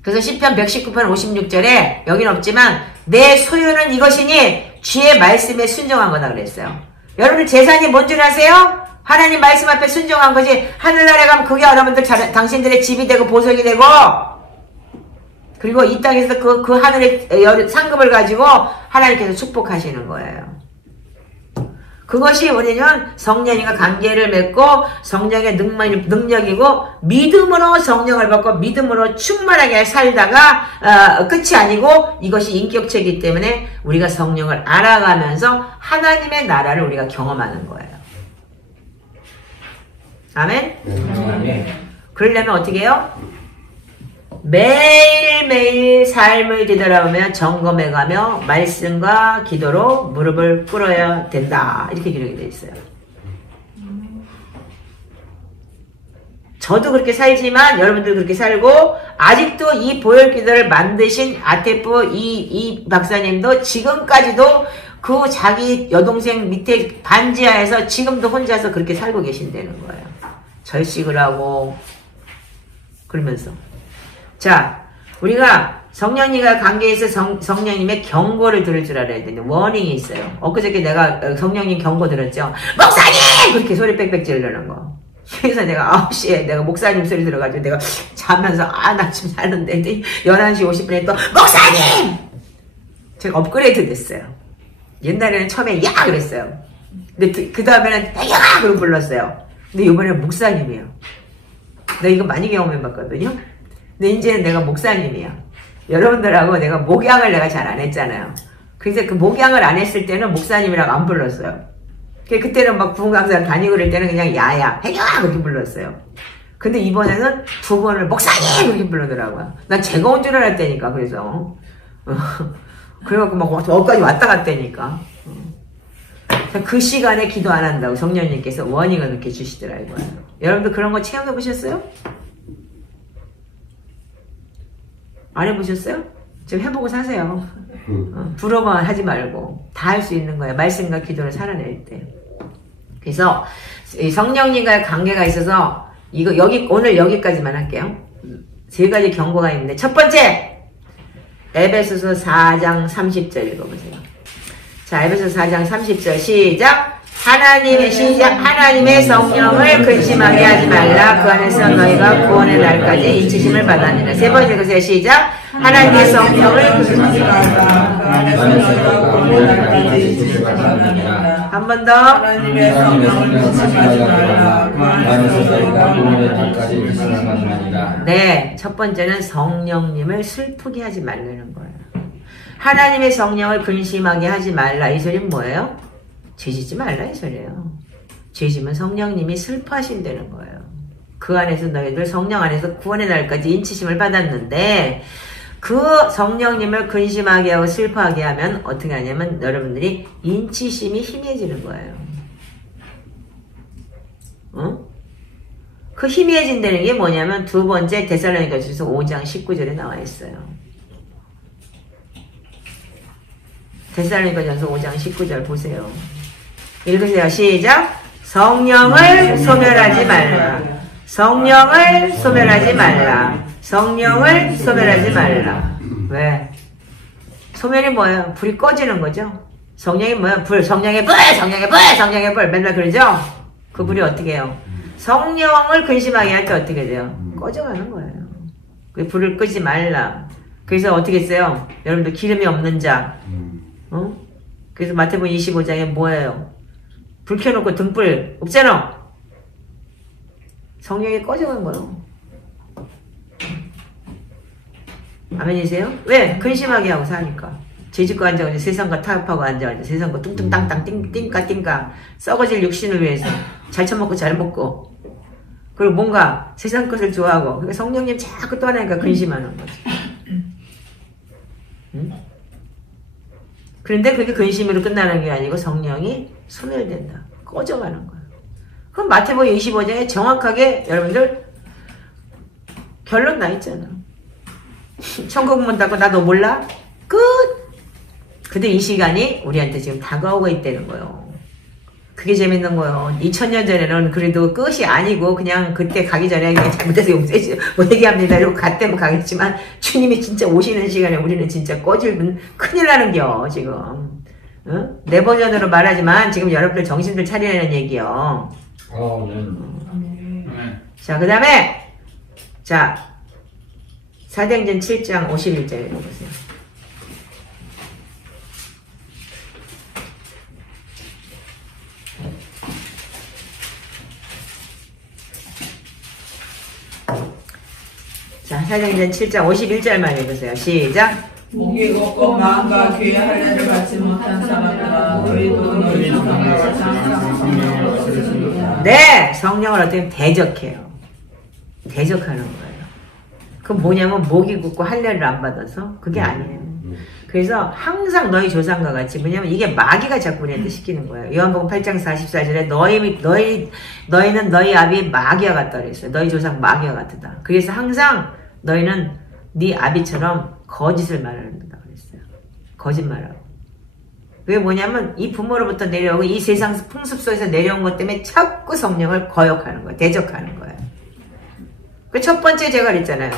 그래서 시편 119편 56절에 여긴 없지만 내 소유는 이것이니 주의 말씀에 순종한 거다 그랬어요. 여러분 재산이 뭔 줄 아세요? 하나님 말씀 앞에 순종한 것이 하늘나라에 가면 그게 여러분들 당신들의 집이 되고 보석이 되고 그리고 이 땅에서 그 하늘의 상급을 가지고 하나님께서 축복하시는 거예요. 그것이 우리는 성령님과 관계를 맺고 성령의 능력이고 믿음으로 성령을 받고 믿음으로 충만하게 살다가 끝이 아니고 이것이 인격체이기 때문에 우리가 성령을 알아가면서 하나님의 나라를 우리가 경험하는 거예요. 아멘? 아멘. 그러려면 어떻게 해요? 매일매일 삶을 뒤돌아보며 점검해가며 말씀과 기도로 무릎을 꿇어야 된다. 이렇게 기록이 되어 있어요. 저도 그렇게 살지만 여러분들 그렇게 살고 아직도 이 보혈기도를 만드신 아테프 이 박사님도 지금까지도 그 자기 여동생 밑에 반지하에서 지금도 혼자서 그렇게 살고 계신다는 거예요. 절식을 하고 그러면서 자, 우리가 성령님과 관계에서 성령님의 경고를 들을 줄 알아야 되는데 워닝이 있어요. 엊그저께 내가 성령님 경고 들었죠. 목사님! 그렇게 소리 빽빽 지르는 거. 그래서 내가 9시에 내가 목사님 소리 들어가지고 내가 자면서 나 지금 자는데 11시 50분에 또 목사님! 제가 업그레이드 됐어요. 옛날에는 처음에 야! 그랬어요. 근데 그 다음에는 야! 그러고 불렀어요. 근데 이번에는 목사님이에요. 내가 이거 많이 경험해봤거든요. 근데 이제는 내가 목사님이야. 여러분들하고 내가 목양을 내가 잘 안 했잖아요. 그래서 그 목양을 안 했을 때는 목사님이라고 안 불렀어요. 그때는 막 부흥 강사를 다니고 그럴 때는 그냥 야야, 해경아! 그렇게 불렀어요. 근데 이번에는 2번을 목사님! 그렇게 부르더라고요. 난 제가 온 줄 알았다니까, 그래서. 그래갖고 막 어디까지 왔다 갔다니까. 그 시간에 기도 안 한다고 성령님께서 워닝을 그렇게 주시더라고요. 여러분들 그런 거 체험해 보셨어요? 안 해보셨어요? 좀 해보고 사세요. 부러워만 하지 말고 다 할 수 있는 거예요. 말씀과 기도를 살아낼 때. 그래서 성령님과의 관계가 있어서 이거 오늘 여기까지만 할게요. 3가지 경고가 있는데 첫 번째 에베소서 4장 30절 읽어보세요. 자, 에베소서 4장 30절 시작. 하나님의 성령을 근심하게 하지 말라. 그 안에서 너희가 구원의 날까지 인치심을 받았느니라. 3번 읽으세요. 시작. 하나님의 성령을 근심하게 말라. 그 안에서 너희가 구원의 날까지 인치심을 받았느니라. 한 번 더. 하나님의 성령을 근심하지 말라. 그 안에서 너희가 구원의 날까지 인치심을 받았느니라. 네, 첫 번째는 성령님을 슬프게 하지 말라는 거예요. 하나님의 성령을 근심하게 하지 말라. 이 소리는 뭐예요? 죄짓지 말라 이 소리예요. 죄지면 성령님이 슬퍼하신다는 거예요. 그 안에서 너희들 성령 안에서 구원의 날까지 인치심을 받았는데 그 성령님을 근심하게 하고 슬퍼하게 하면 어떻게 하냐면 여러분들이 인치심이 희미해지는 거예요. 그 희미해진다는 게 뭐냐면 두 번째 데살로니가전서 5장 19절에 나와 있어요. 데살로니가전서 5장 19절 보세요. 읽으세요. 시작. 성령을 소멸하지 말라. 성령을 소멸하지 말라. 성령을 소멸하지 말라. 왜? 소멸이 뭐예요? 불이 꺼지는 거죠. 성령이 뭐예요? 불. 성령의 불! 성령의 불! 성령의 불! 맨날 그러죠? 그 불이 어떻게 해요? 성령을 근심하게 할 때 어떻게 돼요? 꺼져가는 거예요. 그 불을 끄지 말라. 그래서 어떻게 했어요? 여러분들 기름이 없는 자. 그래서 마태복음 25장에 뭐예요? 불 켜놓고 등불 없잖아. 성령이 꺼져간 거예요. 아멘이세요? 왜? 근심하게 하고 사니까. 죄짓고 앉아가지고 세상과 타협하고 앉아가지고 세상과 뚱뚱땅땅 띵까 썩어질 육신을 위해서 잘 처먹고 잘 먹고 그리고 뭔가 세상 것을 좋아하고 그러니까 성령님 자꾸 떠나니까 근심하는 거지. 응? 그런데 그게 근심으로 끝나는 게 아니고 성령이 소멸된다. 꺼져가는 거야. 그럼 마태복음 25장에 정확하게 여러분들 결론 나 있잖아. 천국 문 닫고 나 너 몰라? 끝! 근데 이 시간이 우리한테 지금 다가오고 있다는 거예요. 그게 재밌는 거예요. 2000년 전에는 그래도 끝이 아니고 그냥 그때 가기 전에 그냥 잘못해서 용서해 못 얘기합니다. 이러고 갔다면 가겠지만 주님이 진짜 오시는 시간에 우리는 진짜 꺼질면 큰일 나는겨 지금. 응? 내 버전으로 말하지만 지금 여러분들 정신들 차리라는 얘기요. 자, 그 다음에 자 사도행전 7장 51절 읽어보세요. 자, 사도행전 7장 51절만 읽으세요. 시작. 목이 걷고 마음과 귀의 할례를 받지 못한 사람들아 너희도 너희 성령을 성령으로 쓰시리라. 네, 성령을 어떻게 하면 대적해요. 대적하는 거예요. 그건 뭐냐면 목이 굳고 할례를 안 받아서 그게 아니에요. 그래서 항상 너희 조상과 같이 뭐냐면 이게 마귀가 자꾸 우리한테 시키는 거예요. 요한복음 8장 44절에 너희는 너희 아비 마귀와 같다 그랬어요. 너희 조상 마귀와 같다. 그래서 항상 너희는 네 아비처럼 거짓을 말한다 그랬어요. 거짓말하고. 왜 뭐냐면 이 부모로부터 내려오고 이 세상 풍습 속에서 내려온 것 때문에 자꾸 성령을 거역하는 거예요. 대적하는 거예요. 그 첫 번째 제가 그랬잖아요.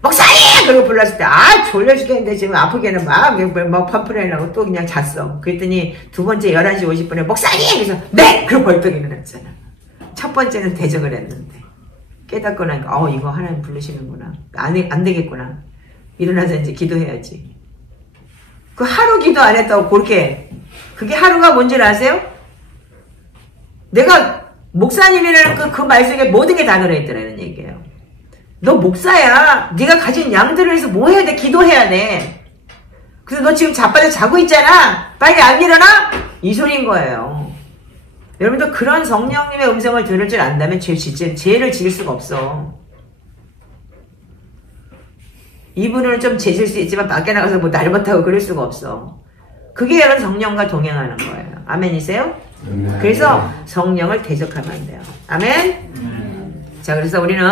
목사님! 그러고 불렀을 때 졸려 죽겠는데 지금 아프게는 막 펌프레인하고 또 그냥 잤어. 그랬더니 두 번째 11시 50분에 목사님! 그래서 네! 그러고 벌떡 일어났잖아. 첫 번째는 대적을 했는데 깨닫고 나니까 이거 하나님 부르시는구나. 안 되겠구나. 일어나서 이제 기도해야지. 그 하루 기도 안 했다고 그렇게 그게 하루가 뭔지 아세요? 내가 목사님이라는 그 말 속에 모든 게 다 들어있더라는 얘기예요. 너 목사야. 네가 가진 양들을 위해서 뭐 해야 돼? 기도해야 돼. 그래서 너 지금 자빠져 자고 있잖아. 빨리 안 일어나? 이 소리인 거예요. 여러분들 그런 성령님의 음성을 들을 줄 안다면 죄를 지을 수가 없어. 이분은 좀 죄질 수 있지만 밖에 나가서 뭐 날 못하고 그럴 수가 없어. 그게 여러분 성령과 동행하는 거예요. 아멘이세요? 그래서 성령을 대적하면 안 돼요. 아멘? 자, 그래서 우리는,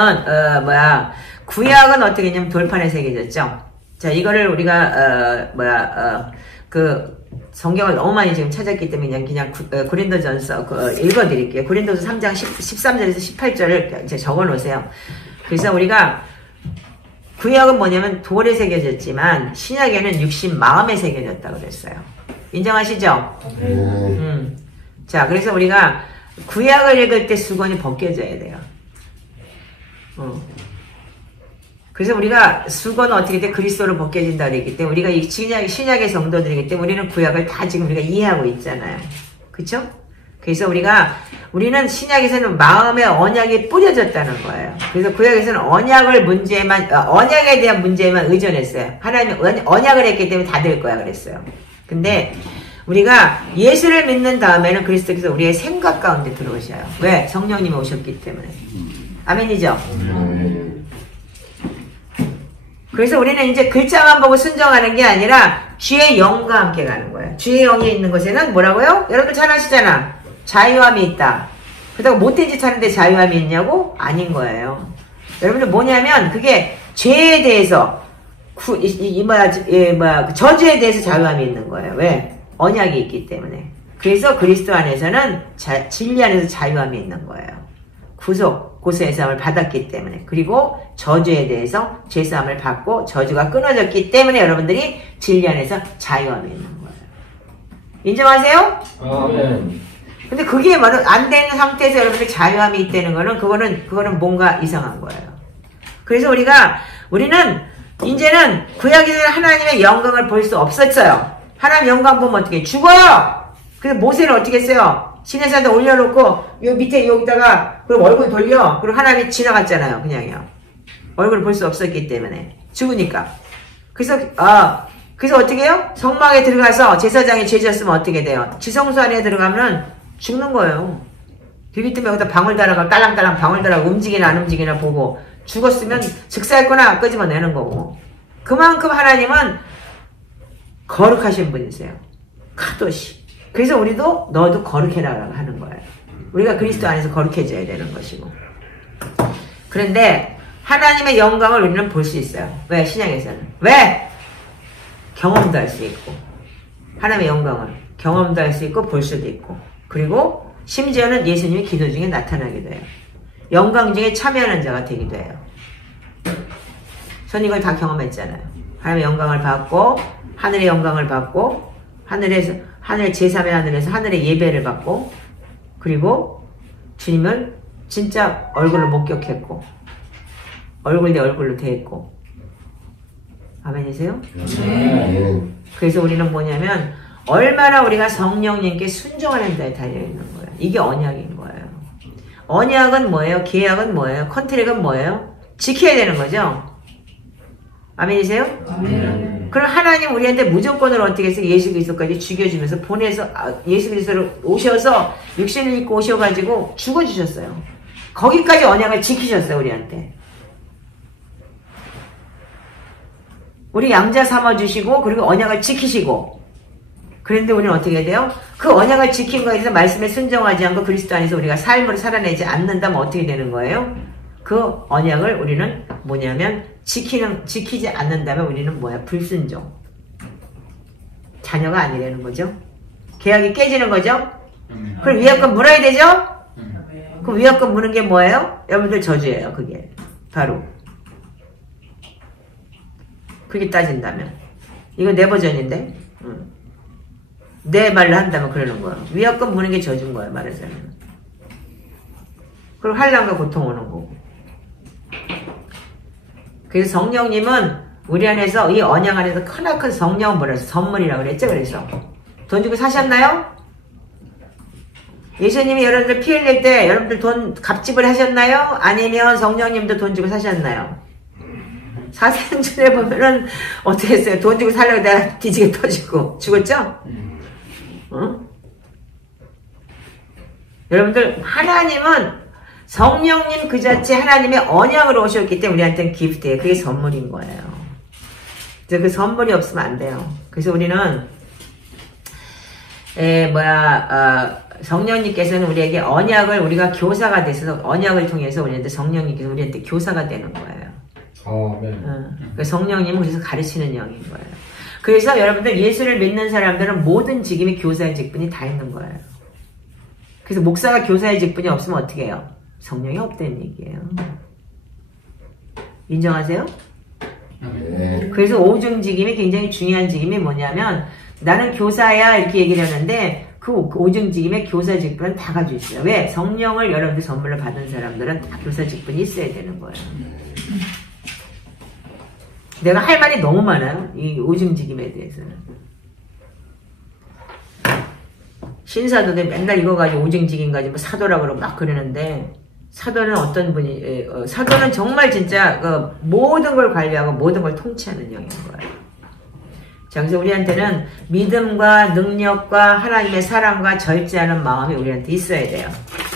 구약은 어떻게 했냐면 돌판에 새겨졌죠? 자, 이거를 우리가, 그, 성경을 너무 많이 지금 찾았기 때문에 그냥 고린도전서 읽어드릴게요. 고린도서 3장 13절에서 18절을 이제 적어 놓으세요. 그래서 우리가 구약은 뭐냐면 돌에 새겨졌지만 신약에는 육신 마음에 새겨졌다고 그랬어요. 인정하시죠? 자, 그래서 우리가 구약을 읽을 때 수건이 벗겨져야 돼요. 그래서 우리가 수건은 어떻게 돼? 그리스도로 벗겨진다 그랬기 때문에 우리가 이 신약의 성도들이기 때문에 우리는 구약을 다 지금 우리가 이해하고 있잖아요. 그쵸? 그래서 우리는 신약에서는 마음의 언약이 뿌려졌다는 거예요. 그래서 구약에서는 언약에 대한 문제에만 의존했어요. 하나님이 언약을 했기 때문에 다 될 거야 그랬어요. 근데 우리가 예수를 믿는 다음에는 그리스도께서 우리의 생각 가운데 들어오셔요. 왜? 성령님이 오셨기 때문에. 아멘이죠? 그래서 우리는 이제 글자만 보고 순종하는 게 아니라 주의 영과 함께 가는 거예요. 주의 영이 있는 곳에는 뭐라고요? 여러분들 잘 아시잖아. 자유함이 있다. 그렇다고 못된 짓 하는데 자유함이 있냐고? 아닌 거예요. 여러분들 뭐냐면 그게 죄에 대해서 저주에 대해서 자유함이 있는 거예요. 왜? 언약이 있기 때문에. 그래서 그리스도 안에서는 진리 안에서 자유함이 있는 거예요. 고소의 사함을 받았기 때문에. 그리고 저주에 대해서 죄사함을 받고 저주가 끊어졌기 때문에 여러분들이 진리 안에서 자유함이 있는 거예요. 인정하세요? 아멘. 근데 그게 안 되는 상태에서 여러분들 자유함이 있다는 거는 그거는 뭔가 이상한 거예요. 그래서 우리는 이제는 구약에서는 하나님의 영광을 볼 수 없었어요. 하나님 영광 보면 어떻게 죽어요. 그래서 모세를 어떻게 했어요? 시내산에 올려놓고 요 밑에 여기다가 그리고 얼굴 돌려. 그리고 하나님이 지나갔잖아요. 그냥요. 얼굴을 볼 수 없었기 때문에 죽으니까. 그래서 어떻게 해요? 성막에 들어가서 제사장이 죄졌으면 어떻게 돼요? 지성소 안에 들어가면 죽는 거예요. 되기 때문에 여기다 방울 달아가 딸랑딸랑 방울 달아가 움직이나 안 움직이나 보고 죽었으면 즉사했구나 끄집어내는 거고. 그만큼 하나님은 거룩하신 분이세요. 카도시. 그래서 우리도 너도 거룩해라 하는 거예요. 우리가 그리스도 안에서 거룩해져야 되는 것이고. 그런데 하나님의 영광을 우리는 볼 수 있어요. 왜? 신약에서는. 왜? 경험도 할 수 있고. 하나님의 영광을 경험도 할 수 있고 볼 수도 있고. 그리고 심지어는 예수님이 기도 중에 나타나기도 해요. 영광 중에 참여하는 자가 되기도 해요. 전 이걸 다 경험했잖아요. 하나님의 영광을 받고 하늘의 영광을 받고 하늘 제3의 하늘에서 하늘의 예배를 받고 그리고 주님을 진짜 얼굴로 목격했고 얼굴 대 얼굴로 대했고. 아멘이세요? 네. 그래서 우리는 뭐냐면 얼마나 우리가 성령님께 순종하는 데에 달려있는 거예요. 이게 언약인 거예요. 언약은 뭐예요? 계약은 뭐예요? 컨트랙은 뭐예요? 지켜야 되는 거죠? 아멘이세요? 아멘. 그럼 하나님 우리한테 무조건으로 어떻게 해서 예수 그리스도까지 죽여주면서 보내서 예수 그리스도를 오셔서 육신을 입고 오셔가지고 죽어주셨어요. 거기까지 언약을 지키셨어요. 우리한테. 우리 양자 삼아주시고 그리고 언약을 지키시고. 그런데 우리는 어떻게 해야 돼요? 그 언약을 지킨 거에 대해서 말씀에 순종하지 않고 그리스도 안에서 우리가 삶으로 살아내지 않는다면 어떻게 되는 거예요? 그 언약을 우리는 뭐냐면 지키지 않는다면 우리는 뭐야? 불순종. 자녀가 아니라는 거죠. 계약이 깨지는 거죠. 그럼 위약금 물어야 되죠? 그 위약금 무는 게 뭐예요? 여러분들 저주예요. 그게 바로. 그게 따진다면 이거 내 버전인데 내 말로 한다면 그러는 거예요. 위약금 무는 게 저주인 거예요. 말하자면. 그리고 환난과 고통 오는 거고. 그래서 성령님은 우리 안에서 이 언약 안에서 크나큰 성령은 뭐라 해서 선물이라고 그랬죠. 그래서 돈 주고 사셨나요? 예수님이 여러분들 피 흘릴 때 여러분들 돈 값집을 하셨나요? 아니면 성령님도 돈 주고 사셨나요? 사도행전에 보면은 어떻게 했어요? 돈 주고 살려고 내가 뒤지게 터지고 죽었죠? 응? 여러분들 하나님은 성령님 그 자체 하나님의 언약으로 오셨기 때문에 우리한테는 기프트예요. 그게 선물인 거예요. 그 선물이 없으면 안 돼요. 그래서 우리는 성령님께서는 우리에게 언약을 우리가 교사가 돼서 언약을 통해서 우리한테 성령님께서 우리한테 교사가 되는 거예요. 그 성령님은 그래서 가르치는 영인 거예요. 그래서 여러분들 예수를 믿는 사람들은 모든 직임이 교사의 직분이 다 있는 거예요. 그래서 목사가 교사의 직분이 없으면 어떻게 해요? 성령이 없다는 얘기예요. 인정하세요? 그래서 오중직임이 굉장히 중요한 직임이 뭐냐면 나는 교사야 이렇게 얘기를 하는데 그 오중직임의 교사 직분은 다 가지고 있어요. 왜? 성령을 여러분들 선물로 받은 사람들은 다 교사 직분이 있어야 되는 거예요. 내가 할 말이 너무 많아요. 이 오중직임에 대해서는. 신사도들 맨날 이거 가지고 오중직임 가지고 사도라 그러고 막 그러는데 사도는 어떤 분이 사도는 정말 진짜 그 모든 걸 관리하고 모든 걸 통치하는 영인 거예요. 자, 그래서 우리한테는 믿음과 능력과 하나님의 사랑과 절제하는 마음이 우리한테 있어야 돼요.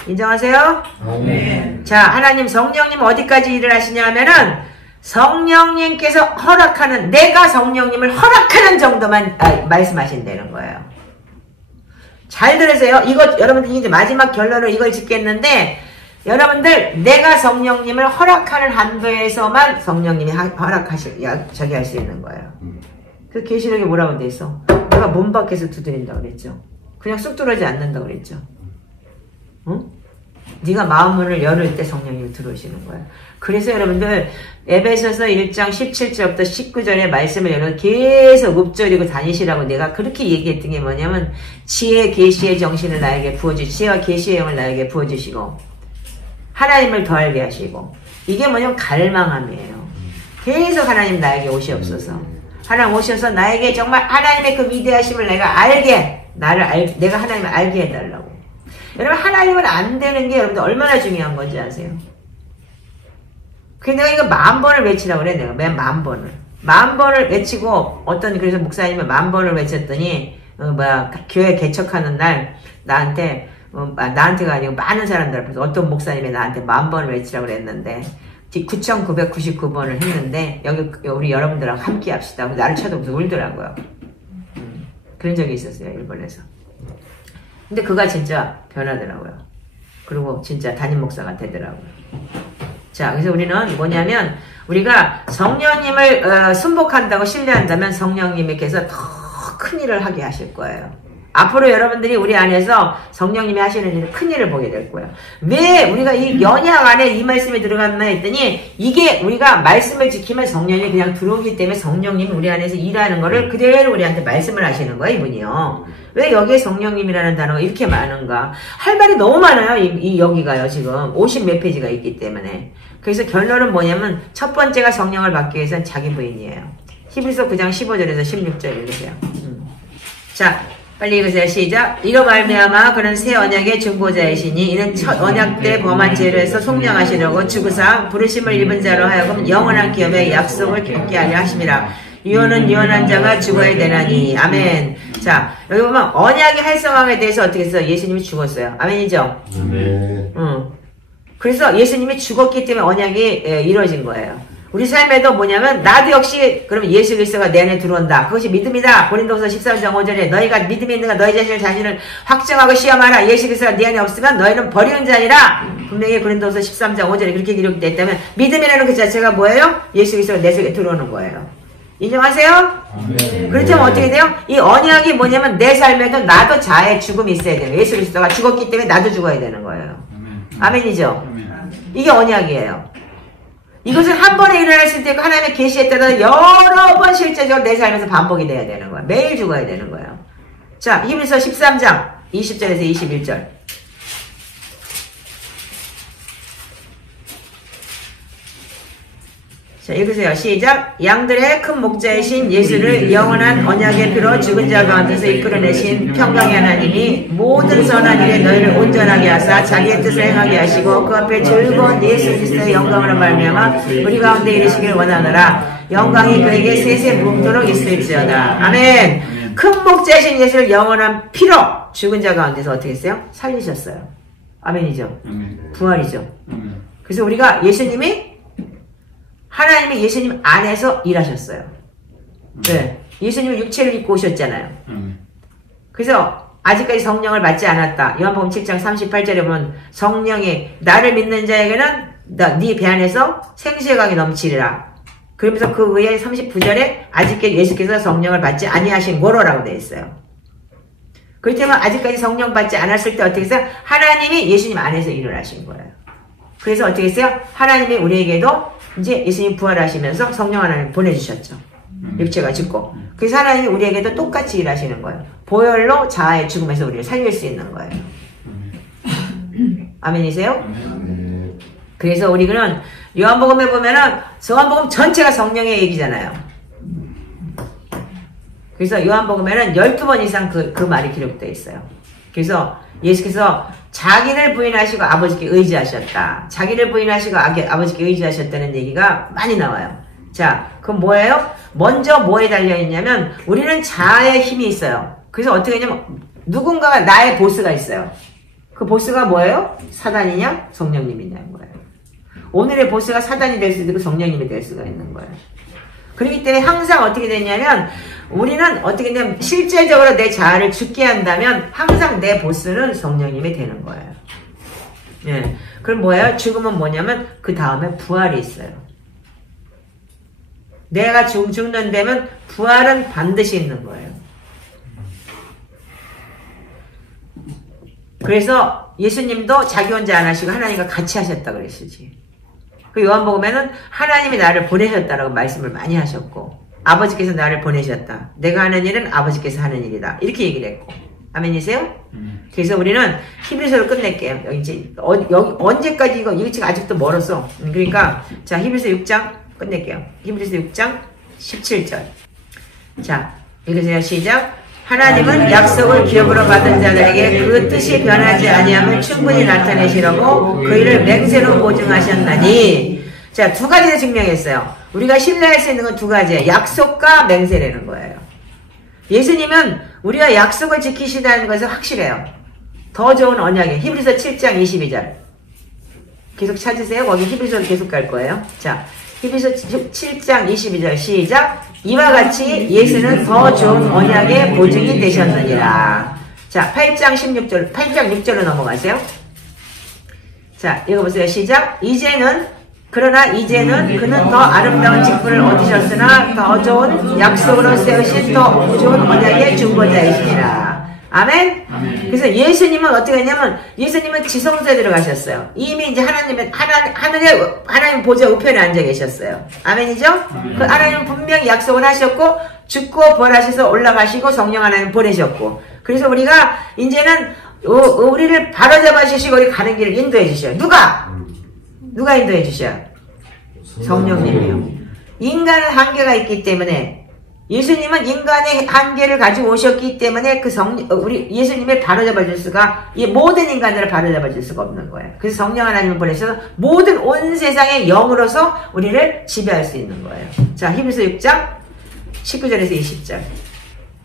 인정하세요? 아멘. 자, 하나님 성령님 어디까지 일을 하시냐 하면은 성령님께서 허락하는 내가 성령님을 허락하는 정도만 말씀하신다는 거예요. 잘 들으세요. 이거 여러분들 이제 마지막 결론을 이걸 짓겠는데 여러분들 내가 성령님을 허락하는 한도에서만 성령님이 저기 할 수 있는 거예요. 그 계시록에 뭐라고 돼 있어? 내가 문 밖에서 두드린다고 그랬죠. 그냥 쑥 들어오지 않는다고 그랬죠. 응? 네가 마음문을 열을 때 성령님이 들어오시는 거예요. 그래서 여러분들 에베소서 1장 17절부터 19절의 말씀을 여러분 계속 읊조리고 다니시라고 내가 그렇게 얘기했던 게 뭐냐면 지혜 계시의 정신을 나에게 부어주시고 지혜와 계시의 영을 나에게 부어주시고 하나님을 더 알게 하시고 이게 뭐냐면 갈망함이에요. 계속 하나님 나에게 오시옵소서. 하나님 오셔서 나에게 정말 하나님의 그 위대하심을 내가 알게 내가 하나님을 알게 해달라고. 여러분 하나님은 안 되는 게 여러분들 얼마나 중요한 건지 아세요? 그래서 내가 이거 10,000번을 외치라고 그래. 내가 맨 10,000번을 10,000번을 외치고 그래서 목사님이 10,000번을 외쳤더니 교회 개척하는 날 나한테가 아니고 많은 사람들 앞에서 어떤 목사님이 나한테 10,000번을 외치라고 그랬는데 9,999번을 했는데 여기 우리 여러분들하고 함께 합시다. 나를 쳐다보면서 울더라고요. 그런 적이 있었어요. 일본에서. 근데 그가 진짜 변하더라고요. 그리고 진짜 담임 목사가 되더라고요. 자, 그래서 우리는 뭐냐면 우리가 성령님을 순복한다고 신뢰한다면 성령님께서 더 큰 일을 하게 하실 거예요. 앞으로 여러분들이 우리 안에서 성령님이 하시는 일을 큰 일을 보게 될 거예요. 왜 우리가 이 연약 안에 이 말씀이 들어갔나 했더니 이게 우리가 말씀을 지키면 성령이 그냥 들어오기 때문에 성령님이 우리 안에서 일하는 거를 그대로 우리한테 말씀을 하시는 거예요. 이분이요. 왜 여기에 성령님이라는 단어가 이렇게 많은가? 할 말이 너무 많아요. 이 여기가요. 지금 50 몇 페이지가 있기 때문에. 그래서 결론은 뭐냐면 첫 번째가 성령을 받기 위해서는 자기 부인이에요. 히브리서 9장 15절에서 16절 읽으세요. 자, 빨리 읽으세요. 시작. 이로 말미암아 그는 새 언약의 중보자이시니 이는 첫 언약 때 범한 죄를 해서 속량하시려고 주구사 부르심을 입은 자로 하여금 영원한 기업의 약속을 갖게 하려 하심이라. 유언은 유언한 자가 죽어야 되나니. 아멘. 자, 여기 보면 언약의 활성화에 대해서 어떻게 해서 예수님이 죽었어요. 아멘이죠? 네. 그래서 예수님이 죽었기 때문에 언약이 이루어진 거예요. 우리 삶에도 뭐냐면 나도 역시 그러면 예수 그리스도가 내 안에 들어온다. 그것이 믿음이다. 고린도후서 13장 5절에 너희가 믿음이 있는가 너희 자신을 확정하고 시험하라. 예수 그리스도가 네 안에 없으면 너희는 버리는 자니라. 분명히 고린도후서 13장 5절에 그렇게 기록되어 있다면 믿음이라는 그 자체가 뭐예요? 예수 그리스도가 내 속에 들어오는 거예요. 인정하세요? 아멘. 그렇다면 어떻게 돼요? 이 언약이 뭐냐면 내 삶에도 나도 자의 죽음이 있어야 돼요. 예수 그리스도가 죽었기 때문에 나도 죽어야 되는 거예요. 아멘이죠? 이게 언약이에요. 이것은 한 번에 일어날 수 있고 하나님의 계시에 따라 여러 번 실제적으로 내 삶에서 반복이 돼야 되는 거야. 매일 죽어야 되는 거예요. 자, 히브리서 13장 20절에서 21절. 자, 읽으세요. 시작. 양들의 큰 목자이신 예수를 영원한 언약의 피로 죽은 자 가운데서 이끌어내신 평강의 하나님이 모든 선한 일에 너희를 온전하게 하사 자기의 뜻을 행하게 하시고 그 앞에 즐거운 예수 그리스도의 영광으로 말미암아 우리 가운데 이르시길 원하노라. 영광이 그에게 세세 무궁토록 있을지어다. 아멘. 큰 목자이신 예수를 영원한 피로 죽은 자 가운데서 어떻게 했어요? 살리셨어요. 아멘이죠. 부활이죠. 그래서 우리가 하나님이 예수님 안에서 일하셨어요. 네. 예수님은 육체를 입고 오셨잖아요. 그래서 아직까지 성령을 받지 않았다. 요한복음 7장 38절에 보면 성령이 나를 믿는 자에게는 네 배 안에서 생수의 강이 넘치리라. 그러면서 그 후에 39절에 아직 예수께서 성령을 받지 아니하신 고로라고 되어 있어요. 그렇기 때문에 아직까지 성령 받지 않았을 때 어떻게 했어요? 하나님이 예수님 안에서 일을 하신 거예요. 그래서 어떻게 했어요? 하나님이 우리에게도 이제 예수님 부활하시면서 성령 하나님 보내주셨죠. 육체가 죽고. 그래서 하나님이 우리에게도 똑같이 일하시는 거예요. 보혈로 자아의 죽음에서 우리를 살릴 수 있는 거예요. 아멘이세요? 그래서 우리는 요한복음에 보면은 요한복음 전체가 성령의 얘기잖아요. 그래서 요한복음에는 12번 이상 그 말이 기록되어 있어요. 그래서 예수께서 자기를 부인하시고 아버지께 의지하셨다. 자기를 부인하시고 아버지께 의지하셨다는 얘기가 많이 나와요. 자, 그럼 뭐예요? 먼저 뭐에 달려있냐면 우리는 자아의 힘이 있어요. 그래서 어떻게 하냐면 누군가가 나의 보스가 있어요. 그 보스가 뭐예요? 사단이냐? 성령님이냐는 거예요. 오늘의 보스가 사단이 될 수도 있고 성령님이 될 수가 있는 거예요. 그렇기 때문에 항상 어떻게 되냐면 우리는 어떻게 되냐면 실제적으로 내 자아를 죽게 한다면 항상 내 보스는 성령님이 되는 거예요. 예. 그럼 뭐예요? 죽음은 뭐냐면 그 다음에 부활이 있어요. 내가 죽는 데면 부활은 반드시 있는 거예요. 그래서 예수님도 자기 혼자 안 하시고 하나님과 같이 하셨다 그랬지. 그 요한복음에는 하나님이 나를 보내셨다라고 말씀을 많이 하셨고 아버지께서 나를 보내셨다. 내가 하는 일은 아버지께서 하는 일이다. 이렇게 얘기를 했고. 아멘이세요? 그래서 우리는 히브리서를 끝낼게요. 여기 이제 언제까지 이거 지금 아직도 멀었어. 그러니까 자 히브리서 6장 끝낼게요. 히브리서 6장 17절. 자 읽으세요. 시작. 하나님은 약속을 기업으로 받은 자들에게 그 뜻이 변하지 아니함을 충분히 나타내시려고 그 일을 맹세로 보증하셨나니. 자, 두 가지를 증명했어요. 우리가 신뢰할 수 있는 건 두 가지예요. 약속과 맹세라는 거예요. 예수님은 우리가 약속을 지키시다는 것은 확실해요. 더 좋은 언약이에요. 히브리서 7장 22절. 계속 찾으세요. 거기 히브리서 계속 갈 거예요. 자, 히브리서 7장 22절 시작. 이와 같이 예수는 더 좋은 언약의 보증이 되셨느니라. 자, 8장 6절로 넘어가세요. 자, 읽어보세요. 시작. 그러나 이제는 그는 더 아름다운 직분을 얻으셨으나 더 좋은 약속으로 세우신 더 좋은 언약의 중보자이시니라. 아멘? 그래서 예수님은 어떻게 했냐면 예수님은 지성소에 들어가셨어요. 이미 이제 하나님 보좌 우편에 앉아 계셨어요. 아멘이죠? 그 하나님은 분명히 약속을 하셨고 죽고 부활하셔서 올라가시고 성령 하나님 보내셨고 그래서 우리가 이제는 우리를 바로잡아 주시고 우리 가는 길을 인도해 주셔요. 누가 인도해 주셔요? 성령님이요. 인간은 한계가 있기 때문에 예수님은 인간의 한계를 가지고 오셨기 때문에 우리 예수님을 바로잡아 줄 수가 모든 인간들을 바로잡아 줄 수가 없는 거예요. 그래서 성령 하나님을 보내셔서 모든 온 세상의 영으로서 우리를 지배할 수 있는 거예요. 자, 히브리서 6장 19절에서 20절.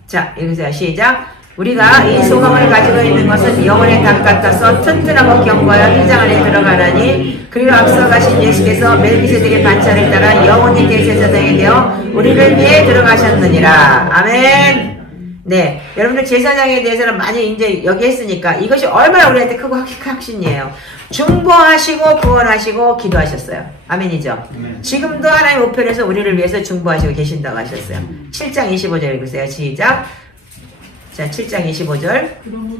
자, 읽으세요. 시작. 우리가 이 소망을 가지고 있는 것은 영혼의 닭 같아서 튼튼하고 견고하여 휘장 안에 들어가라니 그리고 앞서 가신 예수께서 멜기세덱의 반차를 따라 영원히 대제사장이 되어 우리를 위해 들어가셨느니라. 아멘. 네, 여러분들 제사장에 대해서는 많이 이제 여기 했으니까 이것이 얼마나 우리한테 크고 확신이에요. 중보하시고 구원하시고 기도하셨어요. 아멘이죠. 지금도 하나님 우편에서 우리를 위해서 중보하시고 계신다고 하셨어요. 7장 25절 읽으세요. 시작. 자, 7장 25절.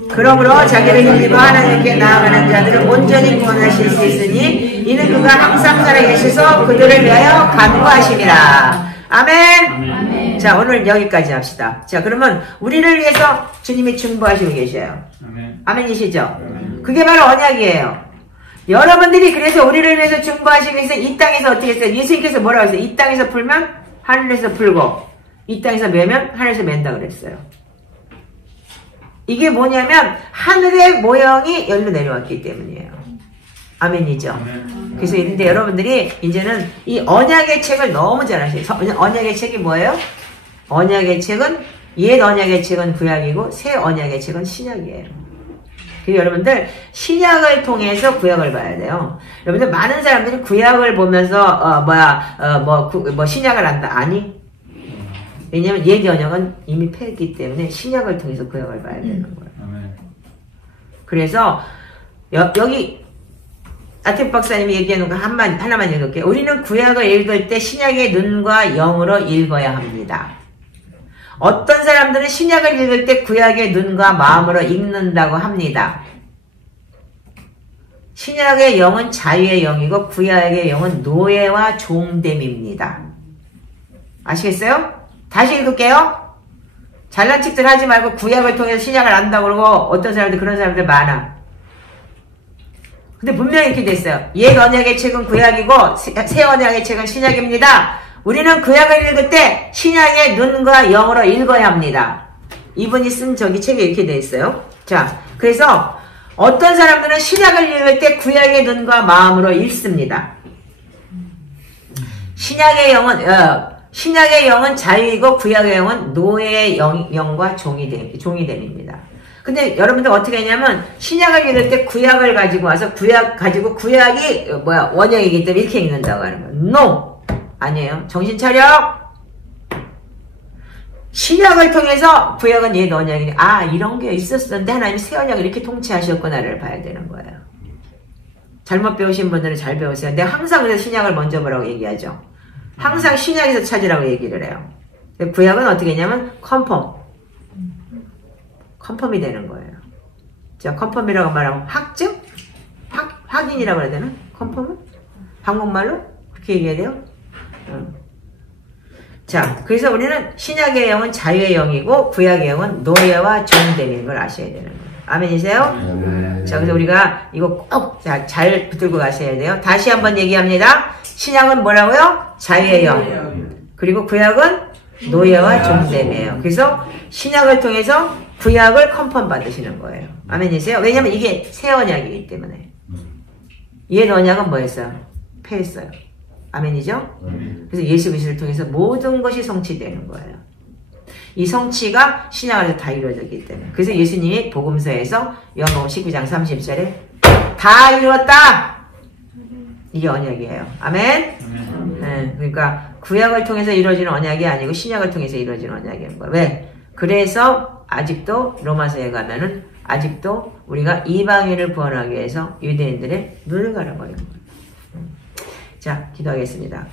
그러므로 자기를 힘입어 하나님께 나아가는 자들을 온전히 구원하실 수 있으니 이는 그가 항상 살아계셔서 그들을 위하여 간구하심이라. 아멘. 자, 오늘 여기까지 합시다. 자, 그러면 우리를 위해서 주님이 중보하시고 계셔요. 아멘이시죠? 그게 바로 언약이에요. 여러분들이 그래서 우리를 위해서 중보하시기 위해서 이 땅에서 어떻게 했어요? 예수님께서 뭐라고 했어요? 이 땅에서 풀면 하늘에서 풀고 이 땅에서 매면 하늘에서 맨다 그랬어요. 이게 뭐냐면 하늘의 모형이 열로 내려왔기 때문이에요. 아멘이죠. 그래서 근데 여러분들이 이제는 이 언약의 책을 너무 잘 아셔요. 언약의 책이 뭐예요? 언약의 책은 옛 언약의 책은 구약이고 새 언약의 책은 신약이에요. 그리고 여러분들 신약을 통해서 구약을 봐야 돼요. 여러분들 많은 사람들이 구약을 보면서 신약을 안다. 아니. 왜냐면 옛 언약은 이미 폐했기 때문에 신약을 통해서 구약을 봐야 되는 거예요. 그래서 여기 아티프 박사님이 얘기하는 거 하나만 읽을게요. 우리는 구약을 읽을 때 신약의 눈과 영으로 읽어야 합니다. 어떤 사람들은 신약을 읽을 때 구약의 눈과 마음으로 읽는다고 합니다. 신약의 영은 자유의 영이고 구약의 영은 노예와 종됨입니다. 아시겠어요? 다시 읽을게요. 잘난 척들 하지 말고 구약을 통해서 신약을 안다고 그러고 어떤 사람들 그런 사람들 많아. 근데 분명히 이렇게 됐어요. 옛 언약의 책은 구약이고 새 언약의 책은 신약입니다. 우리는 구약을 읽을 때 신약의 눈과 영으로 읽어야 합니다. 이분이 쓴 저기 책에 이렇게 돼 있어요. 자, 그래서 어떤 사람들은 신약을 읽을 때 구약의 눈과 마음으로 읽습니다. 신약의 영은 자유이고 구약의 영은 노예의 영과 종이됨입니다. 근데 여러분들 어떻게 했냐면 신약을 읽을 때 구약을 가지고 와서 구약이 원형이기 때문에 이렇게 읽는다고 하는 거예요. No! 아니에요. 정신 차려! 신약을 통해서 구약은 옛 언약이니 이런 게 있었었는데 하나님이 새 언약을 이렇게 통치하셨구나를 봐야 되는 거예요. 잘못 배우신 분들은 잘 배우세요. 근데 항상 그래서 신약을 먼저 보라고 얘기하죠. 항상 신약에서 찾으라고 얘기를 해요. 구약은 어떻게 했냐면 컨펌이 되는 거예요. 자, 컨펌이라고 말하면 확증? 확인이라고 해야 되나? 컨펌은? 한국말로? 그렇게 얘기해야 돼요? 자, 그래서 우리는 신약의 영은 자유의 영이고 구약의 영은 노예와 종되는 걸 아셔야 되는 거예요. 아멘이세요? 자, 그래서 우리가 이거 꼭 잘 붙들고 가셔야 돼요. 다시 한번 얘기합니다. 신약은 뭐라고요? 자유의 영. 그리고 구약은 노예와 종됨이에요. 그래서 신약을 통해서 구약을 컨펌 받으시는 거예요. 아멘이세요? 왜냐면 이게 새 언약이기 때문에. 옛 언약은 뭐였어요? 폐했어요. 아멘이죠? 그래서 예수 그리스도를 통해서 모든 것이 성취되는 거예요. 이 성취가 신약 안에서 다 이루어졌기 때문에. 그래서 예수님이 복음서에서 요한복음 19장 30절에 다 이루었다! 이게 언약이에요. 아멘? 네, 그러니까 구약을 통해서 이루어지는 언약이 아니고 신약을 통해서 이루어지는 언약인 거예요. 왜? 그래서 아직도 로마서에 가면은 아직도 우리가 이방인을 구원하기 위해서 유대인들의 눈을 가려버리는 거예요. 자, 기도하겠습니다.